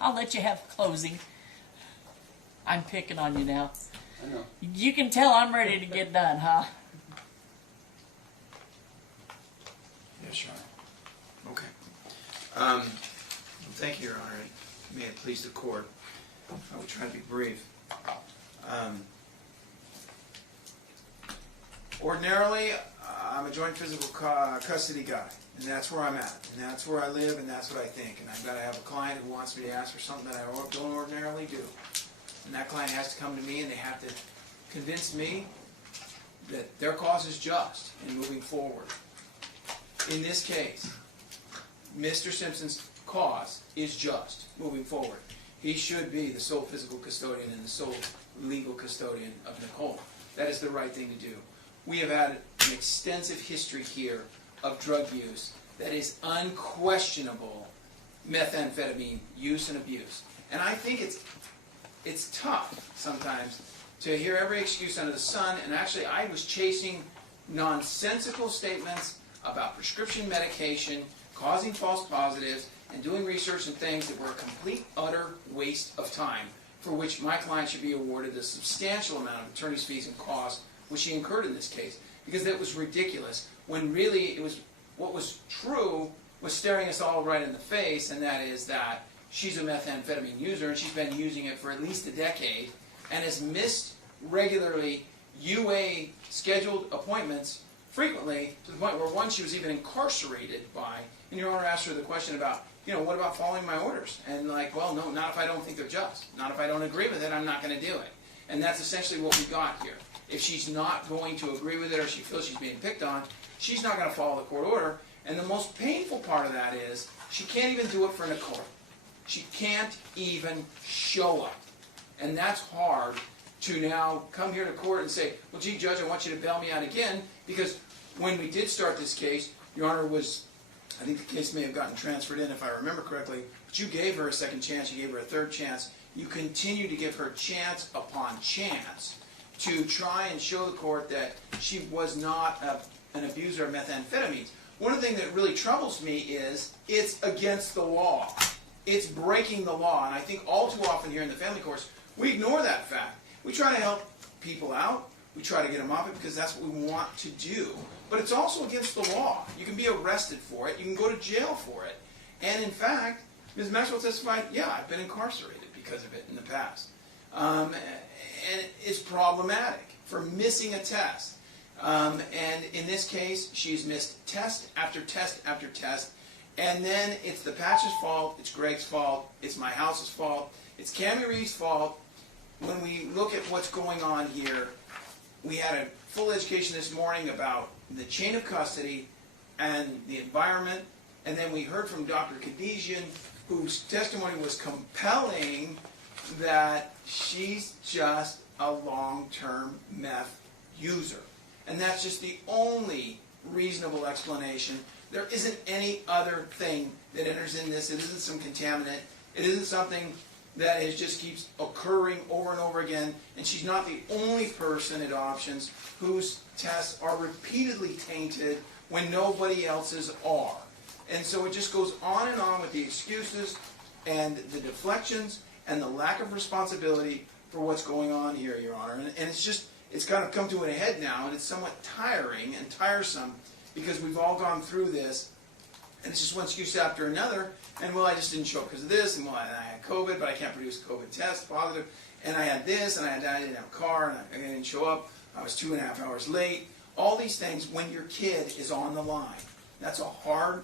I'll let you have closing. I'm picking on you now. I know. You can tell I'm ready to get done, huh? Yes, Your Honor. Okay. Thank you, Your Honor. May it please the court. I will try to be brief. Ordinarily, I'm a joint physical custody guy, and that's where I'm at, and that's where I live, and that's what I think. And I've got to have a client who wants me to ask for something that I don't ordinarily do. And that client has to come to me, and they have to convince me that their cause is just in moving forward. In this case, Mr. Simpson's cause is just moving forward. He should be the sole physical custodian and the sole legal custodian of Nicole. That is the right thing to do. We have had an extensive history here of drug use that is unquestionable methamphetamine use and abuse. And I think it's tough sometimes to hear every excuse under the sun, and actually I was chasing nonsensical statements about prescription medication, causing false positives, and doing research and things that were a complete, utter waste of time, for which my client should be awarded a substantial amount of attorney's fees and costs, which he incurred in this case, because that was ridiculous, when really it was what was true was staring us all right in the face, and that is that she's a methamphetamine user, and she's been using it for at least a decade, and has missed regularly UA scheduled appointments frequently, to the point where once she was even incarcerated by, and Your Honor asked her the question about, what about following my orders? And like, well, no, not if I don't think they're just. Not if I don't agree with it, I'm not going to do it. And that's essentially what we got here. If she's not going to agree with it, or she feels she's being picked on, she's not going to follow the court order. And the most painful part of that is, she can't even do it for Nicole. She can't even show up. And that's hard to now come here to court and say, well, gee, Judge, I want you to bail me out again, because when we did start this case, Your Honor was I think the case may have gotten transferred in if I remember correctly, but you gave her a second chance, you gave her a third chance. You continue to give her chance upon chance to try and show the court that she was not an abuser of methamphetamines. One of the things that really troubles me is it's against the law. It's breaking the law, and I think all too often here in the family courts, we ignore that fact. We try to help people out, we try to get them off it because that's what we want to do. But it's also against the law. You can be arrested for it, you can go to jail for it. And in fact, Ms. Maxwell testified, yeah, I've been incarcerated because of it in the past. And it's problematic for missing a test. And in this case, she's missed test after test after test. And then it's the Patch's fault, it's Greg's fault, it's my house's fault, it's Cammie Reed's fault. When we look at what's going on here, we had a full education this morning about the chain of custody and the environment. And then we heard from Dr. Kadesian, whose testimony was compelling, that she's just a long-term meth user. And that's just the only reasonable explanation. There isn't any other thing that enters in this. It isn't some contaminant. It isn't something that just keeps occurring over and over again. And she's not the only person at Options whose tests are repeatedly tainted when nobody else's are. And so it just goes on and on with the excuses and the deflections and the lack of responsibility for what's going on here, Your Honor. And it's kind of come to a head now, and it's somewhat tiring and tiresome because we've all gone through this, and it's just one excuse after another. And well, I just didn't show up because of this, and well, I had COVID, but I can't produce a COVID test positive, and I had this, and I didn't have a car, and I didn't show up. I was 2.5 hours late. All these things when your kid is on the line. That's a hard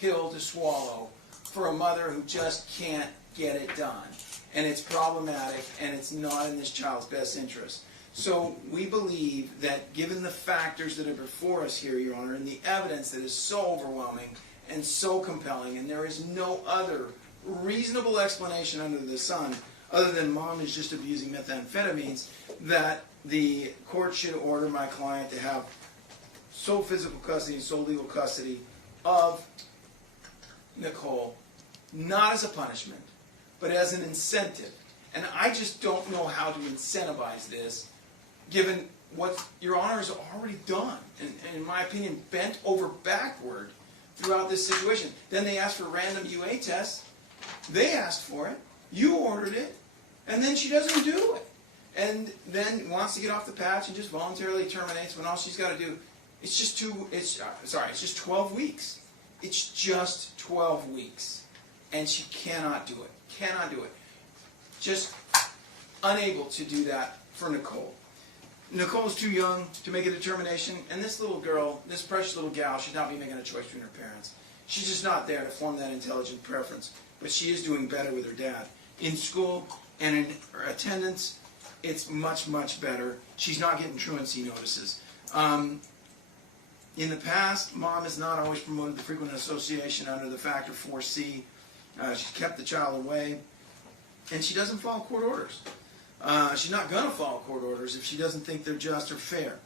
pill to swallow for a mother who just can't get it done. And it's problematic, and it's not in this child's best interest. So we believe that given the factors that are before us here, Your Honor, and the evidence that is so overwhelming and so compelling, and there is no other reasonable explanation under the sun other than mom is just abusing methamphetamines, that the court should order my client to have sole physical custody and sole legal custody of Nicole, not as a punishment, but as an incentive. And I just don't know how to incentivize this, given what Your Honor has already done, and in my opinion, bent over backward throughout this situation. Then they asked for random UA tests. They asked for it. You ordered it. And then she doesn't do it. And then wants to get off the patch and just voluntarily terminates when all she's got to do, it's just 12 weeks. It's just 12 weeks. And she cannot do it. Cannot do it. Just unable to do that for Nicole. Nicole's too young to make a determination, and this little girl, this precious little gal, should not be making a choice between her parents. She's just not there to form that intelligent preference, but she is doing better with her dad. In school and in her attendance, it's much, much better. She's not getting truancy notices. In the past, mom has not always promoted the frequent association under the factor 4C. She's kept the child away, and she doesn't follow court orders. She's not going to follow court orders if she doesn't think they're just or fair.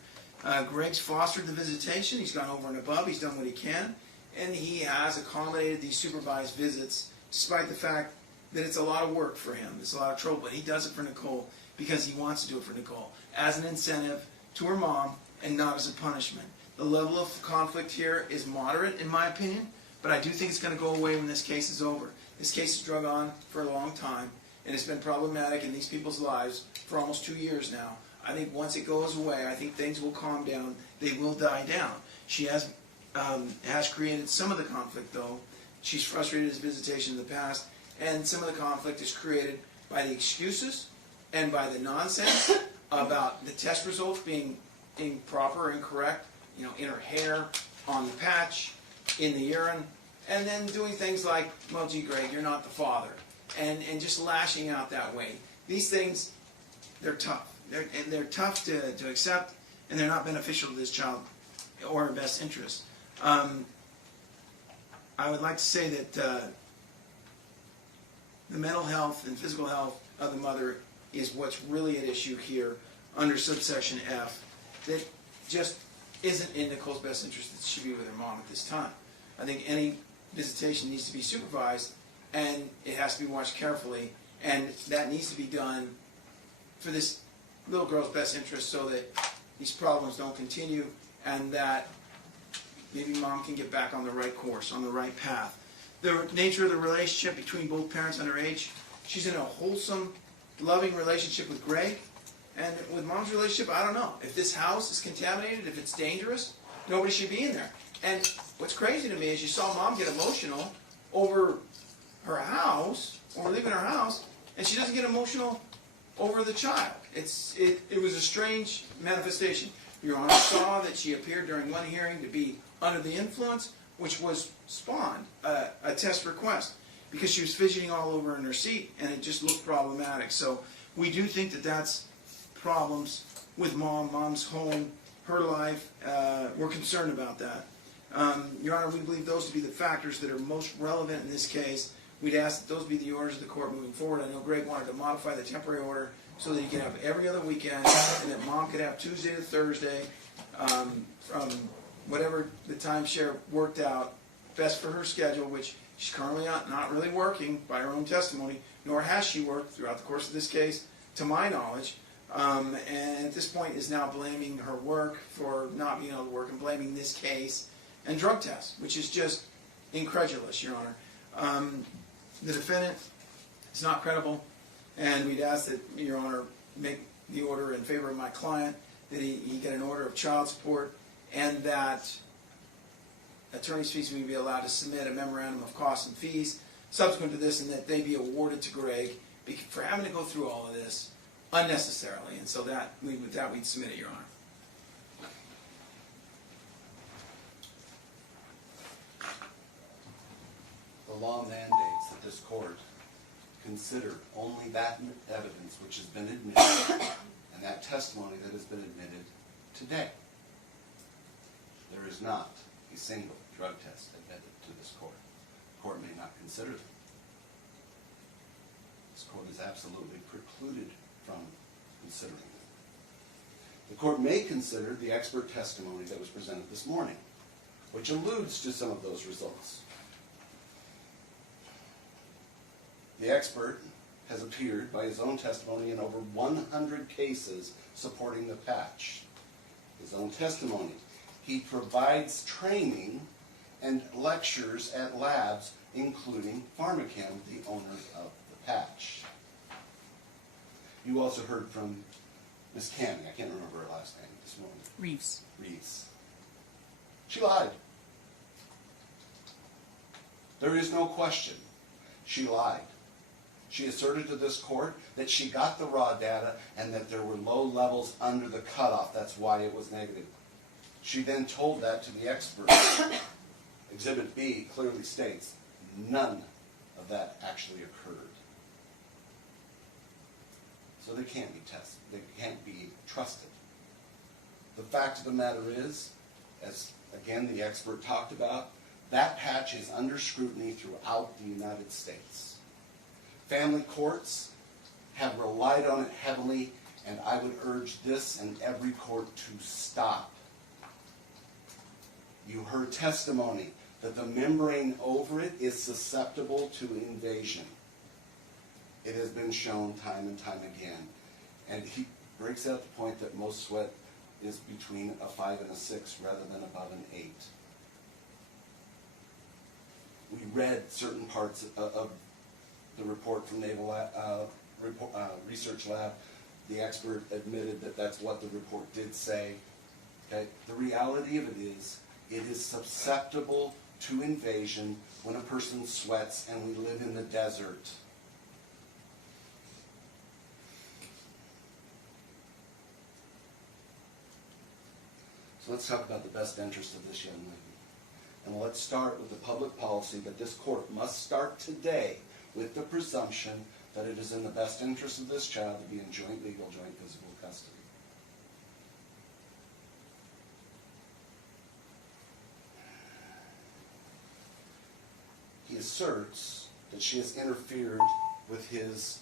Greg's fostered the visitation. He's gone over and above. He's done what he can. And he has accommodated these supervised visits, despite the fact that it's a lot of work for him. It's a lot of trouble. But he does it for Nicole because he wants to do it for Nicole, as an incentive to her mom and not as a punishment. The level of conflict here is moderate, in my opinion, but I do think it's going to go away when this case is over. This case has drug on for a long time, and it's been problematic in these people's lives for almost 2 years now. I think once it goes away, I think things will calm down. They will die down. She has created some of the conflict, though. She's frustrated his visitation in the past, and some of the conflict is created by the excuses and by the nonsense about the test results being improper or incorrect, in her hair, on the patch, in the urine, and then doing things like, well, gee, Greg, you're not the father. And just lashing out that way. These things, they're tough. They're tough to accept, and they're not beneficial to this child or her best interest. I would like to say that the mental health and physical health of the mother is what's really at issue here under subsection F, that just isn't in Nicole's best interest that she be with her mom at this time. I think any visitation needs to be supervised, and it has to be watched carefully, and that needs to be done for this little girl's best interest so that these problems don't continue, and that maybe mom can get back on the right course, on the right path. The nature of the relationship between both parents underage, she's in a wholesome, loving relationship with Greg, and with mom's relationship, I don't know. If this house is contaminated, if it's dangerous, nobody should be in there. And what's crazy to me is you saw mom get emotional over her house, or leaving her house, and she doesn't get emotional over the child. It was a strange manifestation. Your Honor saw that she appeared during one hearing to be under the influence, which was spawned a test request, because she was fidgeting all over in her seat, and it just looked problematic. So we do think that that's problems with mom's home, her life. We're concerned about that. Your Honor, we believe those to be the factors that are most relevant in this case. We'd ask that those be the orders of the court moving forward. I know Greg wanted to modify the temporary order so that he could have every other weekend, and that mom could have Tuesday to Thursday, from whatever the timeshare worked out best for her schedule, which she's currently not really working by her own testimony, nor has she worked throughout the course of this case, to my knowledge, and at this point is now blaming her work for not being able to work and blaming this case and drug tests, which is just incredulous, Your Honor. The defendant is not credible, and we'd ask that Your Honor make the order in favor of my client, that he get an order of child support, and that attorney's fees may be allowed to submit a memorandum of costs and fees subsequent to this, and that they be awarded to Greg for having to go through all of this unnecessarily. And so with that we'd submit it, Your Honor. The law mandates that this court consider only that evidence which has been admitted and that testimony that has been admitted today. There is not a single drug test admitted to this court. The court may not consider them. This court is absolutely precluded from considering them. The court may consider the expert testimony that was presented this morning, which alludes to some of those results. The expert has appeared by his own testimony in over 100 cases supporting the patch. His own testimony. He provides training and lectures at labs, including Pharmachem, the owner of the patch. You also heard from Miss Cammy, I can't remember her last name this morning. Reeves. She lied. There is no question. She lied. She asserted to this court that she got the raw data and that there were low levels under the cutoff. That's why it was negative. She then told that to the expert. Exhibit B clearly states none of that actually occurred. So they can't be tested. They can't be trusted. The fact of the matter is, as again the expert talked about, that patch is under scrutiny throughout the United States. Family courts have relied on it heavily, and I would urge this and every court to stop. You heard testimony that the membrane over it is susceptible to invasion. It has been shown time and time again. And he breaks out the point that most sweat is between a 5 and a 6 rather than above an 8. We read certain parts of the report from Naval Research Lab. The expert admitted that that's what the report did say. Okay? The reality of it is susceptible to invasion when a person sweats, and we live in the desert. So let's talk about the best interest of this young lady. And let's start with the public policy that this court must start today with the presumption that it is in the best interest of this child to be in joint legal, joint physical custody. He asserts that she has interfered with his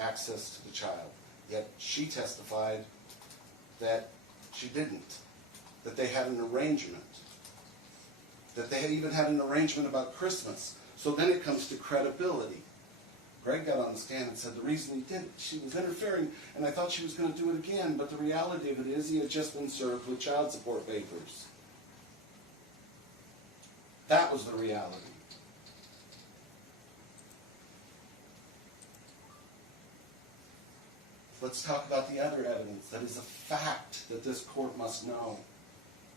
access to the child, yet she testified that she didn't, that they had an arrangement. that they had even had an arrangement about Christmas. So then it comes to credibility. Greg got on the stand and said the reason he did it, she was interfering, and I thought she was going to do it again, but the reality of it is he had just been served with child support papers. That was the reality. Let's talk about the other evidence that is a fact that this court must know.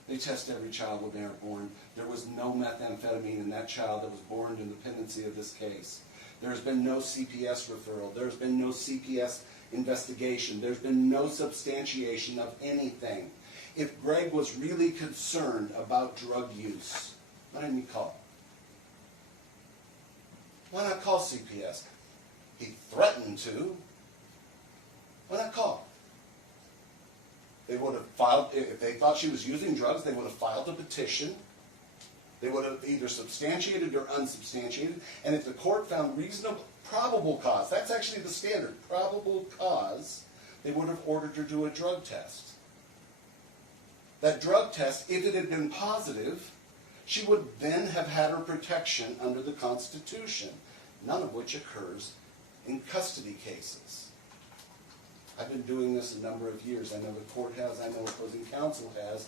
They test every child when they are born. There was no methamphetamine in that child that was born in the pendency of this case. There has been no CPS referral. There has been no CPS investigation. There's been no substantiation of anything. If Greg was really concerned about drug use, why didn't he call? Why not call CPS? He threatened to. Why not call? They would have filed, if they thought she was using drugs, they would have filed a petition. They would have either substantiated or unsubstantiated. And if the court found reasonable, probable cause, that's actually the standard, probable cause, they would have ordered her to do a drug test. That drug test, if it had been positive, she would then have had her protection under the Constitution, none of which occurs in custody cases. I've been doing this a number of years. I know the court has, I know opposing counsel has.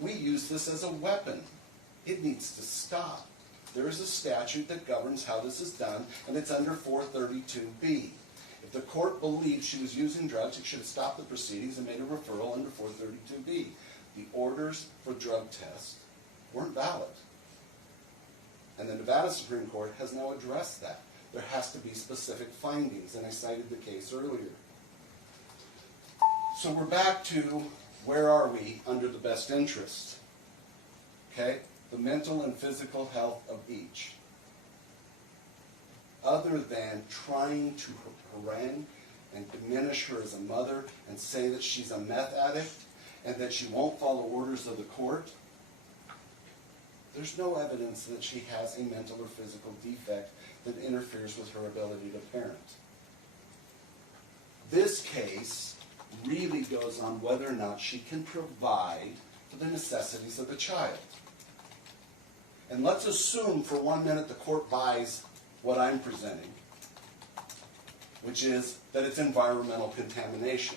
We use this as a weapon. It needs to stop. There is a statute that governs how this is done, and it's under 432B. If the court believed she was using drugs, it should have stopped the proceedings and made a referral under 432B. The orders for drug tests weren't valid. And the Nevada Supreme Court has now addressed that. There has to be specific findings, and I cited the case earlier. So we're back to where are we under the best interest? Okay? The mental and physical health of each. Other than trying to harangue and diminish her as a mother and say that she's a meth addict and that she won't follow orders of the court, there's no evidence that she has a mental or physical defect that interferes with her ability to parent. This case really goes on whether or not she can provide for the necessities of the child. And let's assume for 1 minute the court buys what I'm presenting, which is that it's environmental contamination.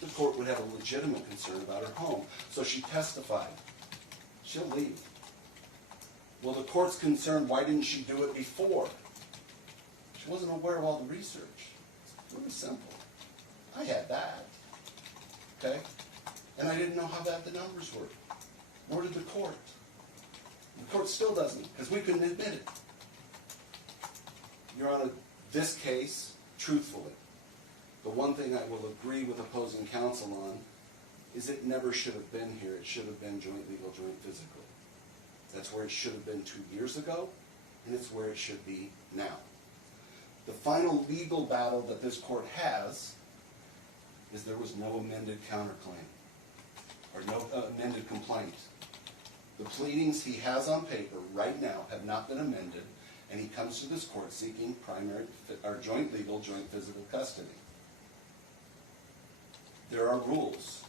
The court would have a legitimate concern about her home, so she testified. She'll leave. Well, the court's concerned, why didn't she do it before? She wasn't aware of all the research. It's really simple. I had that, okay? And I didn't know how bad the numbers were. Nor did the court. The court still doesn't, because we couldn't admit it. Your Honor, this case, truthfully, the one thing I will agree with opposing counsel on is it never should have been here. It should have been joint legal, joint physical. That's where it should have been 2 years ago, and it's where it should be now. The final legal battle that this court has is there was no amended counterclaim or no amended complaint. The pleadings he has on paper right now have not been amended, and he comes to this court seeking primary or joint legal, joint physical custody. There are rules.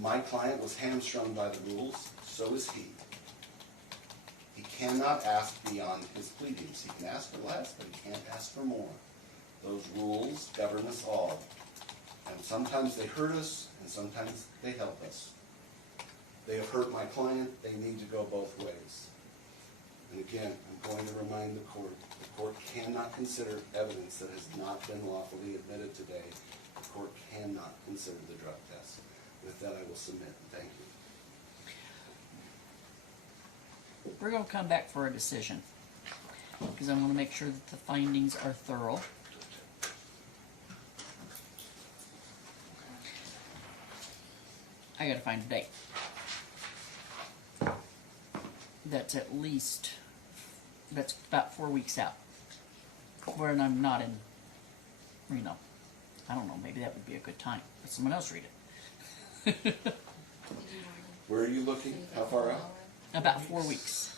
My client was hamstrung by the rules, so is he. He cannot ask beyond his pleadings. He can ask for less, but he can't ask for more. Those rules govern us all. And sometimes they hurt us, and sometimes they help us. They have hurt my client. They need to go both ways. And again, I'm going to remind the court cannot consider evidence that has not been lawfully admitted today. The court cannot consider the drug test. With that, I will submit. Thank you. We're going to come back for a decision because I want to make sure that the findings are thorough. I got to find a date. That's at least, that's about 4 weeks out. When I'm not in Reno. I don't know, maybe that would be a good time. Let someone else read it. Where are you looking? How far out? About 4 weeks.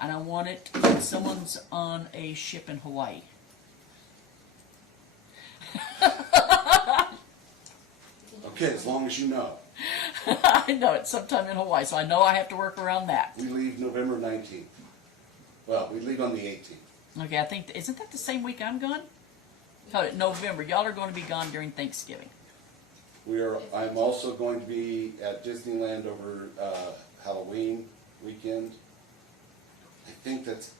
And I want it when someone's on a ship in Hawaii. Okay, as long as you know. I know it's sometime in Hawaii, so I know I have to work around that. We leave November 19th. Well, we leave on the 18th. Okay, I think, isn't that the same week I'm gone? Oh, November. Y'all are going to be gone during Thanksgiving. I'm also going to be at Disneyland over Halloween weekend. I think that's,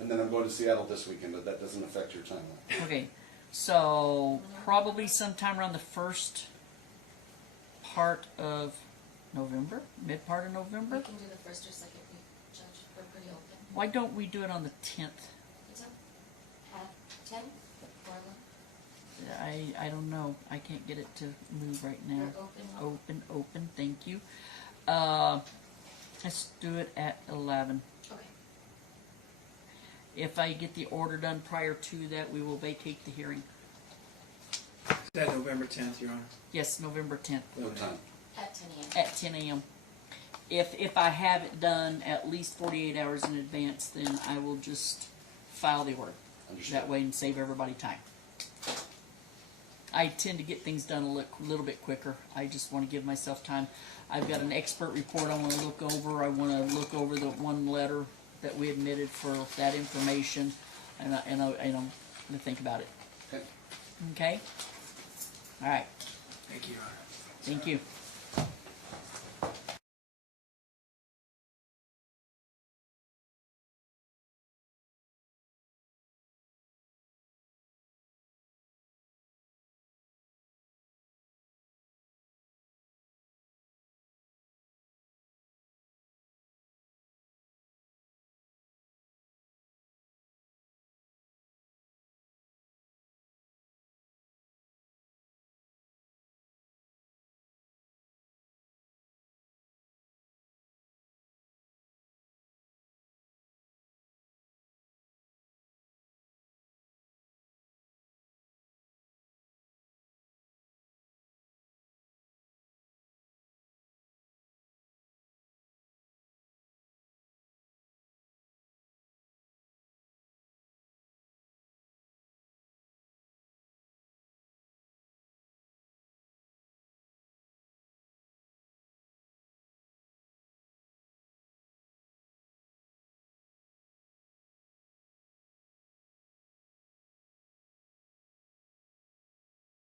and then I'm going to Seattle this weekend, but that doesn't affect your timeline. Okay, so probably sometime around the first part of November, mid part of November. We can do the first or second week, Judge. We're pretty open. Why don't we do it on the 10th? It's up at 10 or 11. I don't know. I can't get it to move right now. We're open. Open. Thank you. Let's do it at 11. Okay. If I get the order done prior to that, we will vacate the hearing. Is that November 10th, Your Honor? Yes, November 10th What time? At 10 a.m. at 10 a.m. If I have it done at least 48 hours in advance, then I will just file the order. Understood. That way and save everybody time. I tend to get things done a little bit quicker. I just want to give myself time. I've got an expert report I want to look over. I want to look over the one letter that we admitted for that information, and I'm going to think about it. Okay. Okay? All right. Thank you, Your Honor. Thank you.